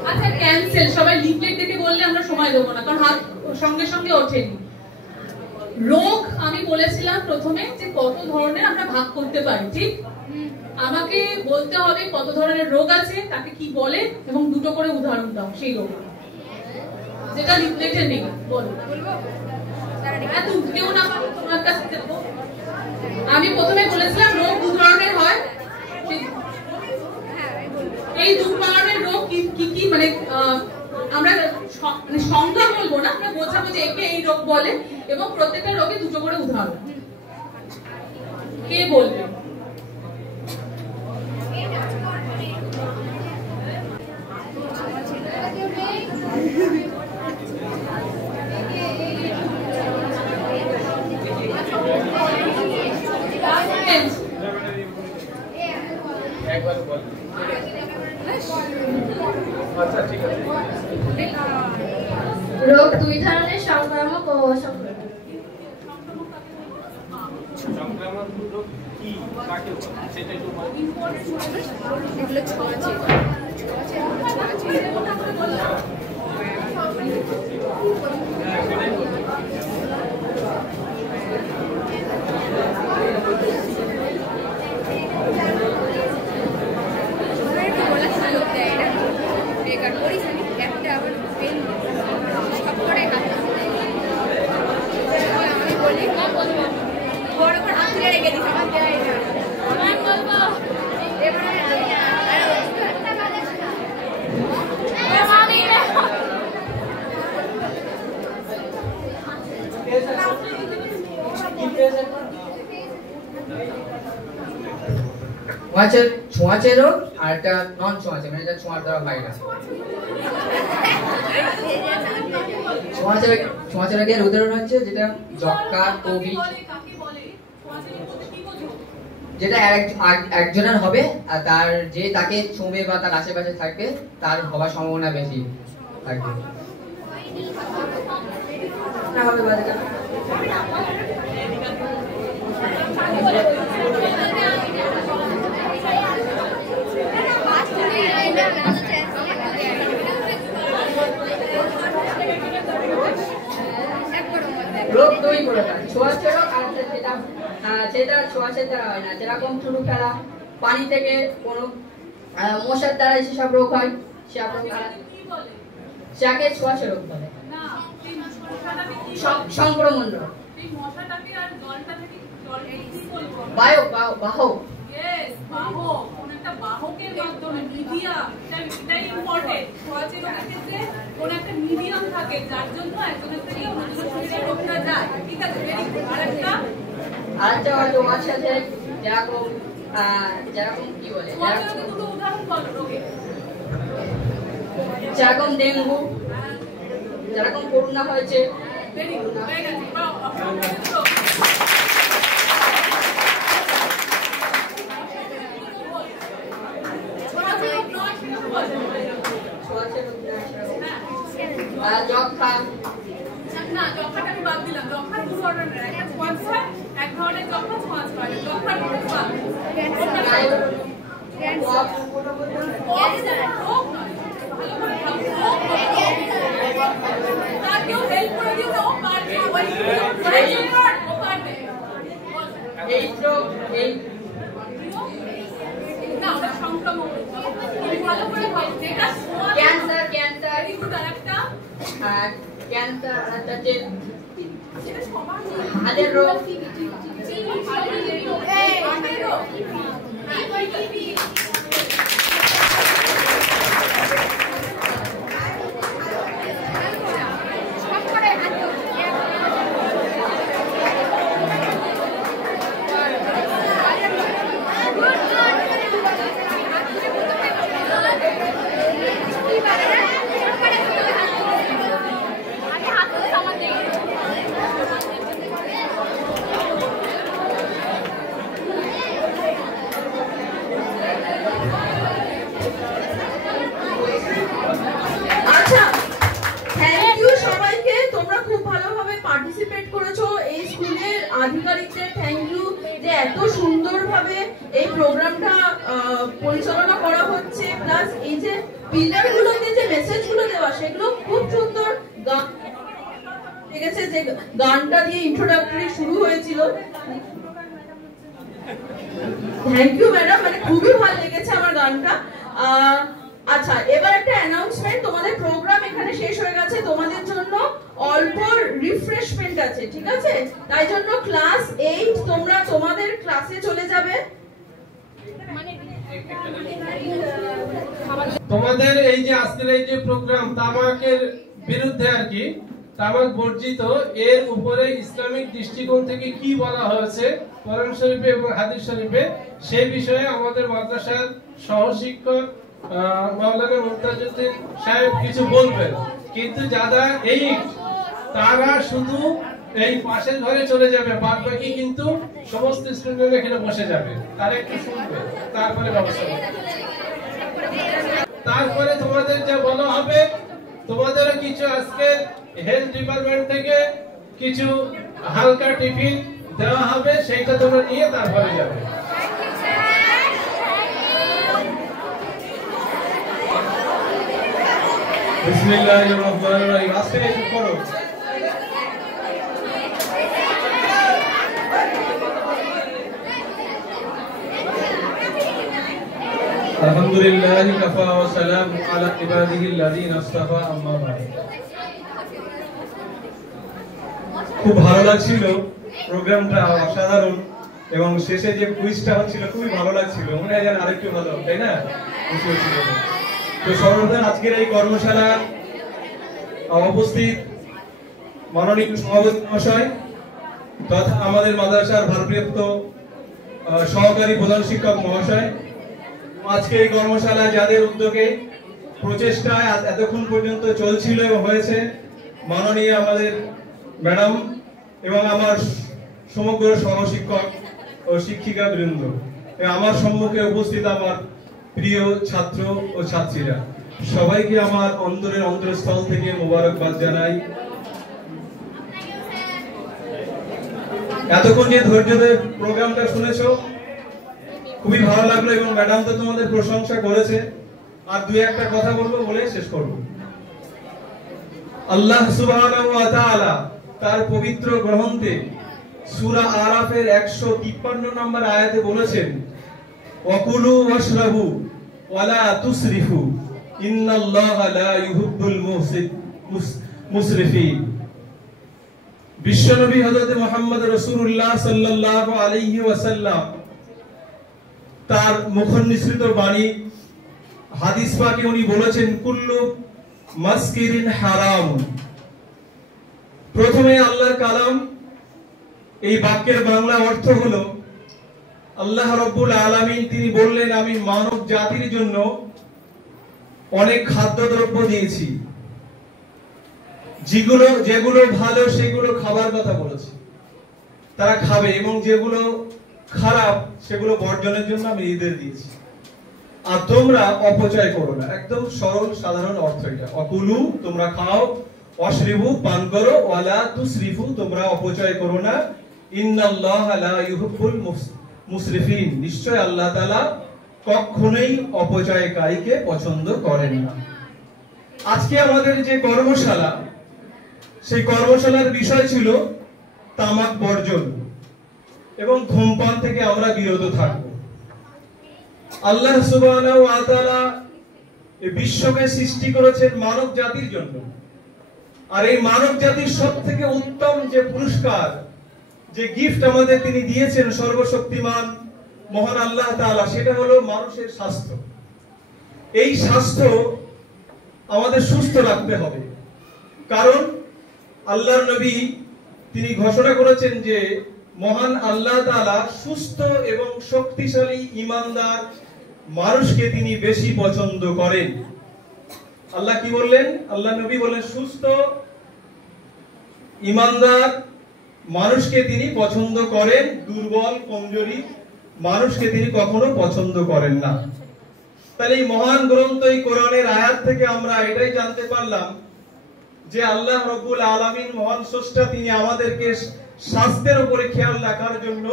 আচ্ছা ক্যান্সেল, সবাই লিফলেট দেখে বললে আমরা সময় দেবো না, কারণ হাত সঙ্গে সঙ্গে ওঠেনি। রোগ আমি বলেছিলাম প্রথমে যে কত ধরনের আমরা ভাগ করতে পারি, ঠিক? আমাকে বলতে হবে কত ধরনের রোগ আছে, তাকে কি বলে, এবং দুটো করে উদাহরণ দাও সেই রোগ যেটা লিফলেটে নেই। বলো, কেউ না পারো তোমার কাছে দেবো। আমি প্রথমে বলেছিলাম রোগ দু ধরনের হয়, এই দু ধরনের রোগ কি কি, মানে আমরা সংজ্ঞা বলবো না, আমরা বোঝাবো যে একে এই রোগ বলে, এবং প্রত্যেকটা রোগে দুটো করে উদাহরণ। কে বলবে? রোগ দুই ধরনের, সংক্রামক ও অসংক্রামক। সংক্রামক রোগ কি কাকে বলে সেটা একটু বলুন। এগুলো ছোঁয়াচে ছোঁয়াচে রোগ আর একটা নন ছোঁয়াচে, মানে এটা ছোঁয়ার দ্বারা হয় না। ছোঁয়াচে রোগের উদাহরণ হচ্ছে যেটা যক্ষ্মা, কোভিড, যেটা একজনের হবে আর তার যে তাকে ছুঁবে বা তার আশেপাশে থাকবে তার হওয়ার সম্ভাবনা বেশি থাকবে। না হবে বা যেটা রোগ দুই প্রকার, ছোঁয়াচে রোগ আর সেটা ছোঁয়াচে দ্বারা হয় না, যেরকম চুরু ফেলা, পানি থেকে কোনো মশার দ্বারা যেসব রোগ হয় সেসব রোগ সেটাকে ছোঁয়াচে রোগ বলে। সংক্রমণ রোগ বাহক বাহক বাহকের মাধ্যমে মিডিয়াম, এটাই ইম্পর্টেন্ট। ছোঁয়াচে রোগের ক্ষেত্রে কোন একটা মিডিয়াম থাকে যার জন্য একজনের থেকে অন্যজনের শরীরে রোগটা যায়, ঠিক আছে? আরেকটা হয়তো ওর সাথে যেরকম কি বলে, দুটো উদাহরণ বলো রোগের। যেরকম ডেঙ্গু, যেরকম করোনা হয়েছে। ভেরি গুড, হয়ে গেছে। যক্ষ্মা, না যক্ষ্মাটা আমি বাদ দিলাম। যক্ষ্মা দু ধরনের, একটা ছোঁয়াচে, এক ধরনের যক্ষ্মা ছোঁয়াচে হয়। যক্ষ্মার মধ্যে বাদ কেউ হেল্প করে দিও না, ও পারবে। না ওটা সংক্রমণ, ভালো করে বল। যেটা ক্যান্সার, ক্যান্সার একটা ক্যান্সার হচ্ছে হাড়ের রোগ, সাংবাদিকদের থ্যাংক ইউ যে এত সুন্দরভাবে এই প্রোগ্রামটা পরিচালনা করা হচ্ছে, প্লাস এই যে পিলারগুলোতে যে মেসেজগুলো দেওয়া সেগুলো খুব সুন্দর গান ঠিক আছে, যে গানটা দিয়ে ইন্ট্রোডাক্টরি শুরু হয়েছিল। থ্যাংক ইউ ম্যাডাম, মানে খুবই ভালো লেগেছে আমার গানটা। আচ্ছা, এবার একটা অ্যানাউন্সমেন্ট, তোমাদের প্রোগ্রাম এখানে শেষ হয়ে গেছে, তোমাদের জন্য অল্প রিফ্রেশমেন্ট আছে, ঠিক আছে? তাই জন্য ক্লাস 8 তোমরা তোমাদের ক্লাসে চলে যাবে। তোমাদের এই যে আজকের এই যে প্রোগ্রাম তামাকের বিরুদ্ধে আর কি, তামাক বর্জিত, এর উপরে ইসলামিক দৃষ্টিকোণ থেকে কি বলা হয়েছে কোরআন শরীফে এবং হাদিস শরীফে, সেই বিষয়ে আমাদের মাদ্রাসার সহশিক্ষক মাওলানা মুমতাজউদ্দিন সাহেব কিছু বলবেন। কিন্তু যারা এই তারা শুধু এই পাশের ঘরে চলে যাবে, বাদ বাকি কিন্তু সমস্ত স্টুডেন্ট এখানে বসে যাবে, তারা একটু শুনবে, তারপরে ব্যবস্থা হবে। তারপরে তোমাদের যা বলা হবে, তোমাদেরও কিছু আজকে হেলথ ডিপার্টমেন্ট থেকে কিছু হালকা টিফিন দেওয়া হবে, সেইটা তোমরা নিয়ে তারপরে যাবে। বিসমিল্লাহির রহমানির রহিম। আজকে একটু করো। আলহামদুলিল্লাহি কাফা ওয়া সালামু আলা ইবাদিহিল্লাযিনা ইসতাফা, আম্মা বা'দ। খুব ভালো লাগছিল প্রোগ্রামটা, অসাধারণ, এবং শেষে যে কুইজটা হচ্ছিল খুবই ভালো লাগছিল, মনে হয় যেন আরেকটু ভালো, তাই না? খুশি হচ্ছিল। তো সর্বপ্রথম আজকের এই কর্মশালা উপস্থিত মাননীয় সভাপতি মহাশয় তথা আমাদের মাদ্রাসার ভারপ্রাপ্ত সহকারী প্রধান শিক্ষক মহাশয়, আজকে এই কর্মশালা যাদের উদ্যোগে প্রচেষ্টায় এতক্ষণ পর্যন্ত চলছিল এবং হয়েছে, মাননীয় আমাদের ম্যাডাম এবং আমার সমগ্র সহশিক্ষক ও শিক্ষিকা বৃন্দ, আমার সম্মুখে উপস্থিত আমার প্রিয় ছাত্র ও ছাত্রীরা, সবাইকে আমার অন্তরের অন্তরস্থল থেকে মোবারকবাদ জানাই। এতক্ষণ যে ধৈর্য ধরে প্রোগ্রামটা শুনেছো খুবই ভালো লাগলো, এবং ম্যাডাম তো তোমাদের প্রশংসা করেছে। আর দুই একটা কথা বলবো, বলে শেষ করব। আল্লাহ সুবহানাহু ওয়া তাআলা তার পবিত্র গ্রন্থে সূরা আরাফের 153 নম্বর আয়াতে বলেছেন, ওয়াকুলু ওয়াশরাবু ওয়ালা তুসরিফু ইন্নাল্লাহা লা ইউহিব্বুল মুসরিফিন। বিশ্বনবী হযরত মুহাম্মদ রাসূলুল্লাহ সাল্লাল্লাহু আলাইহি ওয়াসাল্লাম তার মুখনিসৃত বাণী হাদিস পাকে উনি বলেছেন, কুল্লু মাসকিরিন হারাম। প্রথমে আল্লাহর কালাম, এই বাক্যের বাংলা অর্থ হলো, আল্লাহ রাব্বুল আলামিন তিনি বললেন, আমি মানব জাতির জন্য অনেক খাদ্যদ্রব্য দিয়েছি, যেগুলো ভালো সেগুলো খাবার কথা বলেছি, তারা খাবে, এবং যেগুলো খারাপ সেগুলো বর্জনের জন্য আমি এদের দিয়েছি। আর তোমরা অপচয় করো না। একদম সরল সাধারণ অর্থ এটা। অকুলু, তোমরা খাও, অশরিবু, পান করো, ওয়ালা তুসরিফু, তোমরা অপচয় করো না, ইন্নাল্লাহা লা ইউহিব্বুল মুসরিফিন, নিশ্চয় আল্লাহ তাআলা কখনোই অপচয়কারীকে পছন্দ করেন না। আজকে আমাদের যে কর্মশালা, সেই কর্মশালার বিষয় ছিল তামাক বর্জন এবং ধূমপান থেকে আমরা বিরত থাকব। আল্লাহ সুবহানাহু ওয়া তাআলা এই বিশ্বকে সৃষ্টি করেছেন মানব জাতির জন্য, আর এই মানব জাতির সবথেকে উত্তম যে পুরস্কার, যে গিফট আমাদের তিনি দিয়েছেন সর্বশক্তিমান মহান আল্লাহ তাআলা, সেটা হলো মানুষের স্বাস্থ্য। এই স্বাস্থ্য আমাদের সুস্থ রাখতে হবে, কারণ আল্লাহর নবী তিনি ঘোষণা করেছেন যে মহান আল্লাহ তাআলা সুস্থ এবং শক্তিশালী ঈমানদার মানুষকে তিনি বেশি পছন্দ করেন। আল্লাহ কি বললেন? আল্লাহ নবী বলেন, সুস্থ ঈমানদার মানুষকে তিনি পছন্দ করেন, দুর্বল কমজোরি মানুষকে তিনি কখনো পছন্দ করেন না। তাহলে এই মহান গ্রন্থ, এই কোরআনের আয়াত থেকে আমরা এটাই জানতে পারলাম যে আল্লাহ রাব্বুল আলামিন মহান স্রষ্টা, তিনি আমাদেরকে স্বাস্থ্যের উপরে খেয়াল রাখার জন্য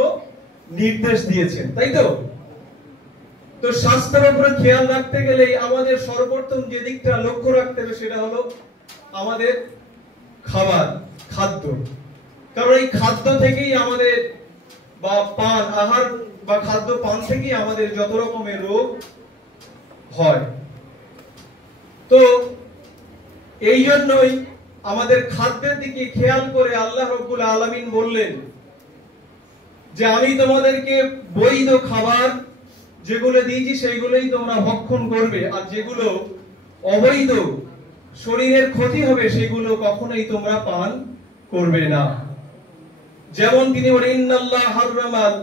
নির্দেশ দিয়েছেন, তাই তো? তো স্বাস্থ্যের উপরে খেয়াল রাখতে গেলে আমাদের সর্বপ্রথম যে দিকটা লক্ষ্য রাখতে হবে সেটা হলো আমাদের খাদ্য। কারণ এই খাদ্য থেকেই আমাদের বা পান আহার বা খাদ্য পান থেকেই আমাদের যত রকমের রোগ হয়। তো এই জন্যই আমাদের খাদ্যের দিকে খেয়াল করে আল্লাহ রাব্বুল আলামিন বললেন যে আমি তোমাদেরকে বৈধ খাবার যেগুলো দিয়েছি সেইগুলোই তোমরা ভক্ষণ করবে, আর যেগুলো অবৈধ শরীরের ক্ষতি হবে সেগুলো কখনোই তোমরা পান করবে না। যেমন তিনি বলেন ইন্নাল্লাহ হারামাল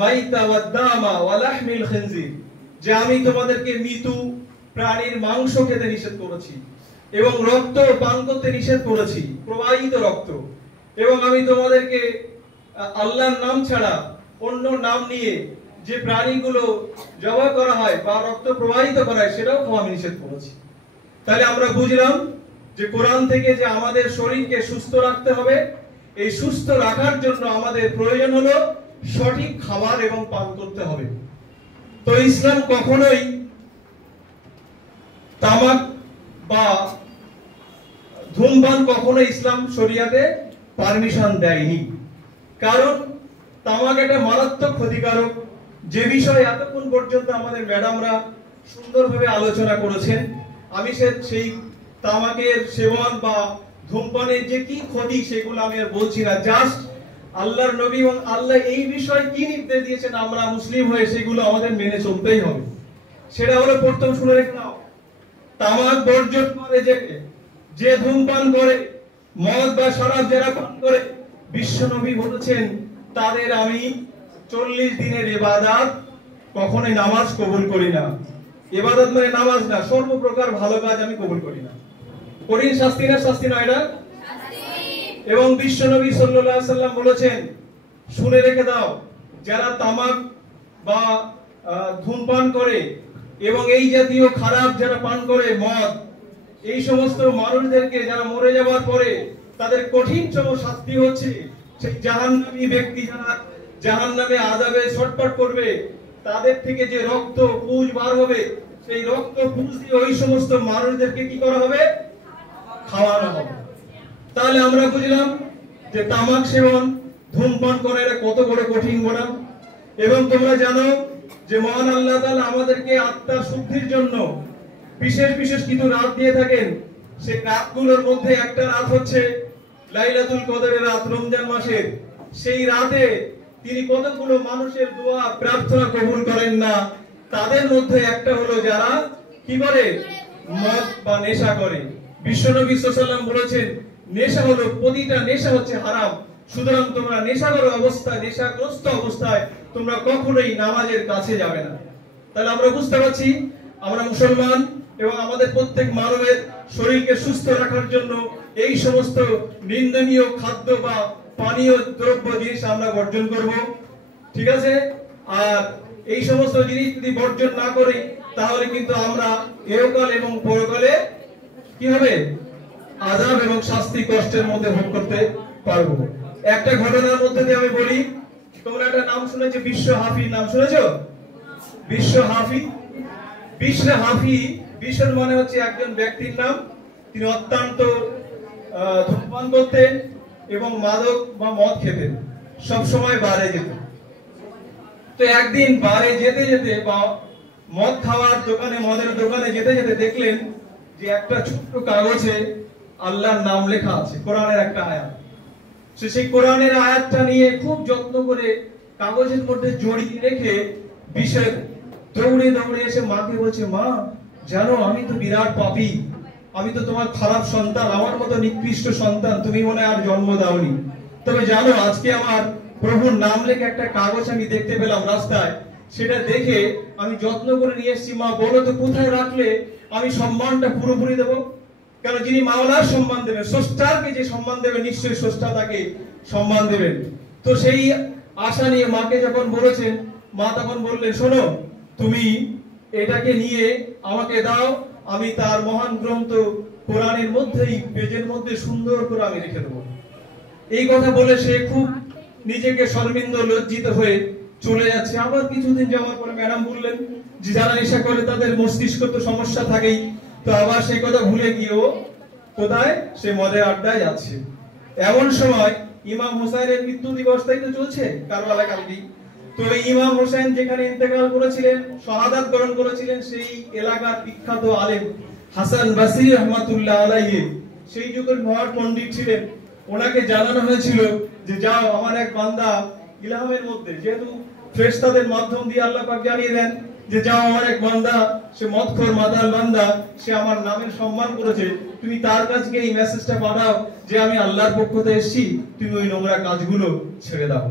মাইতা ওয়াদ দামা ওয়া লাহমিল খিনজির, যে আমি তোমাদেরকে মৃত্যু প্রাণীর মাংস খেতে নিষেধ করেছি এবং রক্ত পান করতে নিষেধ করেছি, প্রবাহিত রক্ত, এবং আমি তোমাদেরকে আল্লাহর নাম ছাড়া অন্য নাম নিয়ে যে প্রাণীগুলো জবাই করা হয় বা রক্ত প্রবাহিত করা হয় সেটাও খাওয়া নিষেধ করেছি। তাহলে আমরা বুঝলাম যে কোরআন থেকে যে আমাদের শরীরকে সুস্থ রাখতে হবে, এই সুস্থ রাখার জন্য আমাদের প্রয়োজন হলো সঠিক খাবার এবং পান করতে হবে। তো ইসলাম কখনোই তামাক বা ধূমপান কখনো ইসলাম শরিয়াতে পারমিশন দেয়নি, কারণ তামাক একটা মারাত্মক ক্ষতিকারক, যে বিষয়ে এতক্ষণ পর্যন্ত আমাদের ম্যাডামরা সুন্দরভাবে আলোচনা করেছেন। আমি সেই তামাকের সেবন বা ধূমপানের যে কি ক্ষতি সেগুলো আমি আর বলছি না, জাস্ট আল্লাহর নবী এবং আল্লাহ এই বিষয়ে কি নির্দেশ দিয়েছেন আমরা মুসলিম হয়ে সেগুলো আমাদের মেনে চলতেই হবে। সেটা হলো প্রথম শুনে রেখে নাও, তামাক বর্জন করে যে ধূমপান করে, মদ বা শরাব যারা পান করে, বিশ্বনবী বলেছেন তাদের আমি 40 দিনের ইবাদত কখনোই নামাজ কবুল করি না। ইবাদত মানে নামাজ না, সর্বপ্রকার ভালো কাজ আমি কবুল করি না। কঠিন শাস্তি না শাস্তি না এটা? এবং বিশ্বনবী সাল্লাল্লাহু আলাইহি সাল্লাম বলেছেন শুনে রেখে দাও, যারা তামাক বা ধূমপান করে এবং এই জাতীয় খারাপ যারা পান করে মদ, এই সমস্ত মানুষদেরকে যারা মরে যাওয়ার পরে তাদের কঠিনতম শাস্তি হচ্ছে সেই জাহান্নামী ব্যক্তি যারা জাহান্নামে আযাবে ছটফট করবে, তাদের থেকে যে রক্ত পুঁজ বার হবে সেই রক্ত পুঁজ দিয়ে ওই সমস্ত মানুষদেরকে কি করা হবে? খাওয়ানো হবে। তাহলে আমরা বুঝলাম যে তামাক সেবন ধূমপান করা এটা কত বড় কঠিন গোনা। এবং তোমরা জানো যে মহান আল্লাহ তাআলা আমাদেরকে আত্মা শুদ্ধির জন্য বিশেষ বিশেষ কিছু রাত দিয়ে থাকেন। সেই রাতগুলোর মধ্যে একটা রাত হচ্ছে লাইলাতুল কদরের রাত, রমজান মাসের। সেই রাতে তিনি কতগুলো মানুষের দোয়া প্রার্থনা কবুল করেন না, তাদের মধ্যে একটা হলো যারা কি করে? মদ বা নেশা করে। বিশ্বনবী সাল্লাল্লাহু আলাইহি ওয়াসাল্লাম বলেছেন নেশা হলো, প্রতিটা নেশা হচ্ছে হারাম, সুতরাং তোমরা নেশাগ্রস্ত অবস্থায়, নেশাগ্রস্ত অবস্থায় তোমরা কখনোই নামাজের কাছে যাবে না। তাহলে আমরা বুঝতে পারছি আমরা মুসলমান এবং আমাদের প্রত্যেক মানবের শরীরকে সুস্থ রাখার জন্য এই সমস্ত নিন্দনীয় খাদ্য বা পানীয় দ্রব্য জিনিস আমরা বর্জন করব, ঠিক আছে? আর এই সমস্ত জিনিস যদি বর্জন না করি তাহলে কিন্তু আমরা ইহকাল এবং পরকালে কি হবে? আযাব এবং শাস্তি কষ্টের মধ্যে ভোগ করতে পারবো। একটা ঘটনার মধ্যে দিয়ে আমি বলি, তোমরা একটা নাম শুনেছো, বিশ্ব হাফি নাম শুনেছো? বিশ্ব হাফি, বিশ্ব হাফি, বিশ্ব মানে হচ্ছে একজন ব্যক্তির নাম। তিনি অত্যন্ত ধূমপান করতেন এবং মাদক বা মদ খেতেন, সব সময় বারে যেতেন। তো একদিন বারে যেতে যেতে বা মদ খাওয়ার দোকানে, মদের দোকানে যেতে যেতে দেখলেন যে একটা ছোট্ট কাগজে আল্লাহর নাম লেখা আছে, কোরআনের একটা আয়াত। সেই কোরআনের আয়াতটা নিয়ে খুব যত্ন করে কাগজের মধ্যে জড়িয়ে রেখে বিষয় দৌড়ে দৌড়ে এসে মাকে বলছে, মা জানো আমি তো বিরাট পাপী, আমি তো তোমার খারাপ সন্তান, আমার মতো নিকৃষ্ট সন্তান তুমি মনে আর জন্ম দাওনি। তবে জানো আজকে আমার প্রভুর নাম লেখা একটা কাগজ আমি দেখতে পেলাম রাস্তায়, সেটা দেখে আমি যত্ন করে নিয়ে এসেছি। মা বলো তো কোথায় রাখলে আমি সম্মানটা পুরোপুরি দেবো? কারণ যিনি মাওলার সম্মান দেবেন, স্রষ্টাকে যে সম্মান দেবেন, নিশ্চয়ই স্রষ্টা তাকে সম্মান দেবেন। তো সেই আশা নিয়ে মাকে যখন বলেছেন, মা তখন বললেন, শোনো তুমি এটাকে নিয়ে আমাকে দাও, আমি তার মহান গ্রন্থ কোরআনের মধ্যেই পেজের মধ্যে সুন্দর করে আমি রেখে দেবো। এই কথা বলে সে খুব নিজেকে শর্মিন্দ লজ্জিত হয়ে চলে যাচ্ছে। আবার কিছুদিন যাওয়ার পরে ম্যাডাম বললেন যে যারা নেশা করে তাদের মস্তিষ্ক তো সমস্যা থাকেই, তো আবার সেই কথা ভুলে গিয়েও কোথায় সে মদের আড্ডায় যাচ্ছে। এমন সময় ইমাম হোসেনের মৃত্যু দিবস তাই তো চলছে কারবালা কালকেই। তো ইমাম হোসেন যেখানে ইন্তেকাল করেছিলেন, শাহাদাত বরণ করেছিলেন, সেই এলাকার বিখ্যাত আলেম হাসান বসরি রহমাতুল্লাহ আলাইহি সেই যুগের মহান পণ্ডিত ছিলেন। ওনাকে জানানো হয়েছিল যে যাও আমার এক বান্দা ইলহামের মধ্যে, যেহেতু ফেরেশতাদের মাধ্যম দিয়ে আল্লাহ পাক জানিয়ে দেন যে যাও আমার এক বান্দা, সে মদখোর মাতাল বান্দা, সে আমার নামের সম্মান করেছে, তুমি তার কাছে এই মেসেজটা পাঠাও যে আমি আল্লাহর পক্ষ থেকে এসেছি, তুমি ওই নোংরা কাজগুলো ছেড়ে দাও।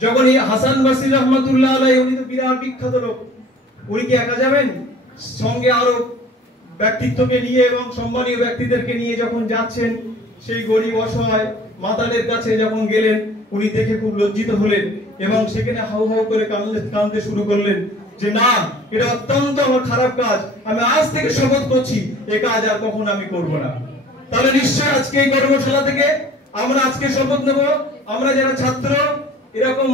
যখন এই হাসান বসরি রহমাতুল্লাহ আলাইহি, উনি তো বিরাট বিখ্যাত লোক, উনি কি একা যাবেন? সঙ্গে আরো ব্যক্তিত্বকে নিয়ে এবং সম্মানীয় ব্যক্তিদেরকে নিয়ে যখন যাচ্ছেন, সেই গরিব অসহায় মাতালের কাছে যখন গেলেন, উনি দেখে খুব লজ্জিত হলেন এবং সেখানে হাউ হাউ করে কাঁদতে শুরু করলেন যে না, এটা অত্যন্ত আমার খারাপ কাজ, আমি আজ থেকে শপথ করছি এই কাজ আর কখনো আমি করব না। তাহলে নিশ্চয় আজকে এই কর্মশালা থেকে আমরা আজকে শপথ নেব, আমরা যারা ছাত্র এরকম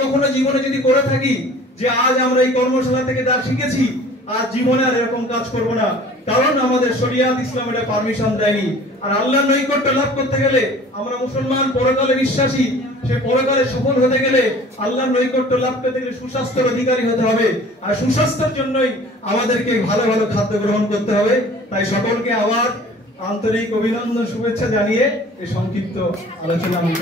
কখনো জীবনে যদি করে থাকি যে আজ আমরা এই কর্মশালা থেকে যা শিখেছি আজ জীবনে আর এরকম কাজ করব না, কারণ আমাদের শরিয়াত ইসলাম এটা পারমিশন দেয়নি। আর আল্লাহর নৈকট্য লাভ করতে গেলে, আমরা মুসলমান পরকালে বিশ্বাসী, সে পরকালে সফল হতে গেলে আল্লাহর নৈকট্য লাভ করতে গেলে সুস্বাস্থ্যের অধিকারী হতে হবে। আর সুস্বাস্থ্যের জন্যই আমাদেরকে ভালো ভালো খাদ্য গ্রহণ করতে হবে। তাই সকলকে আবার আন্তরিক অভিনন্দন শুভেচ্ছা জানিয়ে এই সংক্ষিপ্ত আলোচনা আমি